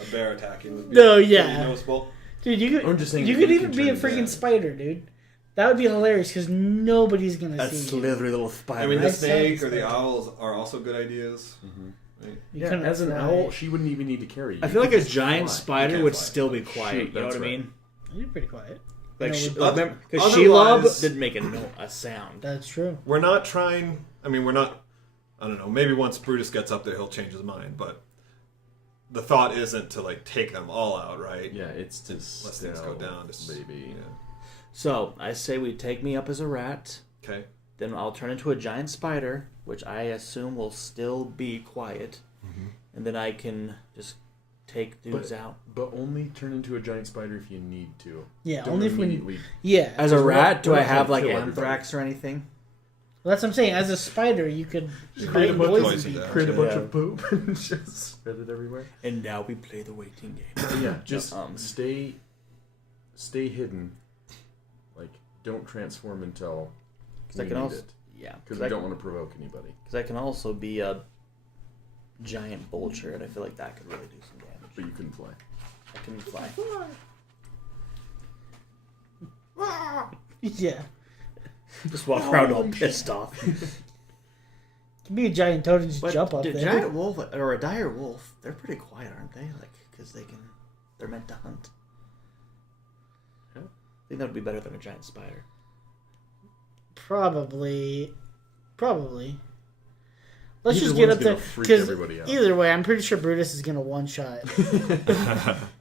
a bear attacking would be No, yeah. pretty noticeable. Dude, you I'm just saying you if could you even can be a turn freaking that- spider, dude. That would be hilarious because nobody's gonna That see you. slithery little spider. I mean, I the snake said or the spider. owls are also good ideas. Mm-hmm. Right? You Yeah, couldn't as an fly. owl, she wouldn't even need to carry you. I feel like You a could just giant fly. spider can't would fly. still be quiet. Shoot, You know what I that's right. mean? You're pretty quiet. Like, You know, Oth- because Shelob otherwise- didn't make a sound. That's true. We're not trying. I mean, we're not. I don't know. Maybe once Brutus gets up there, he'll change his mind. But the thought isn't to like take them all out, right? Yeah, it's to Let things go down. Just baby. Yeah. So I say we take me up as a rat. Okay. Then I'll turn into a giant spider, which I assume will still be quiet. Mm-hmm. And then I can just take dudes out. But only turn into a giant spider if you need to. Yeah, Don't only if we. immediately. Yeah. As a We're rat, not- do we're I not have gonna like kill everybody. anthrax or anything? Well, that's what I'm saying. As a spider, you could create a bunch of poison poison people. damage. Create a bunch Yeah. of poop and just spread it everywhere. And now we play the waiting game. But yeah, just Um, stay hidden. Like, don't transform until Because I we can need also, it. yeah, Because we don't want to provoke anybody. Because I can also be a giant vulture, and I feel like that could really do some damage. But you couldn't fly. I can fly. Yeah. Just walk around all pissed off. Can be a giant toad and just But jump up a there. giant wolf or a dire wolf, they're pretty quiet, aren't they? Like, because they're meant to hunt. Yeah. I think that would be better than a giant spider. Probably. Let's Either just get one's up there gonna freak because everybody out. either way, I'm pretty sure Brutus is gonna one shot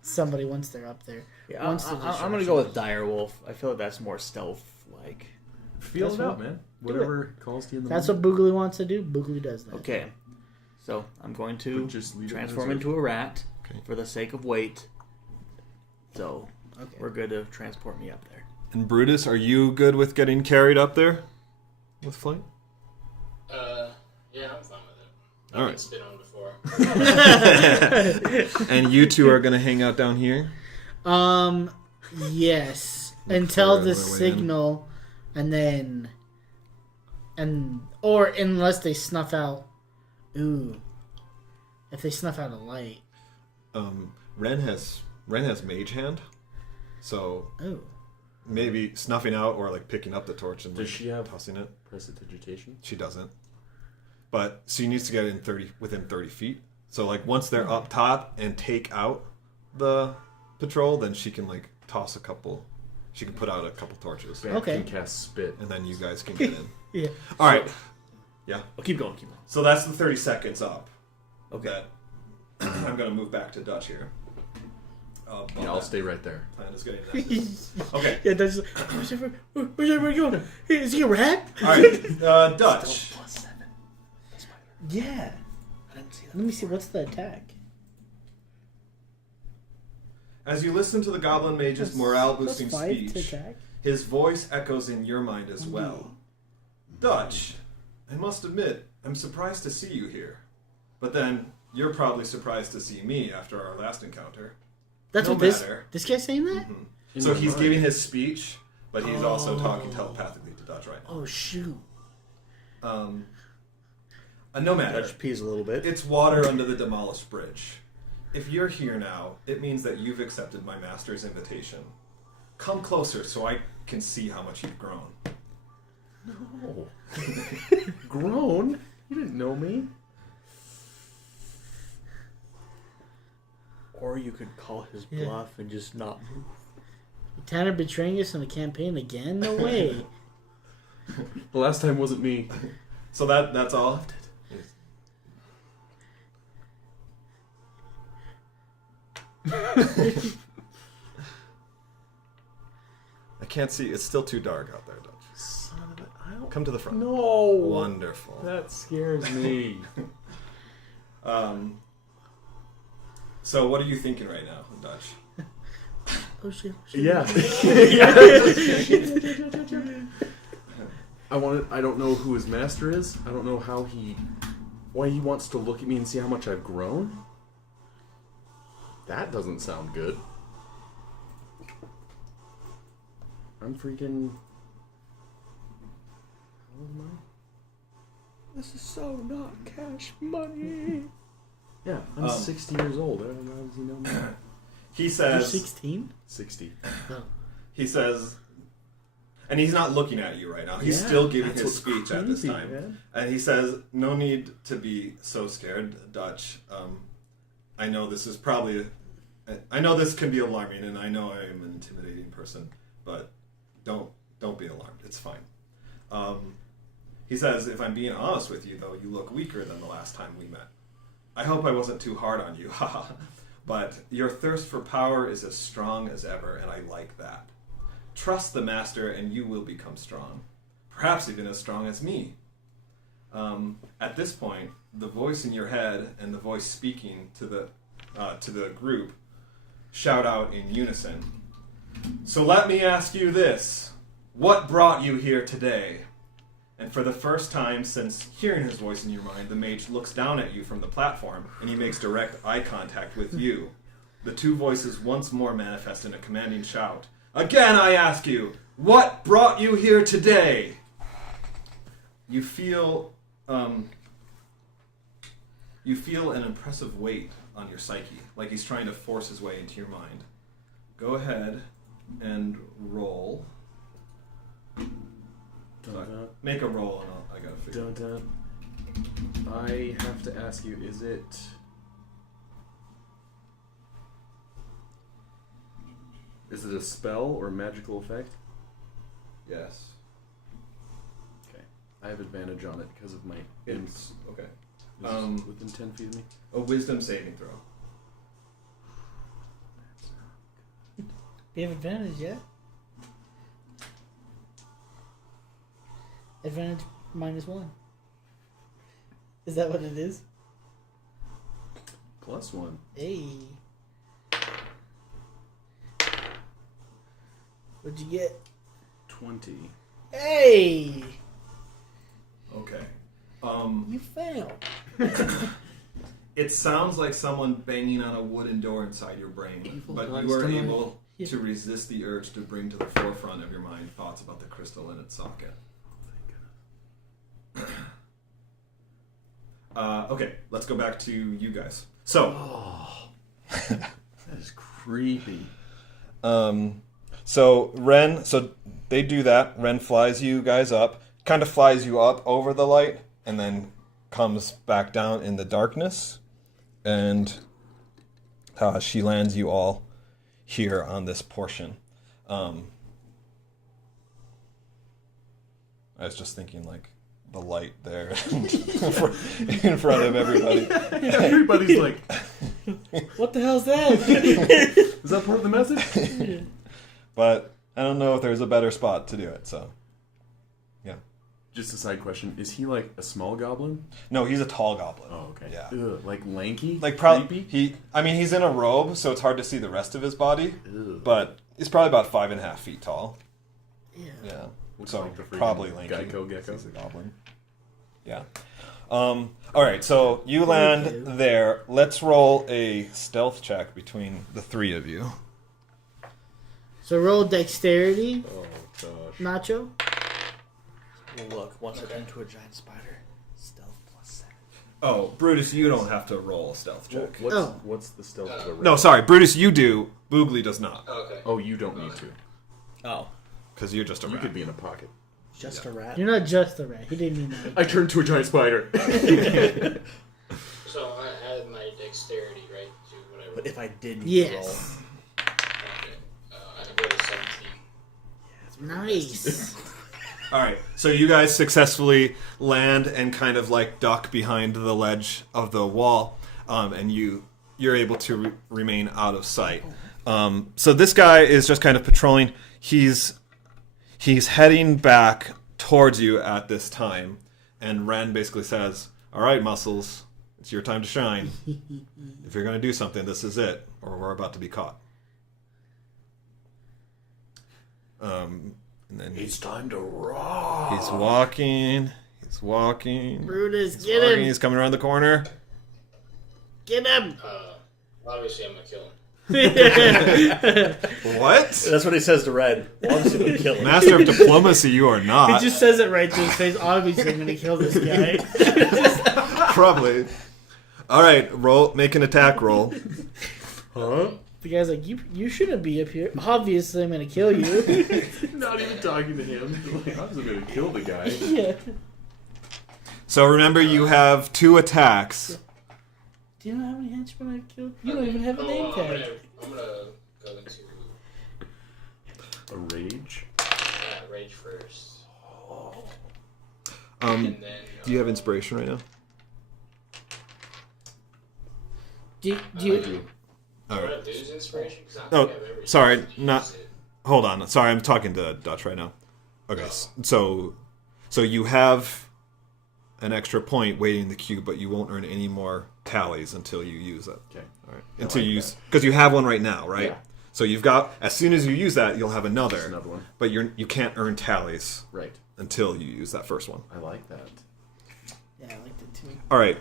somebody once they're up there. Yeah, Once I'm there's a gonna shot. go with dire wolf. I feel like that's more stealth like. Feel That's it out, what- man. Whatever calls to you in the That's moment. what Boogly wants to do. Boogly does that. Okay, so I'm going to But just leave it transform as into a rat Okay. for the sake of weight. So Okay. we're good to transport me up there. And Brutus, are you good with getting carried up there with flight? Yeah, I'm fine with it. I've All been right. spit on before. And you two are gonna hang out down here. Yes. Until for the their way in. signal, and then, or unless they snuff out. Ooh. If they snuff out a light. Ren has Mage Hand, so Ooh. maybe snuffing out or like picking up the torch and Does like, she have tossing it. prestidigitation? She doesn't. But she needs to get within 30 feet. So like once they're up top and take out the patrol, then she can like toss a couple. She can put out a couple torches, Bat Okay. can cast spit. and then you guys can get in. Yeah. All right. Yeah. Oh, keep going, keep going. So that's the 30 seconds up. Okay. That I'm gonna move back to Dutch here. Yeah, I'll stay right there. Plan is getting that. Okay. Yeah, that's where's everybody going? Hey, is he a rat? All right, Dutch. Yeah. Let me see. What's the attack? As you listen to the Goblin Mage's morale-boosting Plus 5 to speech, attack? his voice echoes in your mind as well. Dutch, I must admit, I'm surprised to see you here. But then, you're probably surprised to see me after our last encounter. That's No what this matter. this guy's saying that? Mhm. So he's giving his speech, but he's also talking telepathically to Dutch right now. Oh shoot. No matter. Dutch pees a little bit. It's water under the demolished bridge. If you're here now, it means that you've accepted my master's invitation. Come closer so I can see how much you've grown. No. Grown? You didn't know me. Or you could call his bluff and just not move. Tanner betraying us in the campaign again? No way. The last time wasn't me. So that's all? I can't see. It's still too dark out there, Dutch. Son of a... I don't... Come to the front. No! Wonderful. That scares me. So what are you thinking right now, Dutch? Oh shit. Yeah. I don't know who his master is. I don't know why he wants to look at me and see how much I've grown. That doesn't sound good. I'm freaking... How old am I? This is so not cash money. Yeah, I'm 60 years old. How does he know me? He You're says... 16? 60. Oh. He says... And he's not looking at you right now. He's Yeah, still giving that's his what's speech at this crazy, time. man. And he says, no need to be so scared, Dutch. I know this is probably... I know this can be alarming, and I know I am an intimidating person, but don't be alarmed. It's fine. He says, if I'm being honest with you, though, you look weaker than the last time we met. I hope I wasn't too hard on you, but your thirst for power is as strong as ever, and I like that. Trust the master, and you will become strong. Perhaps even as strong as me. At this point, the voice in your head and the voice speaking to the group shout out in unison. So let me ask you this. What brought you here today? And for the first time since hearing his voice in your mind, the mage looks down at you from the platform, and he makes direct eye contact with you. The two voices once more manifest in a commanding shout. Again, I ask you, what brought you here today? You feel an impressive weight on your psyche, like he's trying to force his way into your mind. Go ahead and roll. Make a roll, and I gotta figure it out. I have to ask you, is it... Is it a spell or a magical effect? Yes. Okay. I have advantage on it because of my... It's okay. Is it within 10 feet of me? A wisdom saving throw. We have advantage, yeah? Advantage -1. Is that what it is? +1. Hey. What'd you get? 20. Hey! Okay. You failed. It sounds like someone banging on a wooden door inside your brain, Evil but dogs you are don't- able to resist the urge to bring to the forefront of your mind thoughts about the crystal in its socket. Okay, let's go back to you guys. So, That is creepy. So Ren, so they do that. Ren flies you guys up, kind of flies you up over the light, and then comes back down in the darkness, and she lands you all here on this portion. I was just thinking, like, the light there in front of everybody. Everybody's like, What the hell's that? Is that part of the message? But I don't know if there's a better spot to do it. So, yeah. Just a side question: is he like a small goblin? No, he's a tall goblin. Oh, okay. Yeah. Ugh, like lanky. Like probably creepy? he's in a robe, so it's hard to see the rest of his body. Ugh. But he's probably about 5.5 feet tall. Yeah. Yeah. Looks So like the freaking probably lanky. Gecko gecko. He's a goblin. Yeah. All right. So you land there. Let's roll a stealth check between the three of you. So roll dexterity, Oh gosh. Nacho. Look, once I turn into a giant spider, stealth +7. Oh, Brutus, you don't have to roll a stealth check. What's the stealth of a rat? No, sorry, Brutus, you do. Boogly does not, Okay. Oh, you don't need to. Oh, because you're just a You rat. could be in a pocket. just a rat. You're not just a rat. He didn't mean that. I turned to a giant spider. So I added my dexterity, right, to whatever. But if I didn't Yes. Okay. I go to 17. Nice. All right, so you guys successfully land and kind of like duck behind the ledge of the wall, and you're able to remain out of sight. So this guy is just kind of patrolling. He's heading back towards you at this time, and Ren basically says, "All right, Muscles, it's your time to shine. If you're going to do something, this is it, or we're about to be caught." And then It's time to rock. he's walking. He's walking. Brutus, He's get walking. him. He's coming around the corner. Get him. Obviously, I'm gonna kill him. What? That's what he says to Red. Well, obviously, we kill him. Master of diplomacy, you are He not. just says it right to his face. Obviously, I'm going to kill this guy. Probably. All right, roll. Make an attack roll. Huh? The guy's like, you shouldn't be up here. Obviously, I'm going to kill you. Not even talking to him. Like, I was going to kill the guy. Yeah. So remember, you have 2 attacks. Do you know how many henchmen I've killed? You don't even have a name tag. I'm gonna go into A rage? rage first. Um, And then. do you have inspiration right now? Do I you, do. All Do I right. lose inspiration? 'Cause I Oh, don't think I've ever sorry, used not- it. Hold on. Sorry, I'm talking to Dutch right now. Okay, so you have an extra point waiting in the queue, but you won't earn any more tallies until you use it. Okay. All right. I Until like you use, because you have one right now, right? Yeah. So you've got, as soon as you use that, you'll have Just another. another one. But you can't earn tallies Right. until you use that first one. I like that. yeah, I liked it too. All right.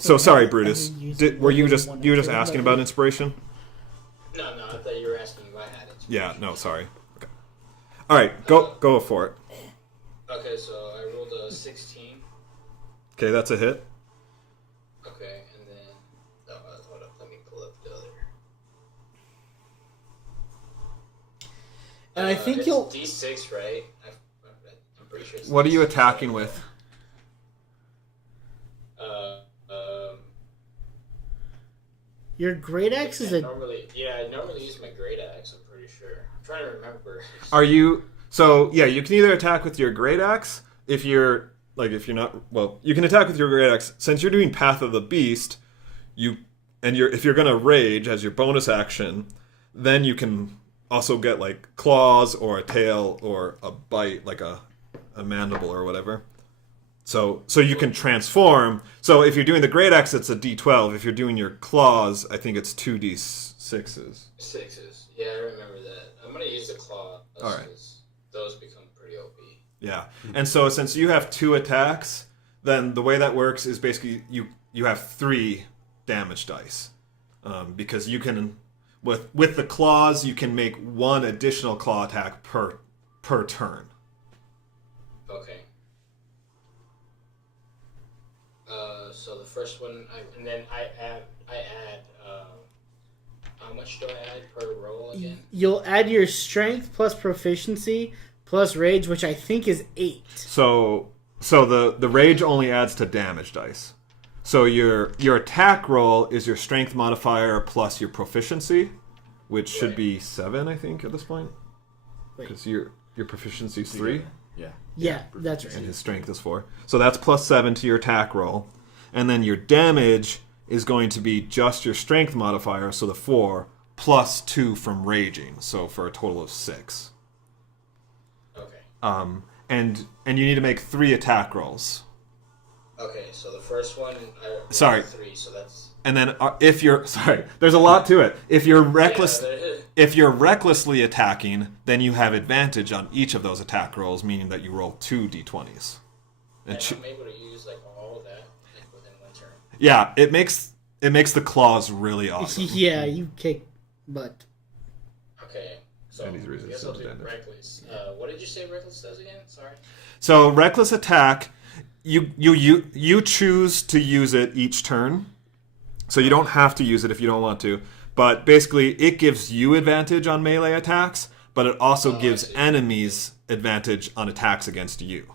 So sorry, I Brutus. mean, use Were you one just one you were just extra, asking but- about inspiration? No, I thought you were asking if I had it. Yeah. No. Sorry. Okay. All right. Go for it. Okay, so I rolled a 16. Okay, that's a hit. Okay, and then. Hold up, let me pull up the other. And I think it's you'll. D6, right? I'm pretty sure it's What are you D6. attacking with? Your great axe is I a. normally use my great axe, I'm pretty sure. I'm trying to remember. Are you? So yeah, you can either attack with your great axe if you're not. Well, you can attack with your great axe since you're doing Path of the Beast. If you're gonna rage as your bonus action, then you can also get like claws or a tail or a bite, like a mandible or whatever. So you can transform. So if you're doing the great axe, it's a D12. If you're doing your claws, I think it's 2D6s. 6s. Yeah, I remember that. I'm gonna use the claw. All right. Those become pretty OP. Yeah. And so since you have 2 attacks, then the way that works is basically you have 3 damage dice. Because you can with the claws you can make 1 additional claw attack per turn. Okay. So the first one, I add. How much do I add per roll again? You'll add your strength plus proficiency plus rage, which I think is 8. So the rage only adds to damage dice. So your attack roll is your strength modifier plus your proficiency, which should be 7, I think, at this point. Wait. Because your proficiency is 3. Yeah. Yeah, that's And right. his strength is 4. So that's plus 7 to your attack roll. And then your damage is going to be just your strength modifier, so the 4, plus 2 from raging, so for a total of 6. Okay. And you need to make 3 attack rolls. Okay, so the first one, I rolled Sorry. 3, so that's... And then if you're there's a lot to it. If you're reckless, Yeah, if you're recklessly attacking, then you have advantage on each of those attack rolls, meaning that you roll 2 d20s. and I'm able to use like all of that like, within one turn. Yeah, it makes the claws really awesome. Yeah, you kick butt. Okay, so And he's I guess I'll resistant do to damage. reckless. What did you say reckless does again? Sorry. So reckless attack, you choose to use it each turn. So you don't have to use it if you don't want to. But basically, it gives you advantage on melee attacks, but it also gives enemies advantage on attacks against you.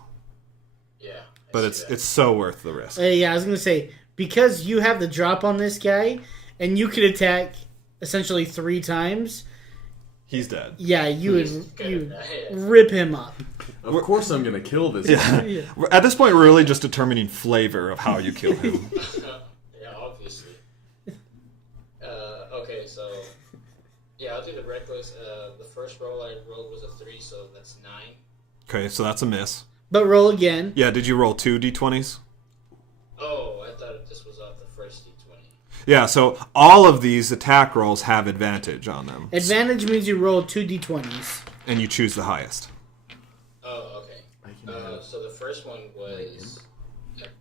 Yeah. But it's so worth the risk. Yeah, I was gonna say because you have the drop on this guy, and you can attack essentially 3 times. He's dead. Yeah, you He's would good you at that, yeah. rip him up. Of course, I'm gonna kill this guy. Yeah. At this point, we're really just determining flavor of how you kill him. Yeah, obviously. Okay, so yeah, I'll do the reckless. The first roll I rolled was a 3, so that's 9. Okay, so that's a miss. But roll again. Yeah, did you roll 2 d20s? Oh, I thought this was off the first d20. Yeah, so all of these attack rolls have advantage on them. Advantage means you roll 2 d20s. And you choose the highest. Oh, okay. So the first one was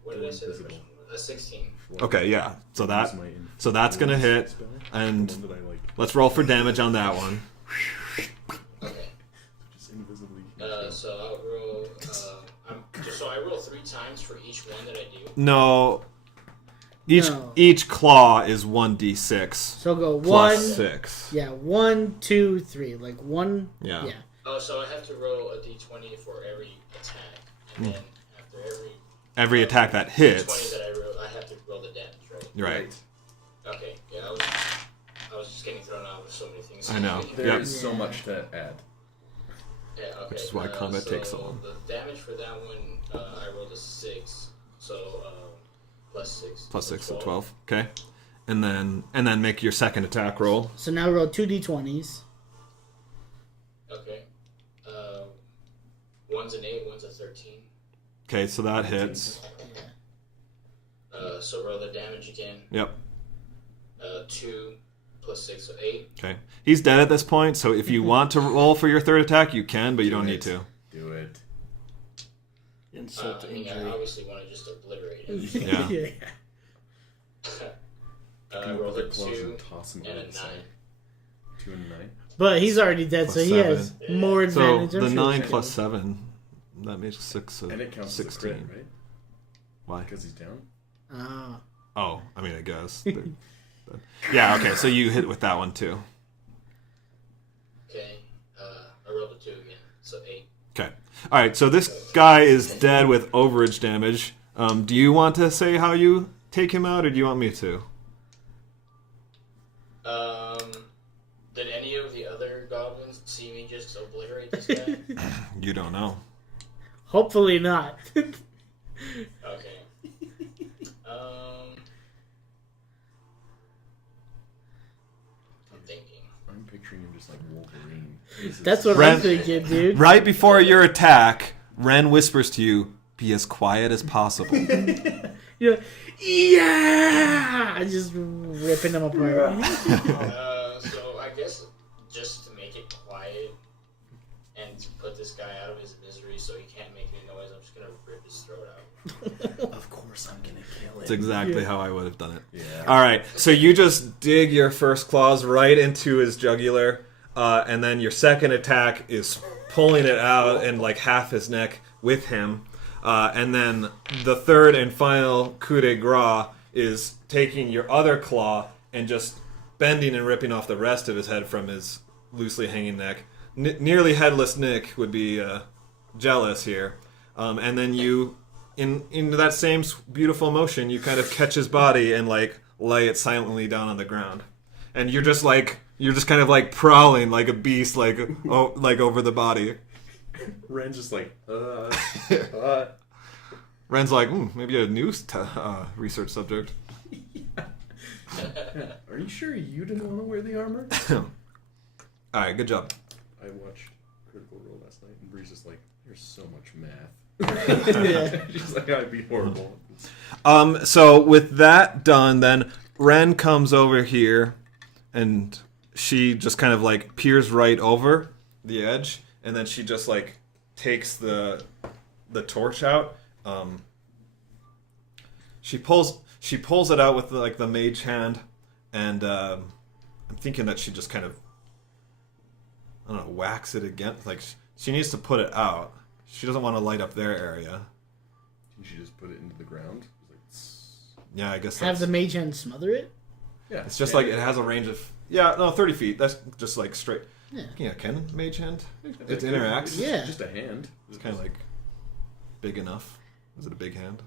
what did I say? The first one was a 16. Okay, yeah. So Use my that's gonna hit, spell, and the one that I like, let's roll for damage on that one. Okay. just invisibly. So I'll roll. So I roll 3 times for each one that I do. No, No. each claw is 1d6 So go 1. plus 6. Yeah, 1, 2, 3. Like 1. Yeah. Yeah. Oh, so I have to roll a d20 for every attack, and then after Every attack that d20 hits. that I roll, I have to roll the damage, right? Right. Okay. Yeah, I was just getting thrown out with so many things. I know. There Yep. is so much to add. Yeah, okay. Which is why combat takes so long. The damage for that one, I rolled a 6, so plus 6. Plus 6, so 12. Okay. And then make your second attack roll. So now roll 2 d20s. Okay. One's an 8, one's a 13. Okay, so that hits. So roll the damage again. Yep. 2 plus 6, so 8. Okay. He's dead at this point, so if you want to roll for your third attack, you can, but you don't need to. Do it. Insult to I mean, I injury. obviously want to just obliterate him. Yeah. I Pick rolled up a the claws 2 and toss him and a over 9. the side. 2 and a 9. But he's already dead, so Plus he has 7. more So advantage. the I'm 9 sure. plus 7, that makes 6 of And it counts as a 16. crit, right? Why? Because he's down. Ah. Oh, I mean, I guess. Yeah, okay, so you hit with that one too. Okay. I rolled a 2 again, so 8. Okay. All right, so this guy is dead with overage damage. Do you want to say how you take him out, or do you want me to? Did any of the other goblins see me just obliterate this guy? You don't know. Hopefully not. Okay. I'm thinking. I'm picturing him just like Wolverine. That's what Ren- I'm thinking, dude. Right before your attack, Ren whispers to you, "Be as quiet as possible." Yeah. Yeah! Just ripping them apart. So I guess just to make it quiet and to put this guy out of his misery so he can't make any noise, I'm just gonna rip his throat out. Of course, I'm gonna kill That's exactly how I would have done it. Yeah. All right, so you just dig your first claws right into his jugular, and then your second attack is pulling it out and like half his neck with him. And then the third and final coup de grace is taking your other claw and just bending and ripping off the rest of his head from his loosely hanging neck. Nearly headless Nick would be jealous here. And then you, in that same beautiful motion, you kind of catch his body and like lay it silently down on the ground. And you're just kind of like prowling like a beast, like over the body. Ren's just like, Ren's like, maybe a new research subject. Are you sure you didn't want to wear the armor? All right, good job. I watched Critical Role last night, and Bree's just like, "There's so much math." She's like, "I'd be horrible." So with that done, then Ren comes over here, and she just kind of like peers right over the edge, and then she just like takes the torch out. She pulls it out with like the mage hand, and I'm thinking that she just kind of, I don't know, whacks it again. Like she needs to put it out. She doesn't want to light up their area. Can she just put it into the ground? Like, Yeah, I guess Have the mage hand smother it? yeah, it's just like it has a range of 30 feet. That's just like straight. Yeah. Yeah, can mage hand? It interacts. Yeah. Just a hand. It's kind of like big enough. Is it a big hand?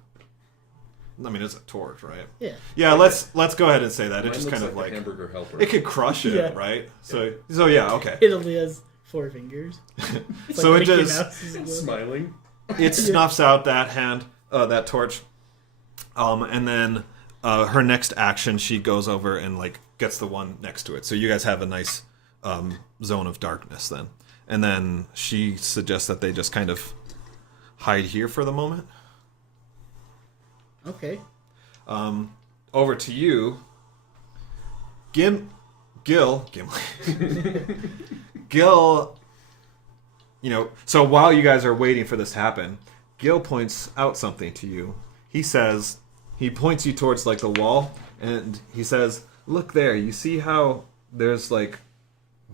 I mean, it's a torch, right? Yeah. Yeah, let's go ahead and say that. Mine It just looks kind of like like a hamburger helper. it could crush it, Yeah. right? So yeah, okay. It only has 4 fingers. It's So like it Mickey just Mouse's glove. Smiling. it snuffs out that hand, that torch, and then her next action, she goes over and like gets the one next to it. So you guys have a nice zone of darkness then, and then she suggests that they just kind of hide here for the moment. Okay. Over to you, Gimli. Gil. You know, so while you guys are waiting for this to happen, Gil points out something to you. He points you towards like the wall, and he says, "Look there. You see how there's like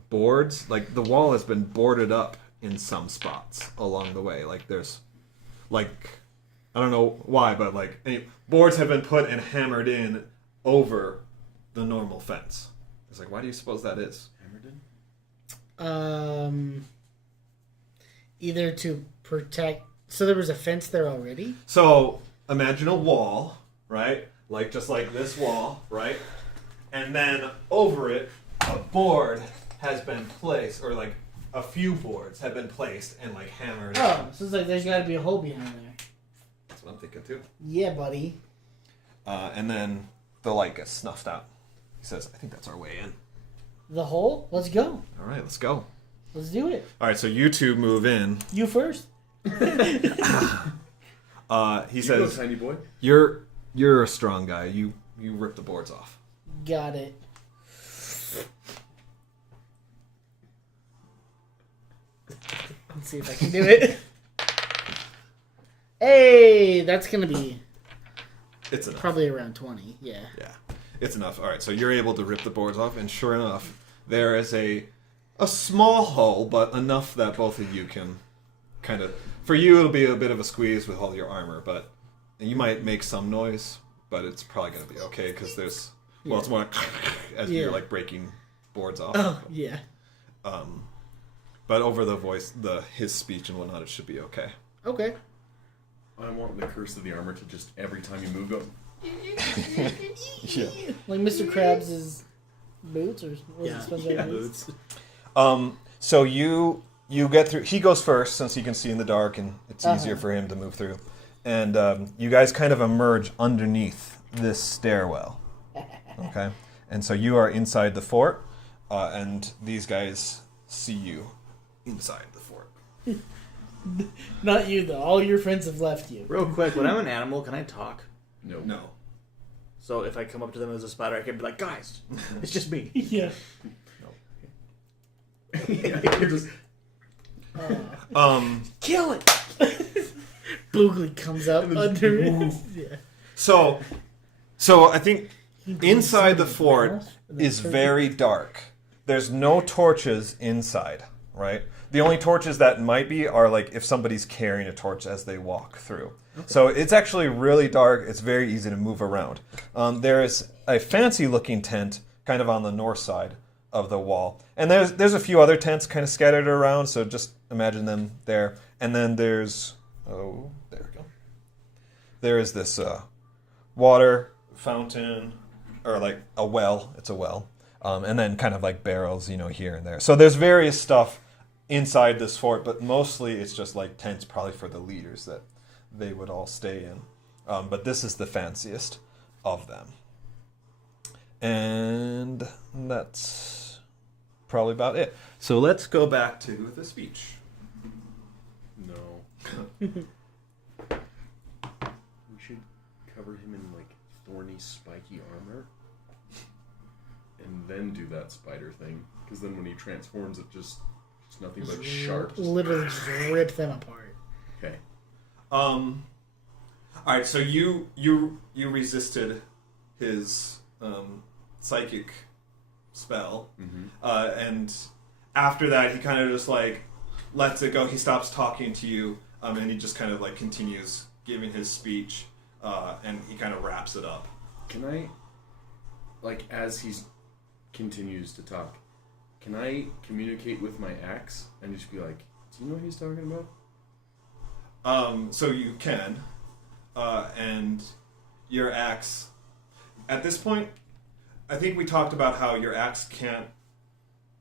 boards? Like the wall has been boarded up in some spots along the way. Like there's like." I don't know why, but like boards have been put and hammered in over the normal fence. It's like, why do you suppose that is? Hammered in? Either to protect. So there was a fence there already. So imagine a wall, right? Like just like this wall, right? And then over it, a board has been placed, or like a few boards have been placed and like hammered. Oh, so it's like there's got to be a hole behind there. That's what I'm thinking too. Yeah, buddy. And then the light gets snuffed out. He says, "I think that's our way in." The hole? Let's go. All right, let's go. Let's do it. All right, so you two move in. You first. He You says, go, tiny boy. You're a strong guy. You rip the boards off." Got it. Let's see if I can do it. Hey, that's gonna be It's enough. probably around 20. Yeah. Yeah, it's enough. All right, so you're able to rip the boards off, and sure enough, there is a small hole, but enough that both of you can kind of. For you, it'll be a bit of a squeeze with all your armor, but you might make some noise, but it's probably gonna be okay because there's. Well, it's more as Yeah. you're like breaking boards off. Oh, yeah. But over the voice, his speech and whatnot, it should be okay. Okay. I want the curse of the armor to just every time you move go. Yeah. Like Mr. Krabs' boots, or what was it, SpongeBob boots? So you get through. He goes first since he can see in the dark, and it's easier for him to move through. And you guys kind of emerge underneath this stairwell. Okay, and so you are inside the fort, and these guys see you inside the fort. Not you, though. All your friends have left you. Real quick, when I'm an animal, can I talk? No. So if I come up to them as a spider, I can be like, guys, it's just me. Yeah. You're just Kill it! Boogly comes up under it. Yeah. So I think inside the fort Is very dark. There's no torches inside, right? The only torches that might be are like if somebody's carrying a torch as they walk through. Okay. So it's actually really dark. It's very easy to move around. There is a fancy looking tent kind of on the north side of the wall. And there's a few other tents kind of scattered around, so just imagine them there. And then there we go. There is this water fountain, or like a well. It's a well. And then kind of like barrels, here and there. So there's various stuff inside this fort, but mostly it's just like tents probably for the leaders that they would all stay in. But this is the fanciest of them. And that's probably about it. So let's go back to the speech. No. We should cover him in like thorny, spiky armor, and then do that spider thing. Because then when he transforms, it's nothing but sharp. Literally just rip them apart. Okay. All right. So you resisted his psychic spell, and after that, he kind of just like lets it go. He stops talking to you, and he just kind of like continues giving his speech, and he kind of wraps it up. Can I, like, as he continues to talk, can I communicate with my axe and just be like, do you know what he's talking about? So you can, and your axe. At this point, I think we talked about how your axe can't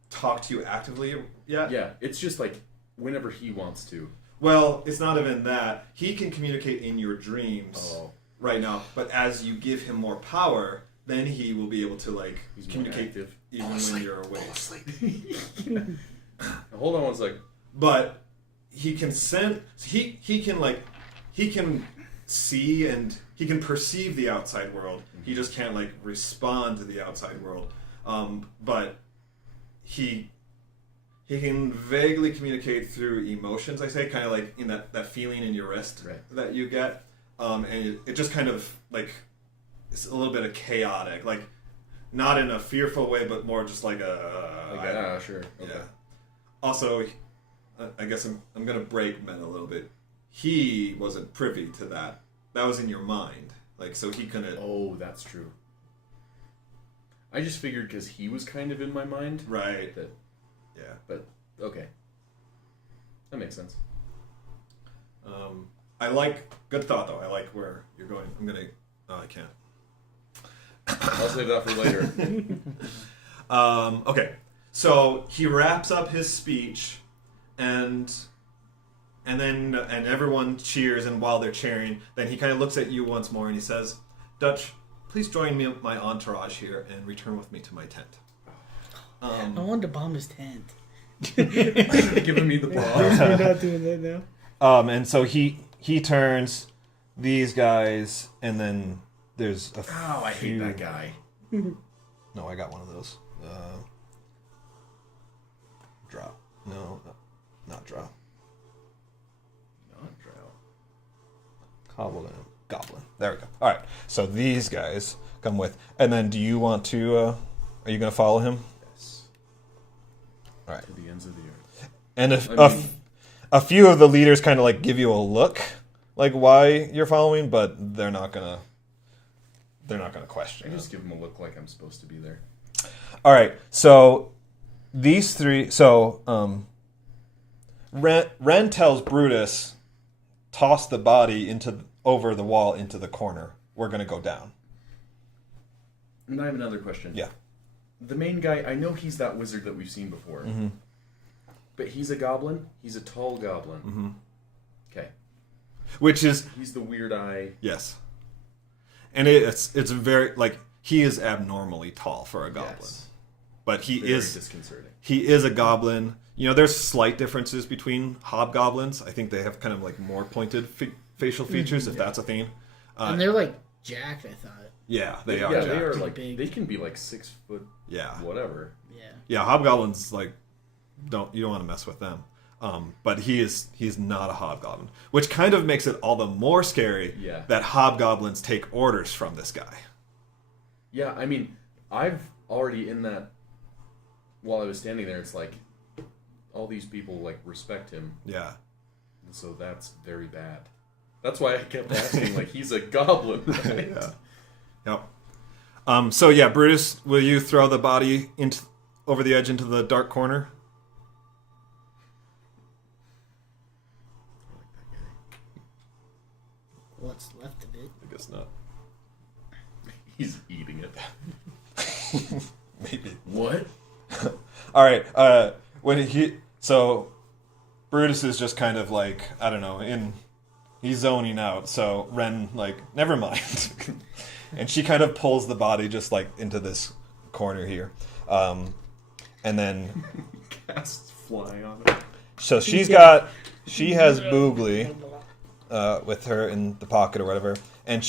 talk to you actively yet. Yeah, it's just like whenever he wants to. Well, it's not even that. He can communicate in your dreams right now, but as you give him more power, then he will be able to like communicate even when you're awake. Hold on one second. But he can send. He can see and he can perceive the outside world. He just can't like respond to the outside world. But he can vaguely communicate through emotions. I say kind of like in that feeling in your wrist that you get, and it just kind of like it's a little bit of chaotic, like not in a fearful way, but more just like a sure. Okay. Yeah. Also, I guess I'm gonna break Men a little bit. He wasn't privy to that. That was in your mind. Like, so he couldn't... Oh, that's true. I just figured because he was kind of in my mind. Right. That, yeah. But, okay. That makes sense. I like... Good thought, though. I like where you're going. I'm gonna... Oh, I can't. I'll save that for later. Okay. So, he wraps up his speech, and everyone cheers, and while they're cheering, then he kind of looks at you once more and he says, Dutch, please join me, my entourage here, and return with me to my tent. I wanted to bomb his tent. Giving me the ball. You're not doing that now. And so he turns these guys, and then there's a Oh, I hate that guy. No, I got one of those. Drop. No, not drop. Goblin. There we go. All right. So these guys come with, and then do you want to? Are you going to follow him? Yes. All right. To the ends of the earth. And a few of the leaders kind of like give you a look, like why you're following, but they're not gonna question. I it. just give him a look like I'm supposed to be there. All right. So these three. So Ren tells Brutus, toss the body over the wall into the corner. We're going to go down. And I have another question. Yeah. The main guy, I know he's that wizard that we've seen before. Mm-hmm. But he's a goblin. He's a tall goblin. Mm-hmm. Okay. Which is... He's the weird eye. Yes. And it's very, like, he is abnormally tall for a goblin. Yes. But he Very is... disconcerting. He is a goblin. You know, there's slight differences between hobgoblins. I think they have kind of, like, more pointed facial features, if that's a thing. And they're like jacked, I thought. Yeah, they are. Yeah, jacked. they are like Big. they can be like 6 foot. Yeah. Whatever. Yeah. Yeah, hobgoblins like you don't want to mess with them. But he's not a hobgoblin, which kind of makes it all the more scary that hobgoblins take orders from this guy. Yeah, I mean, I've already in that. While I was standing there, it's like all these people like respect him. Yeah. And so that's very bad. That's why I kept asking. Like he's a goblin. Right? Yeah. Yep. So yeah, Brutus, will you throw the body over the edge into the dark corner? What's left of it? I guess not. He's eating it. Maybe. What? All right. So Brutus is just kind of like, I don't know, he's zoning out. So Ren, like, never mind. And she kind of pulls the body just like into this corner here. And then Casts fly on it. so she has Boogly with her in the pocket or whatever. And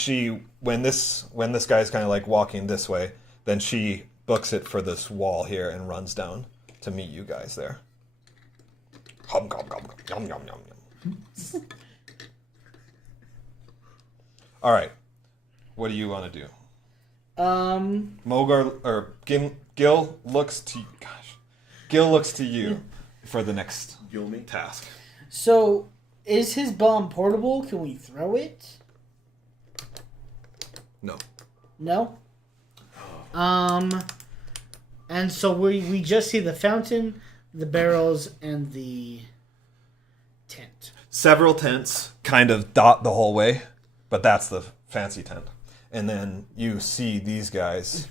when this guy's kind of like walking this way, then she books it for this wall here and runs down to meet you guys there. Hum, gum, gum, gum, yum, yum, yum, yum. All right, what do you want to do? Mogar or Gil looks to you for the next Gilmy. task. So, is his bomb portable? Can we throw it? No. No? And so we just see the fountain, the barrels, and the tent. Several tents kind of dot the whole way, but that's the fancy tent. And then you see these guys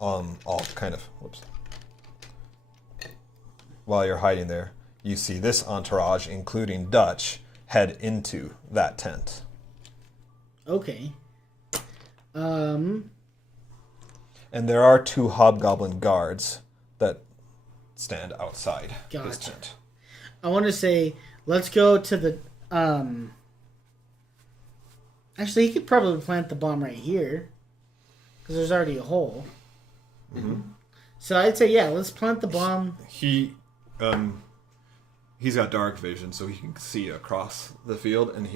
all kind of, while you're hiding there, you see this entourage, including Dutch, head into that tent. Okay. And there are 2 hobgoblin guards that stand outside this Gotcha. tent. I want to say, let's go to the... Actually, he could probably plant the bomb right here. Because there's already a hole. Mm-hmm. So I'd say, yeah, let's plant the bomb. He's got dark vision, so he can see across the field, and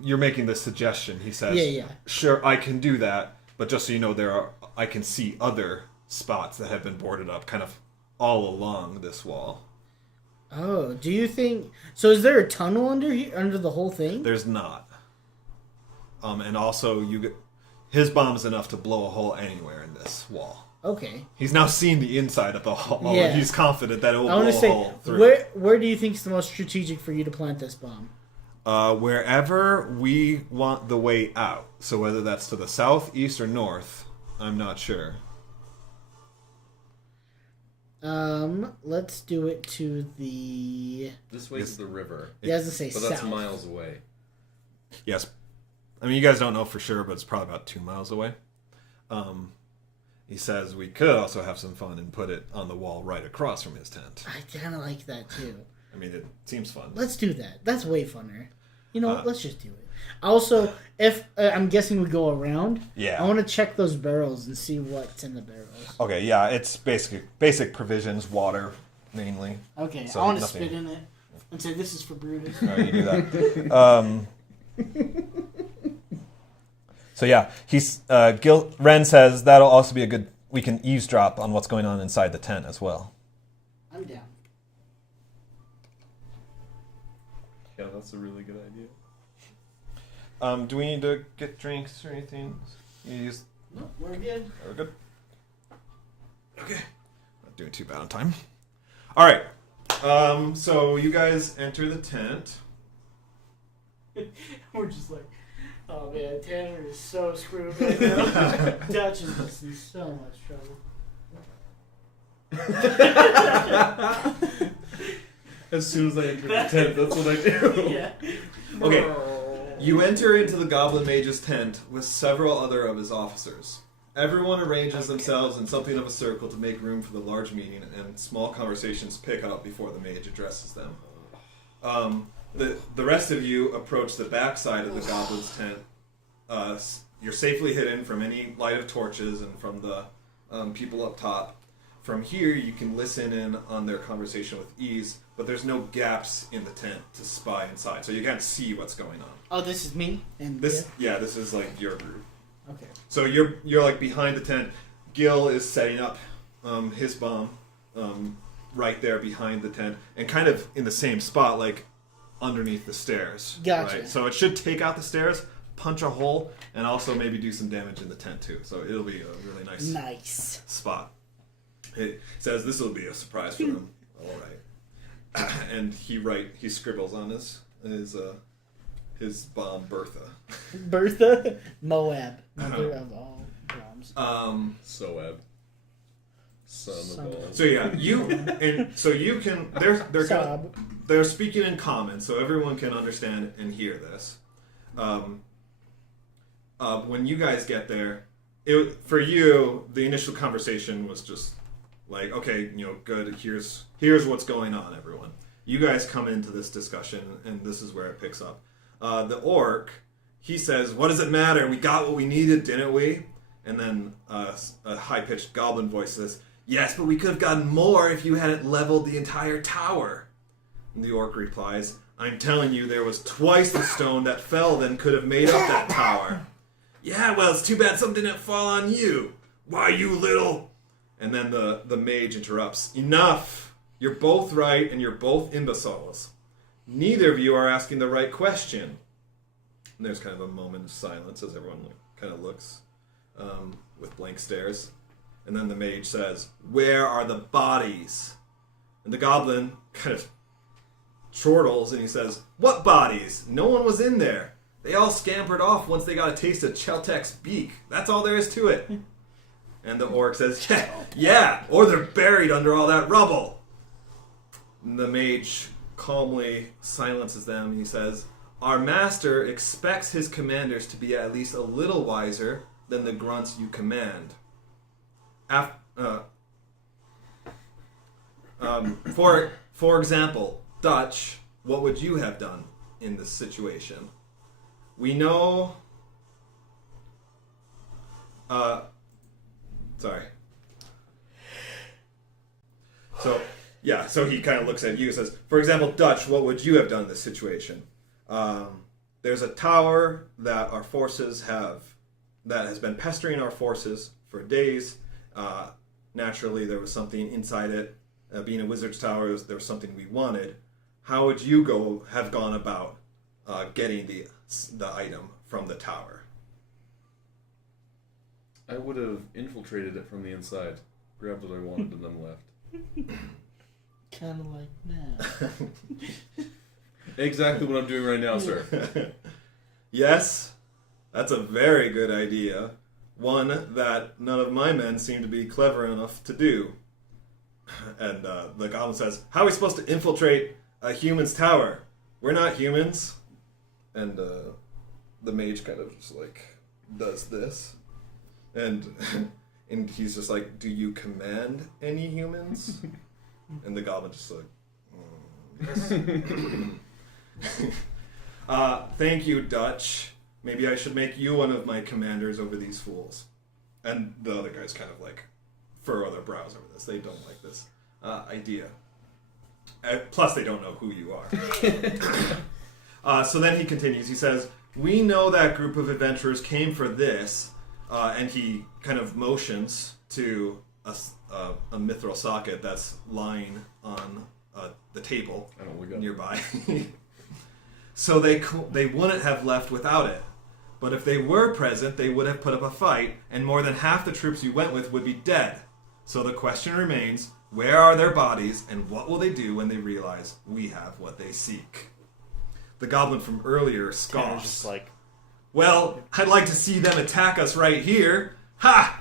you're making this suggestion. He says, Yeah. Sure, I can do that, but just so you know, I can see other spots that have been boarded up kind of all along this wall. Oh, do you think... So is there a tunnel under the whole thing? There's not. And also, his bomb's enough to blow a hole anywhere in this wall. Okay. He's now seen the inside of the wall, Yeah. and he's confident that it will I blow want to a say, hole through. where do you think is the most strategic for you to plant this bomb? Wherever we want the way out. So whether that's to the south, east, or north, I'm not sure. Let's do it to the... This way is the river. Yeah, I was going to say But that's south. miles away. Yes. I mean, you guys don't know for sure, but it's probably about 2 miles away. He says we could also have some fun and put it on the wall right across from his tent. I kind of like that, too. I mean, it seems fun. Let's do that. That's way funner. You know what? Let's just do it. Also, if I'm guessing we go around, Yeah. I want to check those barrels and see what's in the barrels. Okay, yeah, it's basic provisions, water, mainly. Okay, So I want to nothing- spit in it and say this is for Brutus. All right, you do that. So yeah, Ren says that'll also be a good. We can eavesdrop on what's going on inside the tent as well. I'm down. Yeah, that's a really good idea. Do we need to get drinks or anything? No, we're good. We're good. Okay, not doing too bad on time. All right. So you guys enter the tent. We're just like, oh man, Tanner is so screwed right now. Dutch is just in so much trouble. As soon as I enter the tent, that's what I do. Yeah. Okay. You enter into the Goblin Mage's tent with several other of his officers. Everyone arranges themselves in something of a circle to make room for the large meeting, and small conversations pick up before the mage addresses them. The rest of you approach the back side of the Goblin's tent. You're safely hidden from any light of torches and from the people up top. From here, you can listen in on their conversation with ease, but there's no gaps in the tent to spy inside, so you can't see what's going on. Oh, this is me and This is like your group. Okay. So you're like behind the tent. Gil is setting up his bomb right there behind the tent, and kind of in the same spot, like underneath the stairs. Gotcha. Right? So it should take out the stairs, punch a hole, and also maybe do some damage in the tent too. So it'll be a really nice spot. It says this will be a surprise for them. All right. And he scribbles on his bomb Bertha. Bertha Moab, mother of all bombs. Soab. Son of all. So yeah, you can. They're speaking in common, so everyone can understand and hear this. when you guys get there, for you, the initial conversation was just like, okay, good. Here's what's going on, everyone. You guys come into this discussion, and this is where it picks up. The orc, he says, "What does it matter? We got what we needed, didn't we?" And then a high-pitched goblin voice says, "Yes, but we could have gotten more if you hadn't leveled the entire tower." And the orc replies, "I'm telling you, there was twice the stone that fell than could have made up that tower." "Yeah, well, it's too bad something didn't fall on you. Why, you little..." And then the mage interrupts. "Enough! You're both right, and you're both imbeciles. Neither of you are asking the right question." And there's kind of a moment of silence as everyone kind of looks with blank stares. And then the mage says, "Where are the bodies?" And the goblin kind of chortles and he says, "What bodies? No one was in there. They all scampered off once they got a taste of Cheltek's beak. That's all there is to it." And the orc says, yeah, or they're buried under all that rubble." And the mage calmly silences them and he says, "Our master expects his commanders to be at least a little wiser than the grunts you command. For example, Dutch, what would you have done in this situation? We know... sorry. So he kind of looks at you and says, "For example, Dutch, what would you have done in this situation? There's a tower that our forces that has been pestering our forces for days. Naturally, there was something inside it. Being a wizard's tower, there was something we wanted. How would you have gone about getting the item from the tower?" I would have infiltrated it from the inside, grabbed what I wanted, and then left. Kind of like that. Exactly what I'm doing right now, sir. Yes, that's a very good idea. One that none of my men seem to be clever enough to do. And the goblin says, "How are we supposed to infiltrate a human's tower? We're not humans." And the mage kind of just does this. And he's just like, "Do you command any humans?" And the goblin just yes. "Thank you, Dutch. Maybe I should make you one of my commanders over these fools." And the other guys kind of furrow their brows over this. They don't like this idea. Plus, they don't know who you are. So then he continues. He says, "We know that group of adventurers came for this," and he kind of motions to a mithril socket that's lying on the table nearby. "So they wouldn't have left without it. But if they were present, they would have put up a fight, and more than half the troops you went with would be dead. So the question remains, where are their bodies, and what will they do when they realize we have what they seek?" The goblin from earlier scoffs. Just like, "Well, I'd like to see them attack us right here. Ha!"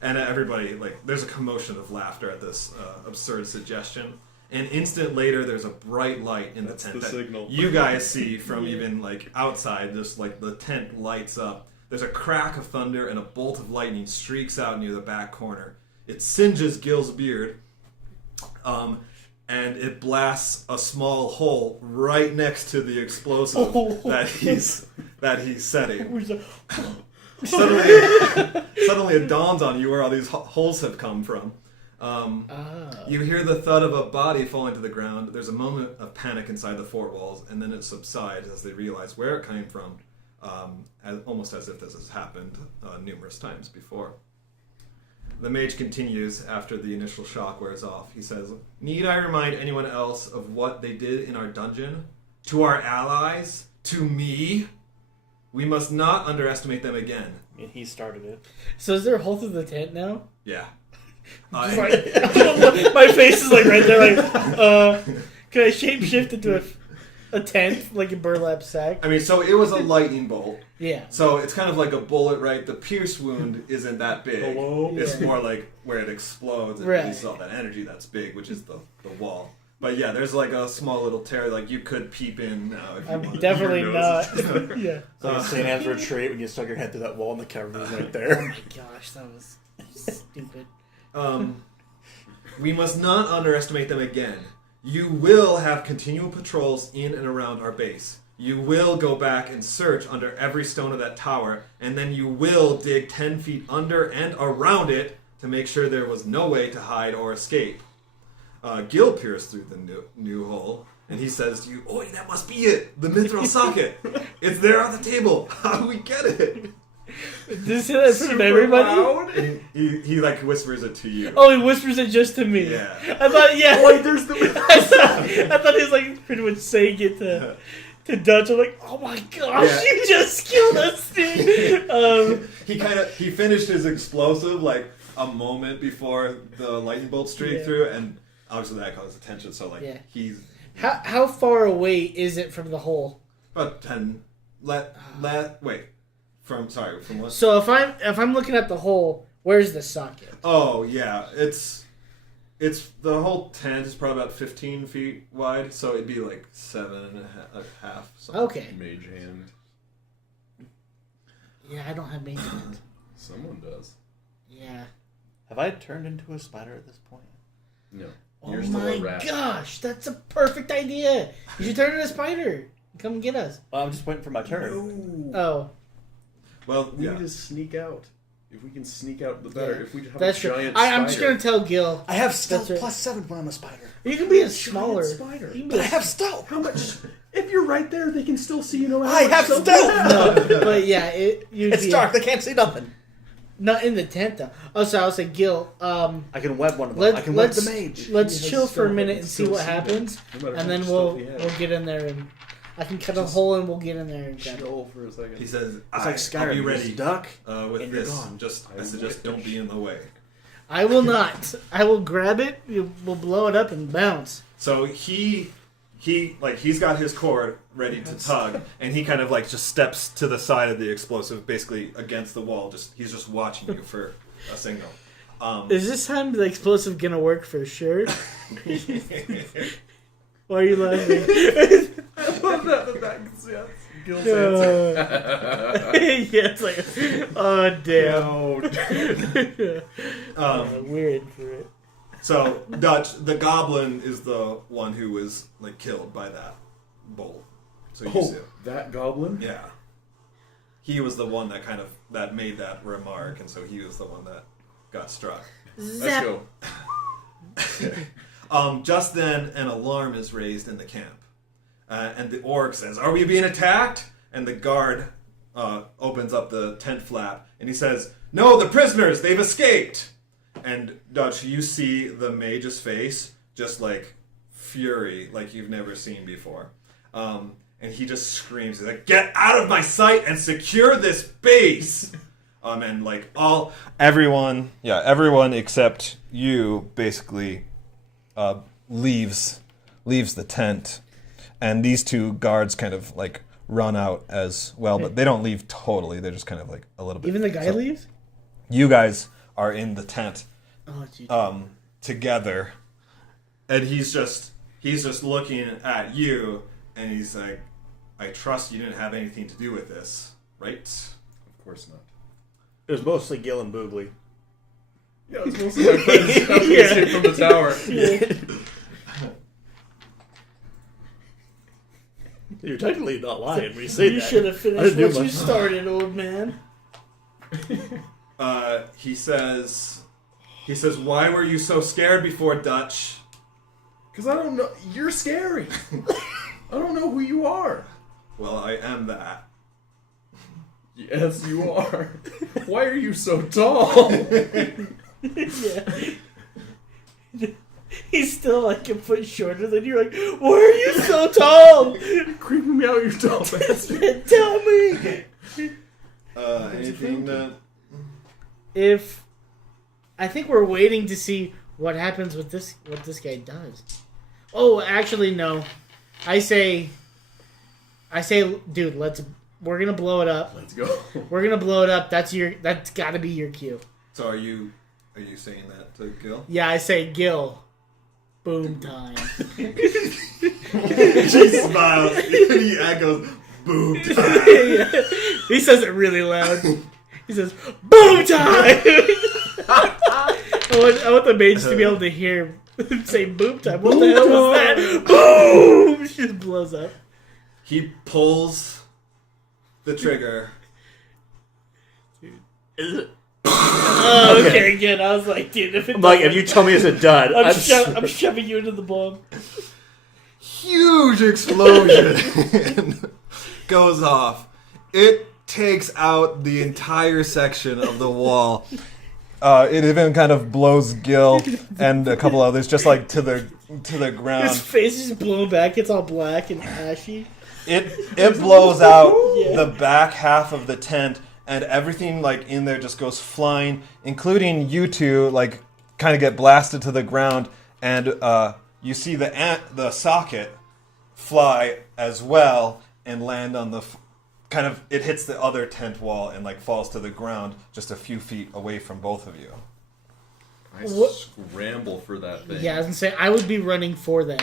And everybody, there's a commotion of laughter at this absurd suggestion. An instant later, there's a bright light in the tent the signal. you guys see from even outside. Just the tent lights up. There's a crack of thunder and a bolt of lightning streaks out near the back corner. It singes Gil's beard, and it blasts a small hole right next to the explosive that he's setting. Suddenly it dawns on you where all these holes have come from. You hear the thud of a body falling to the ground. There's a moment of panic inside the fort walls, and then it subsides as they realize where it came from, almost as if this has happened numerous times before. The mage continues after the initial shock wears off. He says, "Need I remind anyone else of what they did in our dungeon? To our allies? To me? We must not underestimate them again." I mean, he started it. So is there a hole through the tent now? Yeah. My face is right there, can I shapeshift into a tent, like a burlap sack? I mean, so it was a lightning bolt. Yeah. So it's kind of like a bullet, right? The pierce wound isn't that big. Hello? It's more like where it explodes and releases all that energy that's big, which is the wall. But yeah, there's like a small little tear. Like you could peep in now if you I'm wanted. definitely Your not. nose is- Yeah. It's like a St. Anne's retreat when you stuck your head through that wall and the cover was right Oh there. my gosh, that was stupid. We must not underestimate them again. You will have continual patrols in and around our base. You will go back and search under every stone of that tower, and then you will dig 10 feet under and around it to make sure there was no way to hide or escape. Gil peers through the new hole, and he says to you, "Oi, that must be it! The mithril socket! It's there on the table! How do we get it?" Did you say that in front of everybody? And he like whispers it to you. Oh, he whispers it just to me. Yeah. I thought, yeah. Wait, there's the I thought he was like pretty much saying it to Dutch. I'm like, oh my gosh, Yeah. you just killed us, dude. He finished his explosive like a moment before the lightning bolt streaked Yeah. through, and obviously that caused attention. So like Yeah. he's How far away is it from the hole? about 10. From what? So if I'm looking at the hole, where's the socket? Oh yeah, it's the whole tent is probably about 15 feet wide, so it'd be like 7 and a half. Something. Okay. Mage hand. Yeah, I don't have maintenance. Someone does. Yeah. Have I turned into a spider at this point? No. Oh You're still a my rat. gosh, that's a perfect idea. You should turn into a spider. Come get us. Well, I'm just waiting for my turn. No. Oh, Well, We yeah. need to sneak out. If we can sneak out, the better. Yeah. If we have that's a true. giant I'm just spider- gonna tell Gil. I have stealth That's right. plus 7 when I'm a spider. You can be a Giant smaller spider. You can be But a- I have stealth. How much? If you're right there, they can still see you. No matter I how have much stealth. No, but yeah, It's dark. They can't see nothing. Not in the tent though. Also, I'll say, Gil. I can web one of them. I can web the mage. Let's He has chill for a stealth, minute but and still see what see them. happens, No matter and how then much we'll stealth he has. we'll get in there and I can cut a hole and we'll get in there and grab it. Chill for a second. He says, It's like I'll Skyrim. be You ready just duck. with and you're this. gone. I suggest don't be in the way. I will not. I will grab it. We'll blow it up and bounce. So he's got his cord ready to tug, and he kind of like just steps to the side of the explosive, basically against the wall. He's just watching you for a signal. Is this time the explosive gonna work for sure? Why are you laughing? I love that's Gil's yeah, it's like, oh damn. We're in for it. So Dutch, the goblin, is the one who was like killed by that bolt. So you see, that goblin? yeah, he was the one that made that remark, and so he was the one that got struck. Let's Zap. go. Just then, an alarm is raised in the camp. And the orc says, "Are we being attacked?" And the guard opens up the tent flap, and he says, "No, the prisoners! They've escaped!" And Dutch, you see the mage's face, just like fury, like you've never seen before. And he just screams, he's like, "Get out of my sight and secure this base!" And like everyone except you basically leaves the tent, and these two guards kind of like run out as well, but they don't leave totally. They're just kind of like a little bit. Even the guy leaves? You guys are in the tent Oh, geez. together, and he's just looking at you, and he's like, "I trust you didn't have anything to do with this, right?" Of course not. It was mostly Gil and Boogly. Yeah, it was mostly my friends helping escape from the tower. You're technically not lying when you say You that. should have I finished didn't do what you much. started, old man. He says, "Why were you so scared before, Dutch?" Because I don't know. You're scary. I don't know who you are. Well, I am that. Yes, you are. Why are you so tall? Yeah. He's still like a foot shorter than you. Like, why are you so tall? You're creeping me out, you tall bastard. Tell me. Anything that... If I think we're waiting to see what happens with this, what this guy does. Oh, actually, no. I say, dude, we're gonna blow it up. Let's go. We're gonna blow it up. That's got to be your cue. So are you saying that to Gil? Yeah, I say, Gil, boom time. She smiles and he echoes, boom time. Yeah. He says it really loud. He says, boom time! I want the mage to be able to hear him say boom time. What the hell was that? Boom! She just blows up. He pulls the trigger. Oh, okay, good. I was like, dude, if if you tell me it's a dud, I'm shoving you into the bomb. Huge explosion goes off. It takes out the entire section of the wall. It even kind of blows Gil and a couple others just like to the His ground. face is blown back. It's all black and ashy. It blows out Yeah. the back half of the tent, and everything like in there just goes flying, including you two. Like, kind of get blasted to the ground, and you see the socket fly as well and land on the. It hits the other tent wall and like falls to the ground just a few feet away from both of you. I What- scramble for that thing. Yeah, I was gonna say I would be running for the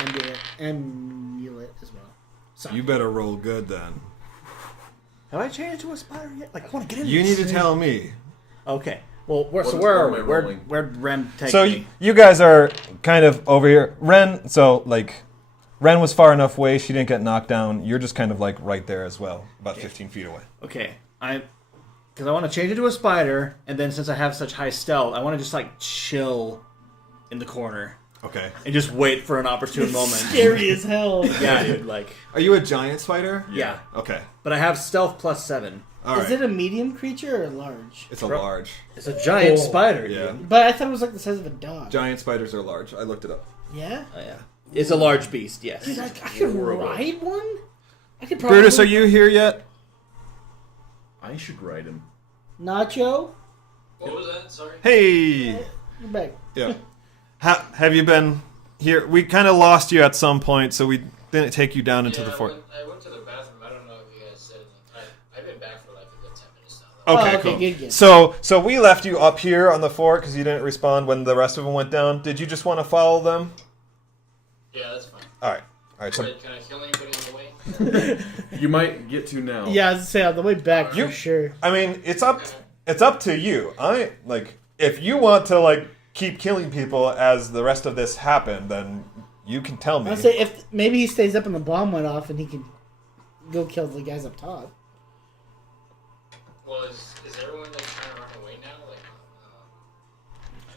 amulet as well. Sorry. You better roll good then. have I changed to a spider yet? Like, I want to get in. You this. need to tell me. Okay. Well, What am I where rolling? Ren take So me? you guys are kind of over here. Ren was far enough away, she didn't get knocked down. You're just kind of like right there as well, about 15 feet away. Okay, because I want to change into a spider, and then since I have such high stealth, I want to just like chill in the corner Okay. and just wait for an opportune moment. Scary as hell. Yeah, dude. Like, Are you a giant spider? yeah. Okay. But I have stealth +7. All right. Is it a medium creature or large? It's a large. It's a giant spider. Yeah. Dude. But I thought it was like the size of a dog. Giant spiders are large. I looked it up. Yeah? Oh, yeah. It's a large beast. Yes. Dude, I could Horrible. ride one? I could probably... Brutus, are you here yet? I should ride him. Nacho? What was that? Sorry. Hey. You're back. Yeah. Have you been here? We kind of lost you at some point, so we didn't take you down into the fort. I went to the bathroom. I don't know if you guys said anything. I've been back for like a good 10 minutes now. Okay, Oh, okay, cool. good. So we left you up here on the fort because you didn't respond when the rest of them went down. Did you just want to follow them? Yeah, that's fine. All right. So Can I kill anybody on the way? You might get to now. Yeah, I was gonna say on the way back You- for sure. I mean, it's up to you. If you want to like keep killing people as the rest of this happened, then you can tell me. I'll say if maybe he stays up and the bomb went off and he can go kill the guys up top. Well, is everyone like trying to run away now? Like,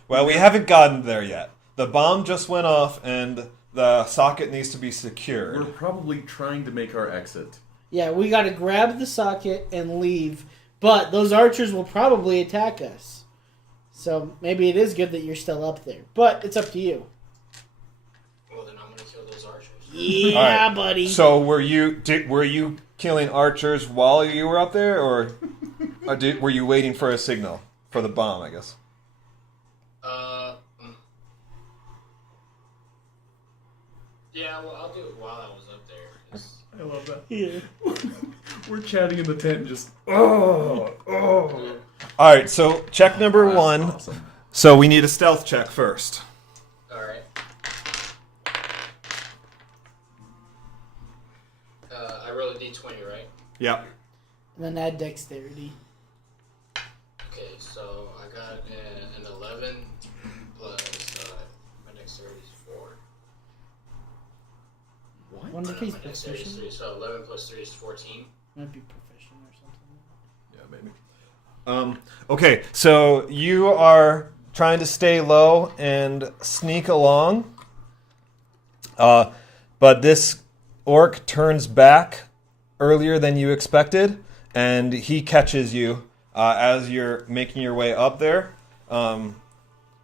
Well, we haven't gotten there yet. The bomb just went off, and the socket needs to be We're secured. probably trying to make our exit. Yeah, we gotta grab the socket and leave. But those archers will probably attack us. So maybe it is good that you're still up there. But it's up to you. well, then I'm gonna kill those archers. Yeah, All right. buddy. So were you killing archers while you were up there, or were you waiting for a signal for the bomb? I guess. Yeah, well, I'll do it while I was up there. 'cause- I love that. Yeah. We're chatting in the tent and just... All right. So check number That's one. awesome. So we need a stealth check first. Alright. I rolled a d20, right? Yep. And then add dexterity. Okay, so I got an 11 plus my dexterity is 4. Wonder if he's My dexterity is proficient. 3, so 11 plus 3 is 14. Might be proficient or something. Yeah, maybe. Okay. So you are trying to stay low and sneak along. But this orc turns back earlier than you expected, and he catches you as you're making your way up there. And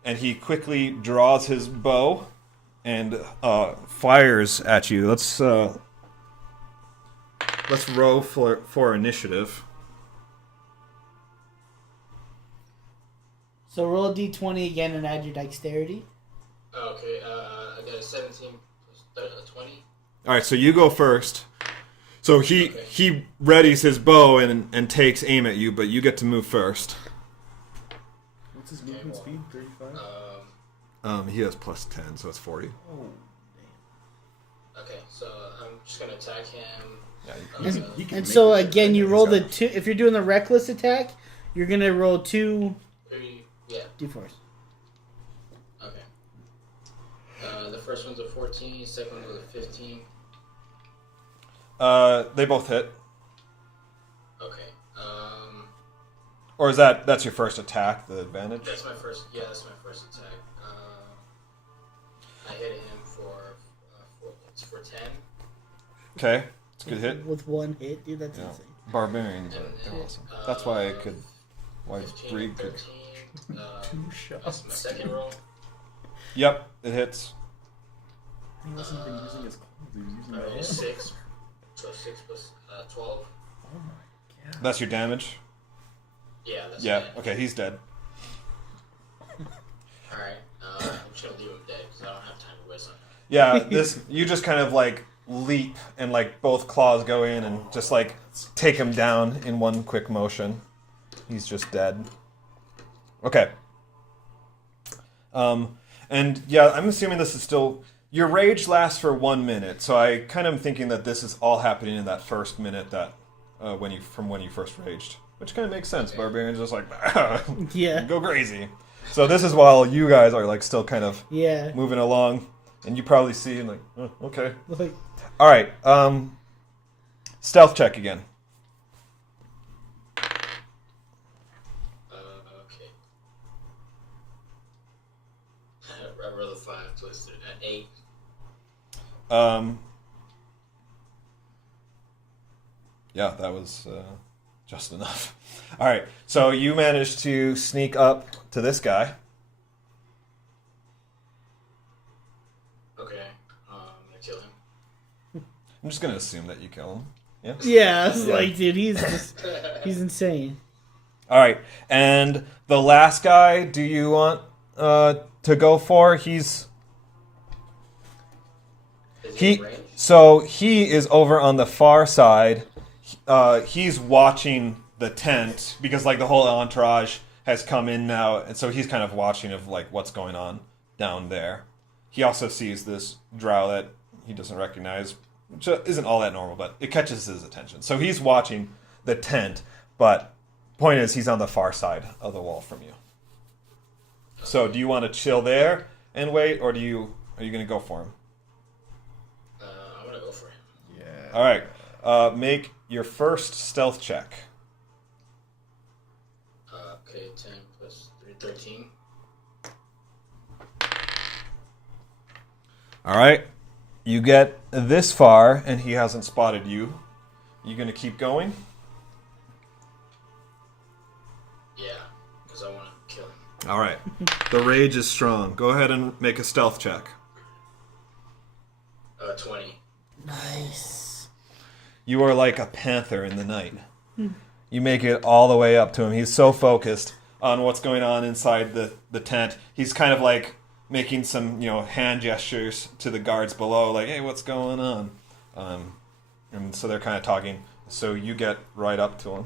he quickly draws his bow and fires at you. Let's roll for initiative. So roll a d20 again and add your dexterity. Okay, I got a 17 plus 20. All right, so you go first. So he readies his bow and takes aim at you, but you get to move first. What's his movement speed? 35? He has plus 10, so it's 40. Oh, Okay, so I'm just gonna attack him. Yeah, and so again, you roll the 2. If you're doing the reckless attack, you're gonna roll 2 Yeah. d4s. Okay. The first one's a 14. Second one was a 15. They both hit. Okay. Or is that's your first attack? The advantage. That's my first. Yeah, that's my first attack. I hit him for 10. Okay, it's a good hit. With 1 hit, dude, that's Yeah. insane. Barbarians And are then, awesome. That's why I could. Why 15, Breed could. 13. 2 That's my second roll. Yep, it hits. He wasn't even using his clothes. He was using I rolled the 6. So 6 plus 12. Oh my god. That's your damage. Yeah, that's Yeah. it. Okay, he's dead. Alright. I'm just gonna leave him dead because I don't have time to waste on him. Yeah, this you just kind of like leap and like both claws go in and just like take him down in one quick motion. He's just dead. Okay. And yeah, I'm assuming this is still your rage lasts for 1 minute, so I kind of am thinking that this is all happening in that first minute that when you first raged, which kind of makes sense. Barbarian's just like Yeah. go crazy. So this is while you guys are like still kind of Yeah. moving along, and you probably see and like, oh, okay. Like, All right, stealth check again. Okay. I rolled a 5 twisted at 8. Yeah, that was just enough. All right, so you managed to sneak up to this guy. Okay. I'm gonna kill him. I'm just gonna assume that you kill him. Yeah. yeah, I was like, dude, he's insane. All right, and the last guy, do you want to go for? Is he in range? So he is over on the far side. He's watching the tent because like the whole entourage has come in now, and so he's kind of watching of like what's going on down there. He also sees this drow that he doesn't recognize, which isn't all that normal, but it catches his attention. So he's watching the tent, but point is he's on the far side of the wall from you. So do you want to chill there and wait, or are you going to go for him? I'm gonna go for him. Yeah. All right, make your first stealth check. Okay, 10 plus 3, 13. All right, you get this far, and he hasn't spotted you. You going to keep going? Yeah, because I want to kill him. All right. The rage is strong. Go ahead and make a stealth check. 20. Nice. You are like a panther in the night. You make it all the way up to him. He's so focused on what's going on inside the tent. He's kind of like making some, hand gestures to the guards below, like, hey, what's going on? And so they're kind of talking. So you get right up to him.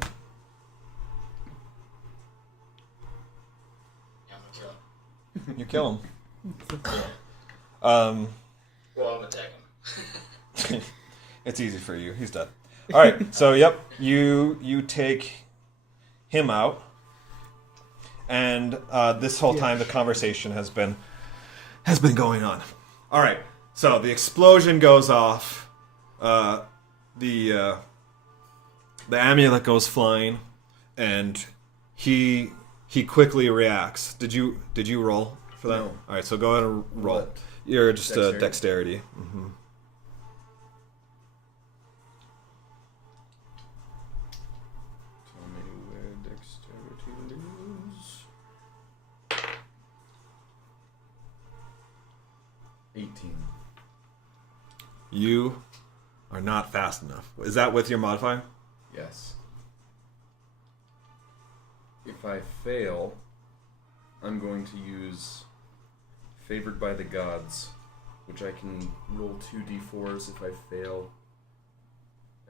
Yeah, I'm gonna kill him. You kill him. Well, I'm gonna attack him. It's easy for you. He's dead. All right. So, yep, you take him out, and this whole time the conversation has been going on. All right. So the explosion goes off. The amulet goes flying, and he quickly reacts. Did you roll for that? No. All right. So go ahead and roll. What? You're just Dexterity. dexterity. Mm-hmm. Tell me where dexterity is. 18. You are not fast enough. Is that with your modifier? Yes. If I fail, I'm going to use Favored by the Gods, which I can roll 2d4s if I fail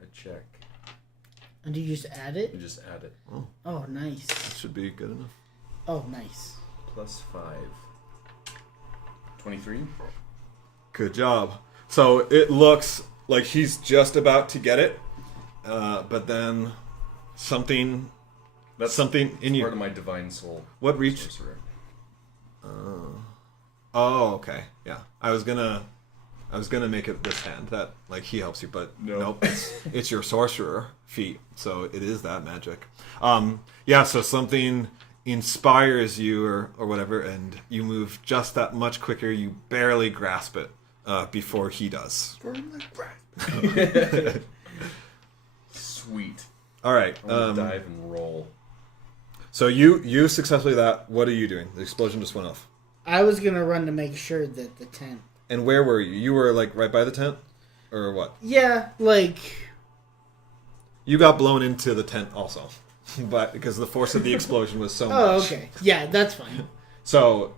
a check. And do you just add it? And just add it. Oh, nice. That should be good enough. Oh, nice. Plus 5. 23. Good job. So it looks like he's just about to get it, but then something in you. Part of my divine soul. What reach? Sorcerer. Oh, okay. Yeah. I was gonna make it this hand that like he helps you, but No. nope. It's your sorcerer feat, so it is that magic. Yeah. So something inspires you or whatever, and you move just that much quicker. You barely grasp it before he does. Sweet. All right. I'm gonna dive and roll. So you successfully that. What are you doing? The explosion just went off. I was gonna run to make sure that the tent. And where were you? You were like right by the tent, or what? Yeah, like. You got blown into the tent also, but because the force of the explosion was so much. Oh, okay. Yeah, that's fine. So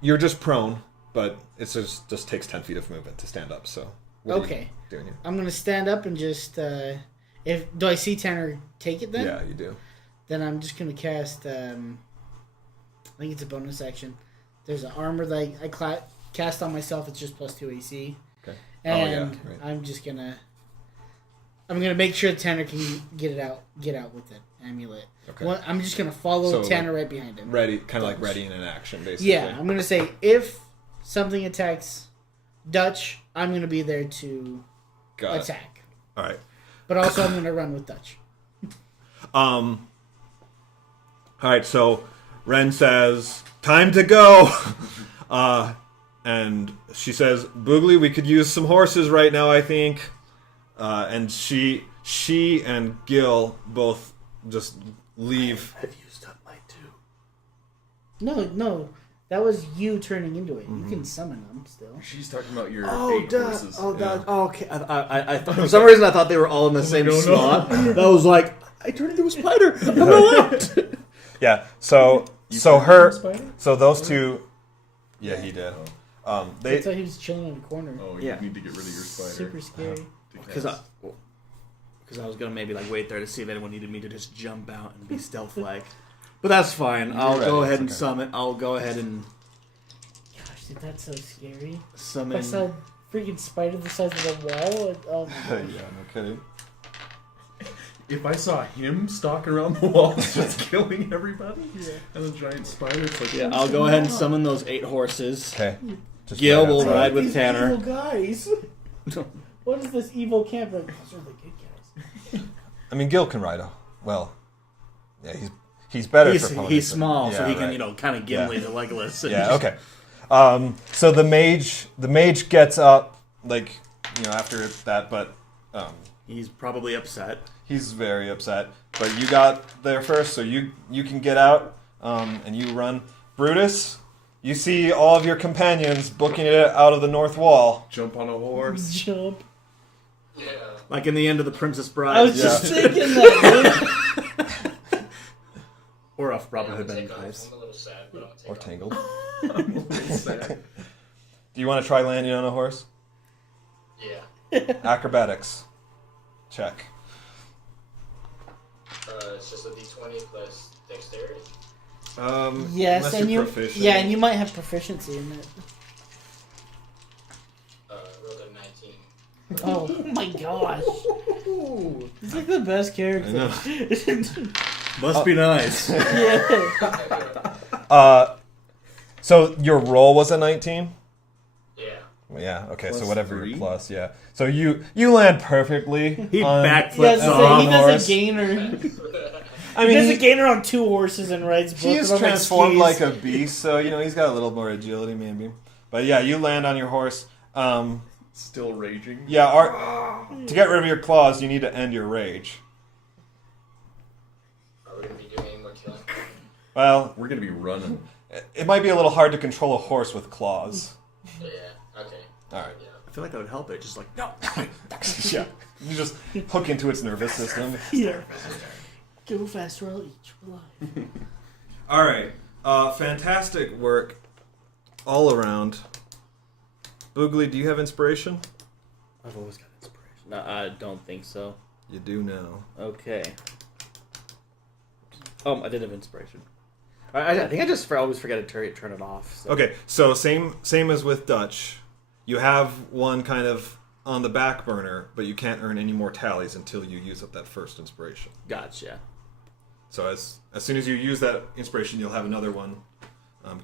you're just prone, but it just takes 10 feet of movement to stand up. So what are you Okay. doing here? I'm gonna stand up and just. Do I see Tanner take it then? Yeah, you do. Then I'm just gonna cast. I think it's a bonus action. There's an armor that I cast on myself. It's just +2 AC. Okay. And right. I'm just gonna. I'm gonna make sure Tanner can get out with the amulet. Okay. Well, I'm just gonna follow So, Tanner right behind him. Ready, kind of like ready in an action, basically. Yeah, I'm gonna say if something attacks Dutch, I'm gonna be there to Got it. attack. All right. But also, I'm gonna run with Dutch. All right, so Ren says, "Time to go," and she says, "Boogly, we could use some horses right now, I think." And she and Gil both just leave. I've used up my 2. No, that was you turning into it. You can summon them still. She's talking about your Oh, 8 duh. horses. Oh, Yeah. duh. Oh, okay. I thought, for some reason, I thought they were all in the same no, no. slot. That was like, I turned into a spider. I'm out. Yeah. So those two. Yeah, he did. I They thought he was chilling in a corner. Oh, you Yeah. need to get rid of your spider. Super scary. Because I was gonna maybe like wait there to see if anyone needed me to just jump out and be stealth like, but that's fine. I'll ready, go ahead and it's okay. summon. I'll go ahead and Gosh, dude, that's so scary. I summon. saw a freaking spider the size of a wall. Oh my yeah, gosh. no kidding. If I saw him stalking around the walls just killing everybody, Yeah. and a giant spider, it's like, Yeah, I'll go ahead and summon those 8 horses. Okay. Just Gil right will outside. ride with These Tanner. evil guys. What is this evil camp? Like, those are the good guys. I mean, Gil can ride. Well, yeah, he's better. He's, for opponents. he's small, so Yeah, he can right. kind of Gimli Yeah. to Legolas. and Yeah. just- Okay. So the mage gets up after that, but He's probably upset. he's very upset. But you got there first, so you can get out and you run. Brutus, you see all of your companions booking it out of the north wall. jump on a horse. Jump. Yeah. Like in the end of The Princess Bride. I was just thinking that. Or off Yeah, Robin I'm Hood gonna Men in take off. Place. I'm a little sad, but I'll take Or off. Tangled. I'm a little sad. Do you want to try landing on a horse? Yeah. Acrobatics. Check. It's just a d20 plus dexterity. Yes, unless and you're you. proficient. Yeah, and you might have proficiency in it. Rolled a 19. Oh my gosh. He's like the best character. Must be nice. Yeah. So your roll was a 19? Yeah. Yeah, okay, so Plus whatever 3? your plus, yeah. So you land perfectly. He on- backflips Yeah, so off. he horse. does a gainer. I He does mean, a gainer on 2 horses and rides both he of is them transformed like like a beast, so, he's got a little more agility, maybe. But yeah, you land on your horse. Still raging. Yeah, to get rid of your claws, you need to end your rage. Are we gonna be doing any more killing? Well, We're gonna be running. it might be a little hard to control a horse with claws. Yeah. Okay. Alright. Yeah. I feel like that would help it. Just like, no. Yeah, you just hook into its nervous system. Yeah. Go faster, I'll eat you alive. All right. Fantastic work all around. Boogly, do you have inspiration? I've always got inspiration. No, I don't think so. You do now. Okay. Oh, I did have inspiration. I think I just always forget to turn it off. So. Okay, so same as with Dutch. You have one kind of on the back burner, but you can't earn any more tallies until you use up that first inspiration. Gotcha. So as soon as you use that inspiration, you'll have another one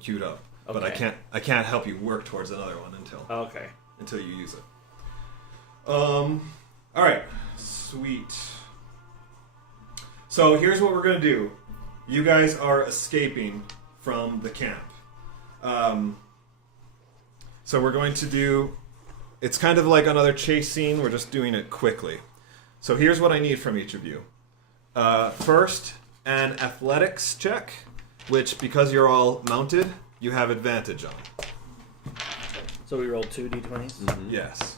queued up. Okay. But I can't help you work towards another one until you use it. All right, sweet. So here's what we're gonna do. You guys are escaping from the camp. So we're going to do... It's kind of like another chase scene. We're just doing it quickly. So here's what I need from each of you. First, an athletics check, which, because you're all mounted, you have advantage on. So we rolled 2 d20s? Mm-hmm. Yes.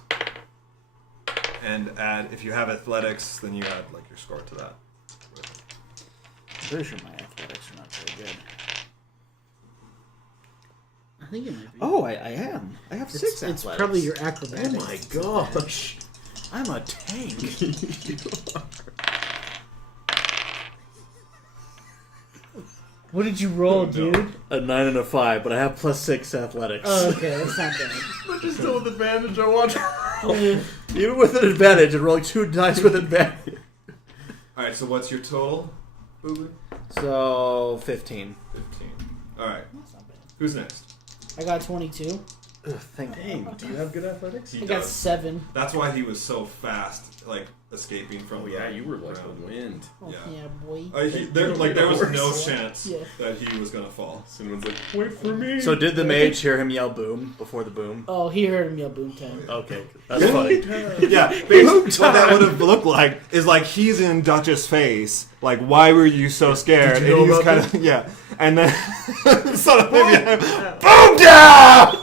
And if you have athletics, then you add like your score to that. I'm pretty sure my athletics are not very good. I think it might be. Oh, I am. I have 6 It's athletics. probably your acrobatics. Oh my gosh. I'm a tank. What did you roll, dude? A 9 and a 5, but I have +6 athletics. Oh, okay, that's not bad. But just still with advantage, I want to. Even with an advantage, and rolling 2 dice with advantage. Alright, so what's your total, Boo? So, 15. 15. Alright, That's not bad. who's next? I got 22. Dang, do you have good athletics? He I got does. 7. That's why he was so fast, like, escaping from Oh yeah, the you were like ground. the wind. Oh, Yeah. yeah, boy. There was no chance Yeah. that he was gonna fall. Cinnamon's like, wait for me. So, did the mage hear him yell boom before the boom? Oh, he heard him yell boom time. Okay, that's funny. Yeah, basically, what that would have looked like is like he's in Dutch's face. Like, why were you so scared? Did you know and he's about kind of yeah, and then son of boom down.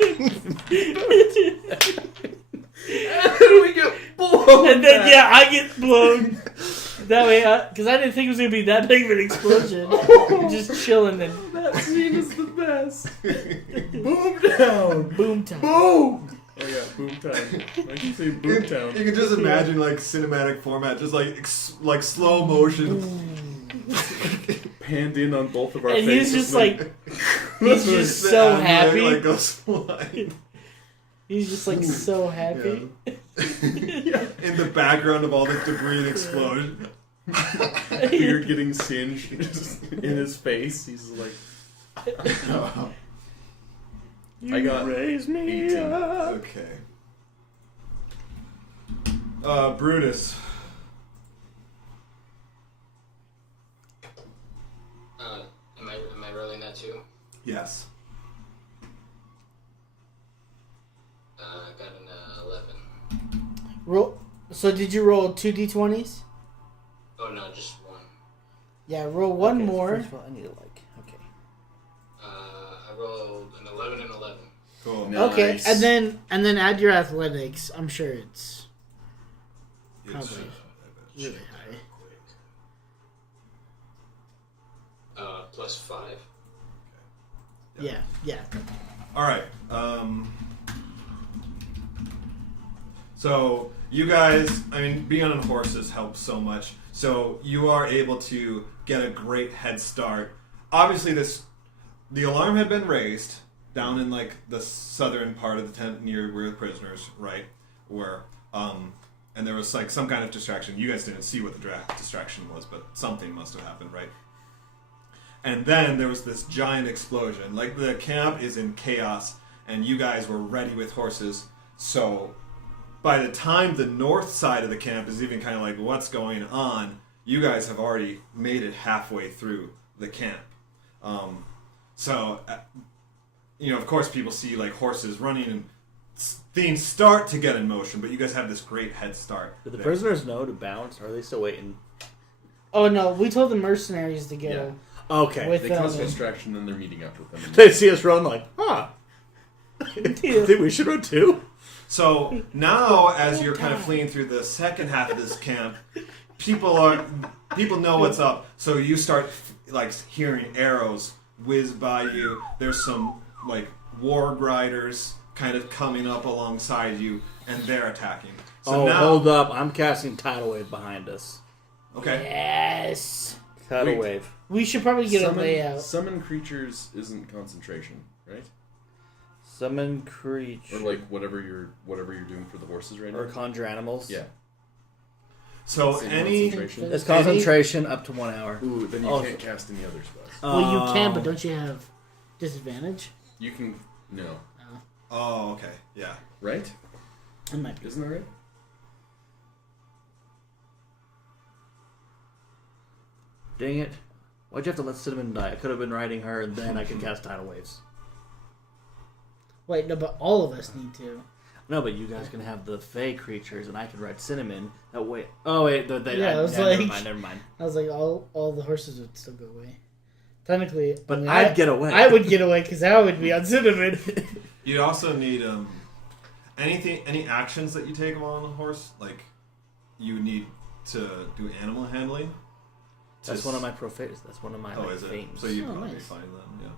we get blown. And then, yeah, I get blown. That way, because I didn't think it was going to be that big of an explosion. Just chilling and That scene is the best. Boom down. boom time. Boom. Oh yeah, boom time. Why do you say boom town? You can just imagine like cinematic format, just like slow motion. Panned in on both of our And faces. he's just like, he's just so The happy. amulet, like goes flying. He's just like so happy. In the background of all the debris and explosion. beard getting singed in his face. He's like, I got raise me 18. up. Okay. Brutus. Am I rolling that too? Yes. I got an 11. Roll. So did you roll 2 d20s? Oh no, just one. Yeah, roll one Okay, more. First of all, I need to okay. I rolled an 11 and 11. Cool. No. Okay, Nice. and then add your athletics. I'm sure it's It's, Probably. really high. Plus 5. Yeah. All right. So you guys, I mean, being on horses helps so much. So you are able to get a great head start. Obviously, the alarm had been raised down in like the southern part of the tent near where the prisoners, right, were. And there was like some kind of distraction. You guys didn't see what the distraction was, but something must have happened, right? And then there was this giant explosion. Like, the camp is in chaos, and you guys were ready with horses. So by the time the north side of the camp is even kind of like, what's going on, you guys have already made it halfway through the camp. Of course, people see, like, horses running, and things start to get in motion, but you guys have this great head start. Do the there. prisoners know to bounce, or are they still waiting? Oh no, we told the mercenaries to go. Yeah. Okay. With they cause distraction and they're meeting up with them. They see us run like, huh. Yeah. Think we should run too? So now, as you're kind of fleeing through the second half of this camp, people know what's up. So you start like hearing arrows whiz by you. There's some like warg riders kind of coming up alongside you, and they're attacking. So now, hold up! I'm casting tidal wave behind us. okay. Yes. Tidal Wait. wave. We should probably get a layout. Summon creatures isn't concentration, right? Summon creature. Or like whatever you're doing for the horses right now. Or conjure animals. Yeah. So Same any concentration. It's concentration up to 1 hour. Ooh, then you Oh. can't cast any other spells. Well, you can, but don't you have disadvantage? You can no, Oh, okay, yeah. right? It might be. Isn't that right? Dang it. Why'd you have to let Cinnamon die? I could have been riding her, and then I could cast tidal waves. Wait, no, but all of us need to. No, but you guys can have the Fey creatures, and I can ride Cinnamon. That way. Oh wait, Yeah, I was never like- mind. Never mind. I was like, all the horses would still go away. Technically, But I mean, I'd get away. I would get away because I would be on Cinnamon. You also need any actions that you take on a horse, like you need to do animal handling. That's one of my profanes. That's one of my Oh, is it? themes. So you'd Oh, probably be nice. fine then, yeah.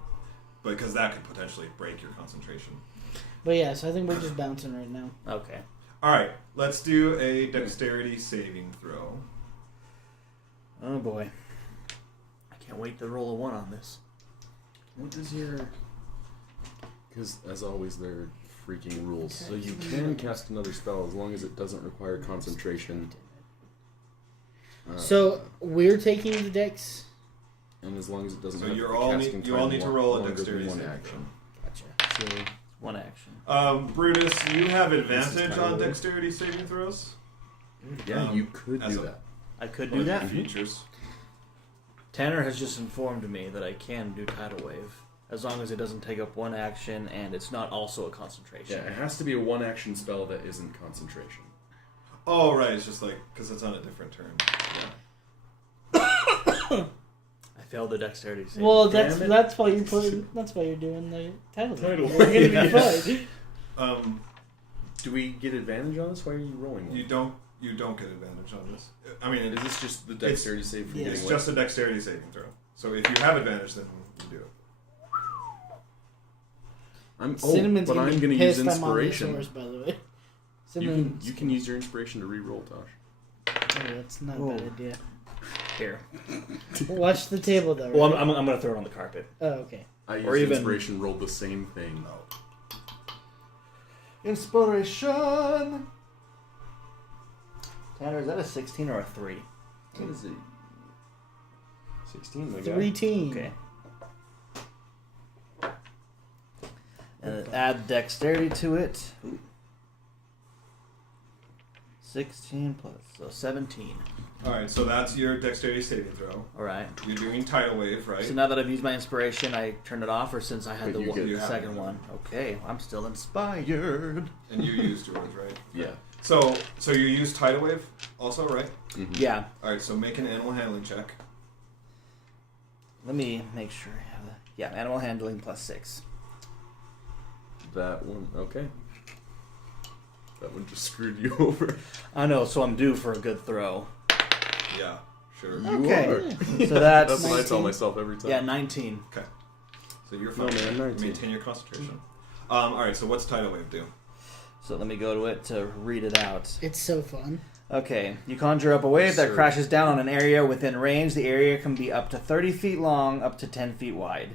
But because that could potentially break your concentration. But yeah, so I think we're just bouncing right now. Okay. All right, let's do a dexterity saving throw. Oh boy. I can't wait to roll a 1 on this. What does your? Because as always, there are freaking rules. So you can cast another spell as long as it doesn't require concentration. So we're taking the dex. And as long as it doesn't So have you're the all casting you all time need to roll a longer than dexterity one saving action. Gotcha. So 1 action. Brutus, you have This advantage is on kinda dexterity saving throws. Yeah, you could as do a- that. I could One do of that. your features. Tanner has just informed me that I can do tidal wave as long as it doesn't take up 1 action and it's not also a concentration. Yeah, it has to be a one action spell that isn't concentration. Oh, right. It's just like because it's on a different turn. I failed the dexterity save. Well, Damn it. that's why you're putting. That's why you're doing the title. Title. We're gonna be fine. Do we get advantage on this? Why are you rolling one? You don't get advantage on this. I mean, Is this just the dexterity save from yeah. getting it's wet? just a dexterity saving throw. So if you have advantage, then you do it. Cinnamon's but gonna I'm be going to use pissed I'm on this inspiration. horse, by the way. You can use your inspiration to re-roll, Tosh. Oh, that's not a Whoa. bad idea. Here. Watch the table, though. Well, right? I'm going to throw it on the carpet. Oh, okay. I used Or even- inspiration, rolled the same thing. Inspiration! Tanner, is that a 16 or a 3? What is it? 16, my guy. 3 team. Okay. And add dexterity to it. 16 plus, so 17. All right. So that's your dexterity saving throw. Alright. You're doing tidal wave, right? So now that I've used my inspiration, I turn it off, or since I had Wait, the you get- you have second it. one? Okay, I'm still inspired. And you used yours, right? Yeah. So you use tidal wave also, right? Mhm. Yeah, All right. So make an animal handling check. let me make sure I have that. Yeah, animal handling plus 6. That one, okay. That one just screwed you over. I know, so I'm due for a good throw. Yeah. Sure. You Okay. are. So that's, That's what I tell 19. myself every time. yeah, 19. So you're No, fine. man, 19. Maintain your concentration. All right. So what's tidal wave do? So let me go to it to read it out. It's so fun. Okay, you conjure up a wave that Surge. crashes down on an area within range. The area can be up to 30 feet long, up to 10 feet wide,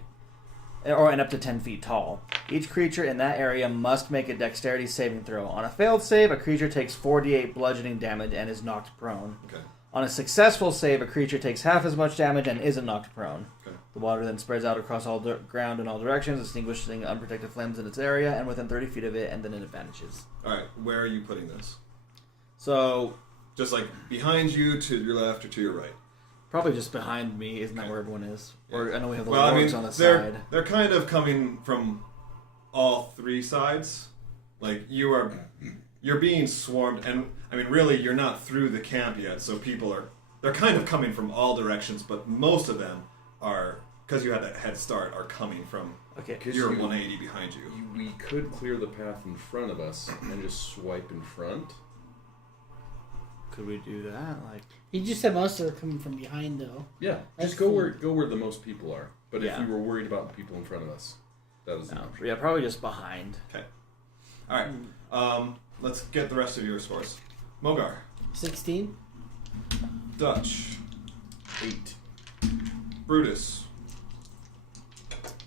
and up to 10 feet tall. Each creature in that area must make a dexterity saving throw. On a failed save, a creature takes 4d8 bludgeoning damage and is knocked prone. Okay. On a successful save, a creature takes half as much damage and isn't knocked prone. Okay. The water then spreads out across all ground in all directions, extinguishing unprotected flames in its area and within 30 feet of it, and then it vanishes. All right. Where are you putting this? So, Just like behind you, to your left, or to your right? probably just behind me, isn't that where everyone is? Or I know we have the Well, I wargs mean, on the they're side. they're kind of coming from all 3 sides. Like you're being swarmed, and I mean, really, you're not through the camp yet, so they're kind of coming from all directions, but most of them are, because you had that head start, are coming from Okay. your 180 behind you. We could clear the path in front of us and just swipe in front. Could we do that? Like, You just said most of them are coming from behind, though. Yeah, That's just go cool. where the most people are. But Yeah. if we were worried about the people in front of us, that is an no. option. Yeah, probably just behind. All right, let's get the rest of your scores. Mogar, 16. Dutch, 8. Brutus.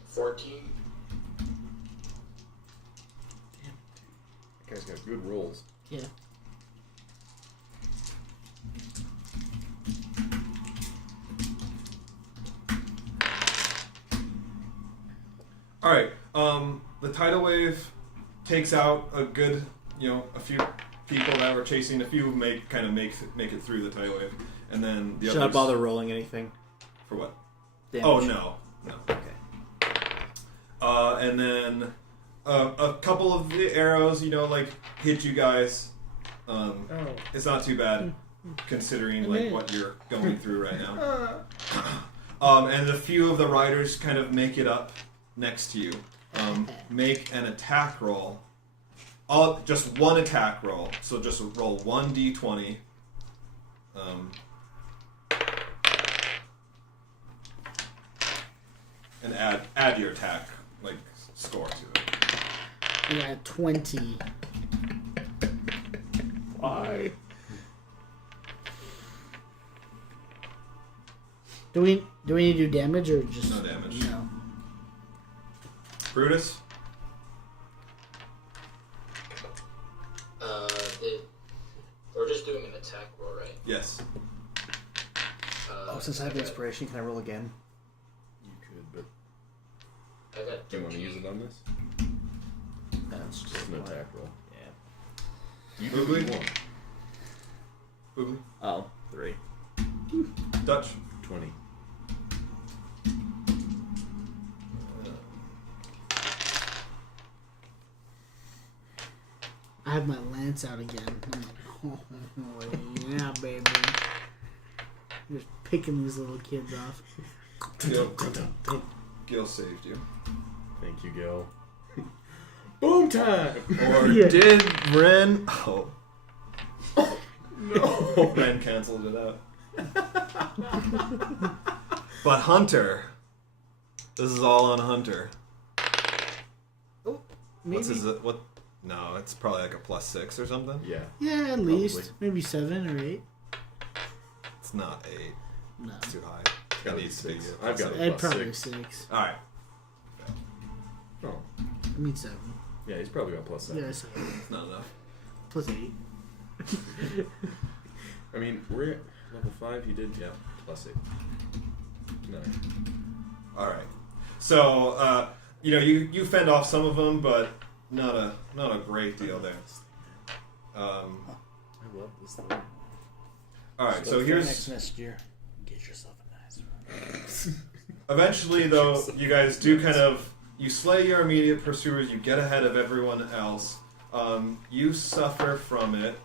14. That guy's got good rolls. Yeah. All right. The tidal wave takes out a good, a few people that were chasing. A few make it through the tidal wave, and then the Should others. I bother rolling anything? For what? Damage. Oh no. Okay. And then a couple of the arrows, hit you guys. It's not too bad considering what you're going through right now. And a few of the riders kind of make it up next to you. Make an attack roll. Just one attack roll. So just roll 1d20. And add your attack score to it. Yeah, 20. Why? Do we need to do damage or just No damage. No. Brutus? We're just doing an attack roll, right? Yes. Since I have inspiration, can I roll again? You could, but I got do you want to use it on this? That's Just an attack roll. Yeah. You do what you want. Boogly? Oh, 3. Dutch? 20. I have my lance out again. I'm like, oh, yeah, baby. I'm just picking these little kids off. Gil saved you. Thank you, Gil. Boom time! Or Yeah. did Ren... Oh. No! Ren canceled it out. But Hunter. This is all on Hunter. Oh, maybe. What's his... What? No, it's probably like a +6 or something. Yeah. Yeah, at least. Maybe 7 or 8. It's not 8. No. It's too high. Gotta It be needs to be 6. a I've got +6. a I'd probably +6. 6. Alright. Oh. I mean 7. Yeah, he's probably got +7. Yeah, 7. It's not enough. Plus 8. I mean, we're at level 5. He did, yeah, +8. 9. Alright. So, you fend off some of them, but not a great deal there. I love this thing. Alright, so next year. Get yourself a nice one. eventually, though, you guys do you slay your immediate pursuers, you get ahead of everyone else. You suffer from it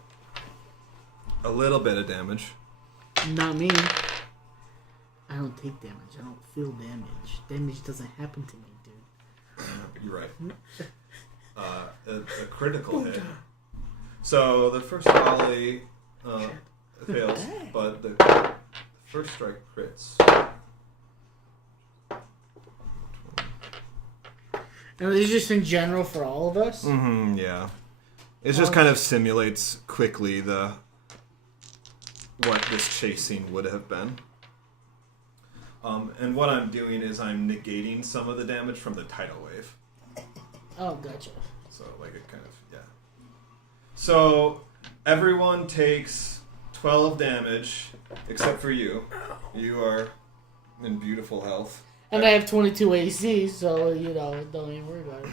a little bit of damage. Not me. I don't take damage. I don't feel damage. Damage doesn't happen to me, dude. You're right. A critical hit. So the first volley fails, but the first strike crits. And is this just in general for all of us? Mm-hmm, yeah. It just kind of simulates quickly what this chasing would have been. And what I'm doing is I'm negating some of the damage from the tidal wave. Oh, gotcha. So, it kind of, yeah. So, everyone takes 12 damage, except for you. You are in beautiful health. And I have 22 AC, so, don't even worry about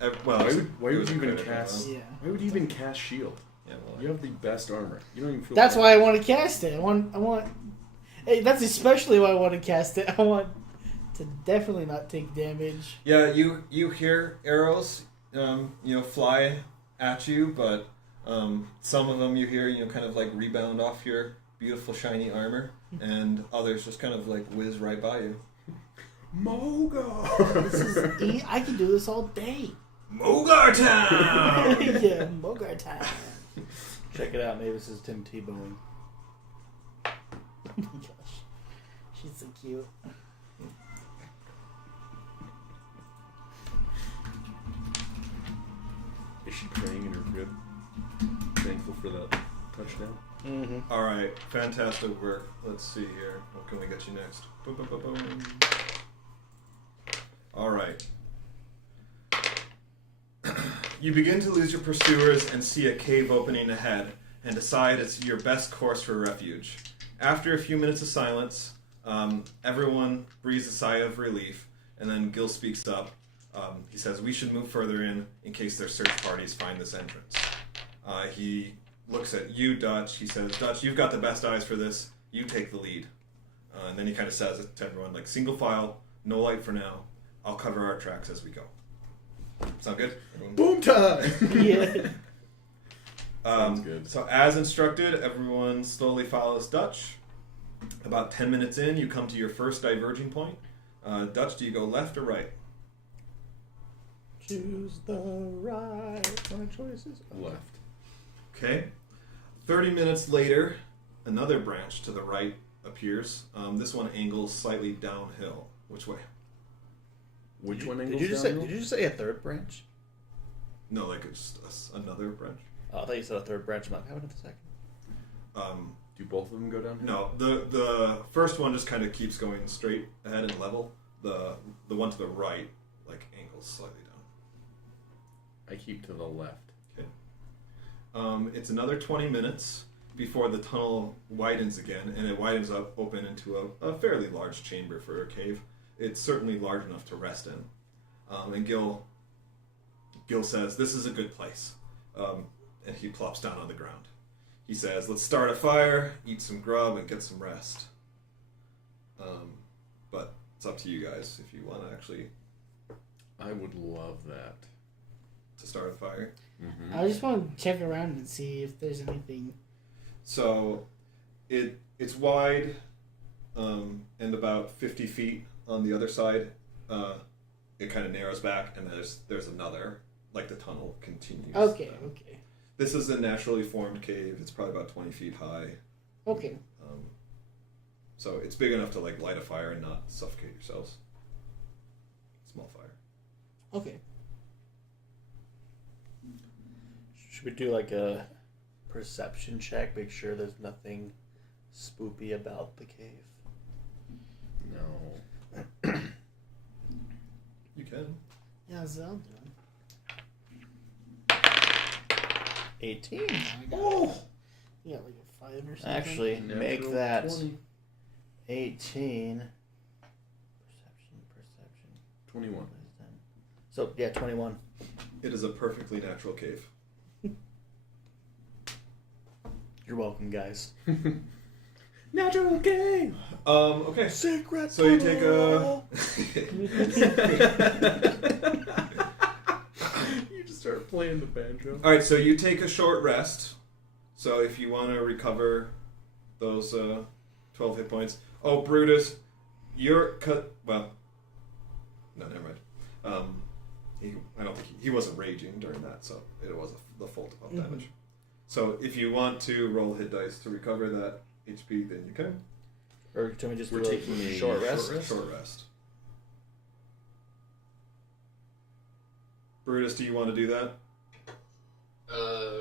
it. Well, Why it would was you even critical, cast? though. Yeah. Why would you even cast shield? Yeah, You have the best armor. You don't even feel. That's bad. why I want to cast it. I want. Hey, that's especially why I want to cast it. I want to definitely not take damage. Yeah, you hear arrows, fly at you, but some of them you hear, kind of rebound off your beautiful shiny armor, and others just kind of whiz right by you. Mogar. This is. I can do this all day. Mogar Town! Yeah, Mogar time. Check it out. Maybe this is Tim Tebowing. Oh my gosh, she's so cute. Is she praying in her crib? Thankful for that touchdown. Mm-hmm. All right, fantastic work. Let's see here. What can we get you next? Boom, boom, boom, boom. All right. You begin to lose your pursuers and see a cave opening ahead, and decide it's your best course for refuge. After a few minutes of silence, everyone breathes a sigh of relief, and then Gil speaks up. He says, "We should move further in case their search parties find this entrance." He looks at you, Dutch. He says, "Dutch, you've got the best eyes for this. You take the lead." And then he kind of says it to everyone, like, single file, no light for now. I'll cover our tracks as we go. Sound good? Everyone? Boom time! Yeah. Sounds good. So as instructed, everyone slowly follows Dutch. About 10 minutes in, you come to your first diverging point. Dutch, do you go left or right? Choose the right. My choices. Left. Okay. 30 minutes later, another branch to the right appears. This one angles slightly downhill. Which way? Which one Did angles you just down? say? Did you just say a third branch? No, like it's another branch. Oh, I thought you said a third branch. I'm like, how about the second? Do both of them go down? No, the first one just kind of keeps going straight ahead and level. The one to the right, like, angles slightly down. I keep to the left. Okay. It's another 20 minutes before the tunnel widens again, and it widens up open into a fairly large chamber for a cave. It's certainly large enough to rest in. And Gil says, "This is a good place." And he plops down on the ground. He says, "Let's start a fire, eat some grub, and get some rest." But it's up to you guys if you want to actually I would love that. to start a fire. Mm-hmm. I just want to check around and see if there's anything. So it's wide and about 50 feet on the other side. It kind of narrows back, and there's another, like the tunnel continues. Okay, okay. This is a naturally formed cave. It's probably about 20 feet high. Okay. So it's big enough to, like, light a fire and not suffocate yourselves. Small fire. Okay. Should we do like a perception check? Make sure there's nothing spoopy about the cave. No. You can. Yeah, that's what I'm doing. 18. Oh! You got like a 5 or something? Actually, make Natural that 20. 18. Perception. 21. So, yeah, 21. It is a perfectly natural cave. You're welcome, guys. Natural game! Okay. Secret So you take You just start playing the banjo. Alright, so you take a short rest. So if you want to recover those 12 hit points. Oh, Brutus, you're cut. Well, no, never mind. I don't think he wasn't raging during that, so it was the full 12 damage. So if you want to roll hit dice to recover that HP, then you can. Or can we just We're do taking a a short short rest? rest? Short rest. Brutus, do you want to do that?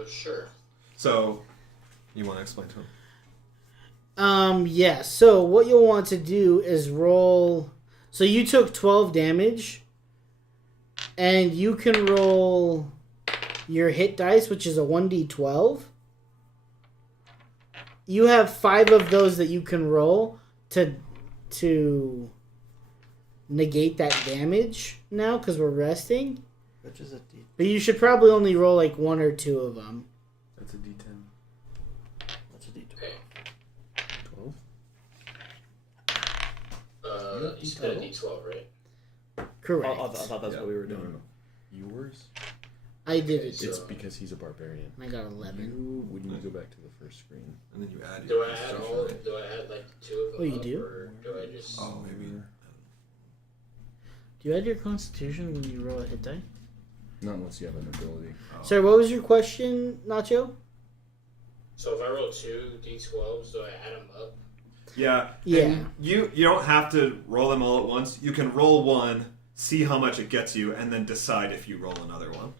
Sure. So, you want to explain to him? Yeah, so what you'll want to do is roll. So you took 12 damage, and you can roll your hit dice, which is a 1d12. You have 5 of those that you can roll to negate that damage now, because we're resting. Which is a D. But you should probably only roll like 1 or 2 of them. That's a D10. What's a D12? Okay. 12? You said a D12, right? Correct. I thought that's what we were No, doing. no. Yours? I did it. Okay, It's so- because he's a barbarian. I got 11. You would need to go back to the first screen. And then you add Do your I add concentration, all? right? Do I add like 2 of them? Oh, you up, do? Or do I just? Oh, maybe. Do you add your constitution when you roll a hit die? Not unless you have an ability. Sorry, what was your question, Nacho? So if I roll 2 D12s, do I add them up? Yeah. Yeah. And you don't have to roll them all at once. You can roll one, see how much it gets you, and then decide if you roll another one.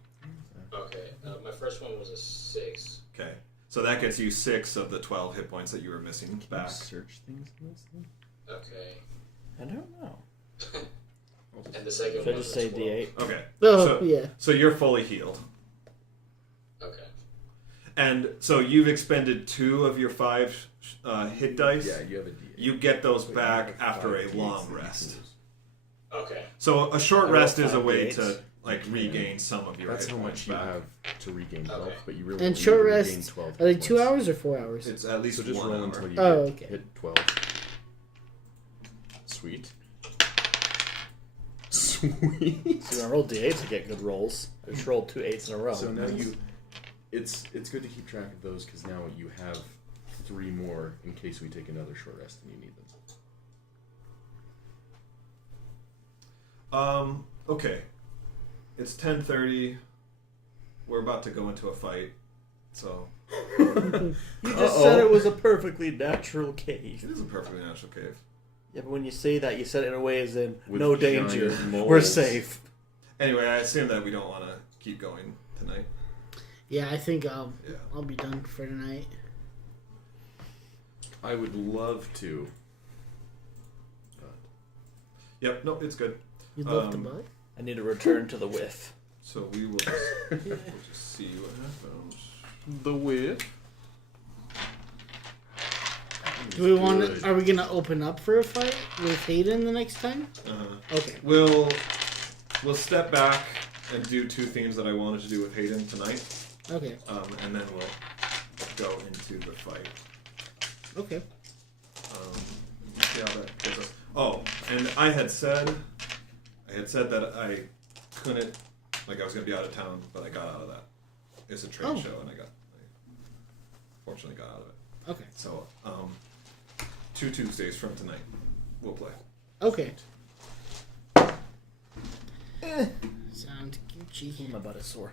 Okay. My first one was a 6. Okay. So that gets you 6 of the 12 hit points that you were missing Can you back. search things in this thing? Okay. I don't know. And the second Should I one just was say 12. D8? Okay. Oh, so, yeah. So you're fully healed. Okay. And so you've expended 2 of your 5 hit dice. Yeah, you have a D8. You get those Wait, back you have after a 5 long D8s that you can rest. use. Okay. So a short I rolled rest is a 5 way D8s. to like regain some of your That's hit how points much you back. have to regain health, Okay. but you really And only short need to regain rests, 12 are they hit 2 points. hours or 4 hours? It's at least So just 1 roll hour. until you Oh, get okay. hit 12. Sweet. Sweet. So when I roll D8s, I get good rolls. I just rolled 2 8s in a row. So now it's good to keep track of those because now you have 3 more in case we take another short rest and you need them. Okay. It's 10:30. We're about to go into a fight. So You just said it was a perfectly natural cave. it is a perfectly natural cave. Yeah, but when you say that, you said it in a way as in With no danger, giant we're moles. safe. Anyway, I assume that we don't want to keep going tonight. Yeah, I think I'll Yeah. be done for tonight. I would love to. But Yep. No, it's good. You love the Um, butt? I need to return to the whiff. So we will just, we'll just see what happens. the whip. Do we want to? Are we gonna open up for a fight with Hayden the next time? Okay. We'll step back and do 2 themes that I wanted to do with Hayden tonight, Okay. and then we'll go into the fight. Okay. See how that goes up. Oh, and I had said that I couldn't, like I was gonna be out of town, but I got out of that. It's a trade Oh. show, and I fortunately got out of it. Okay. So 2 Tuesdays from tonight, we'll play. Okay. Sounds Gucci. My butt is sore.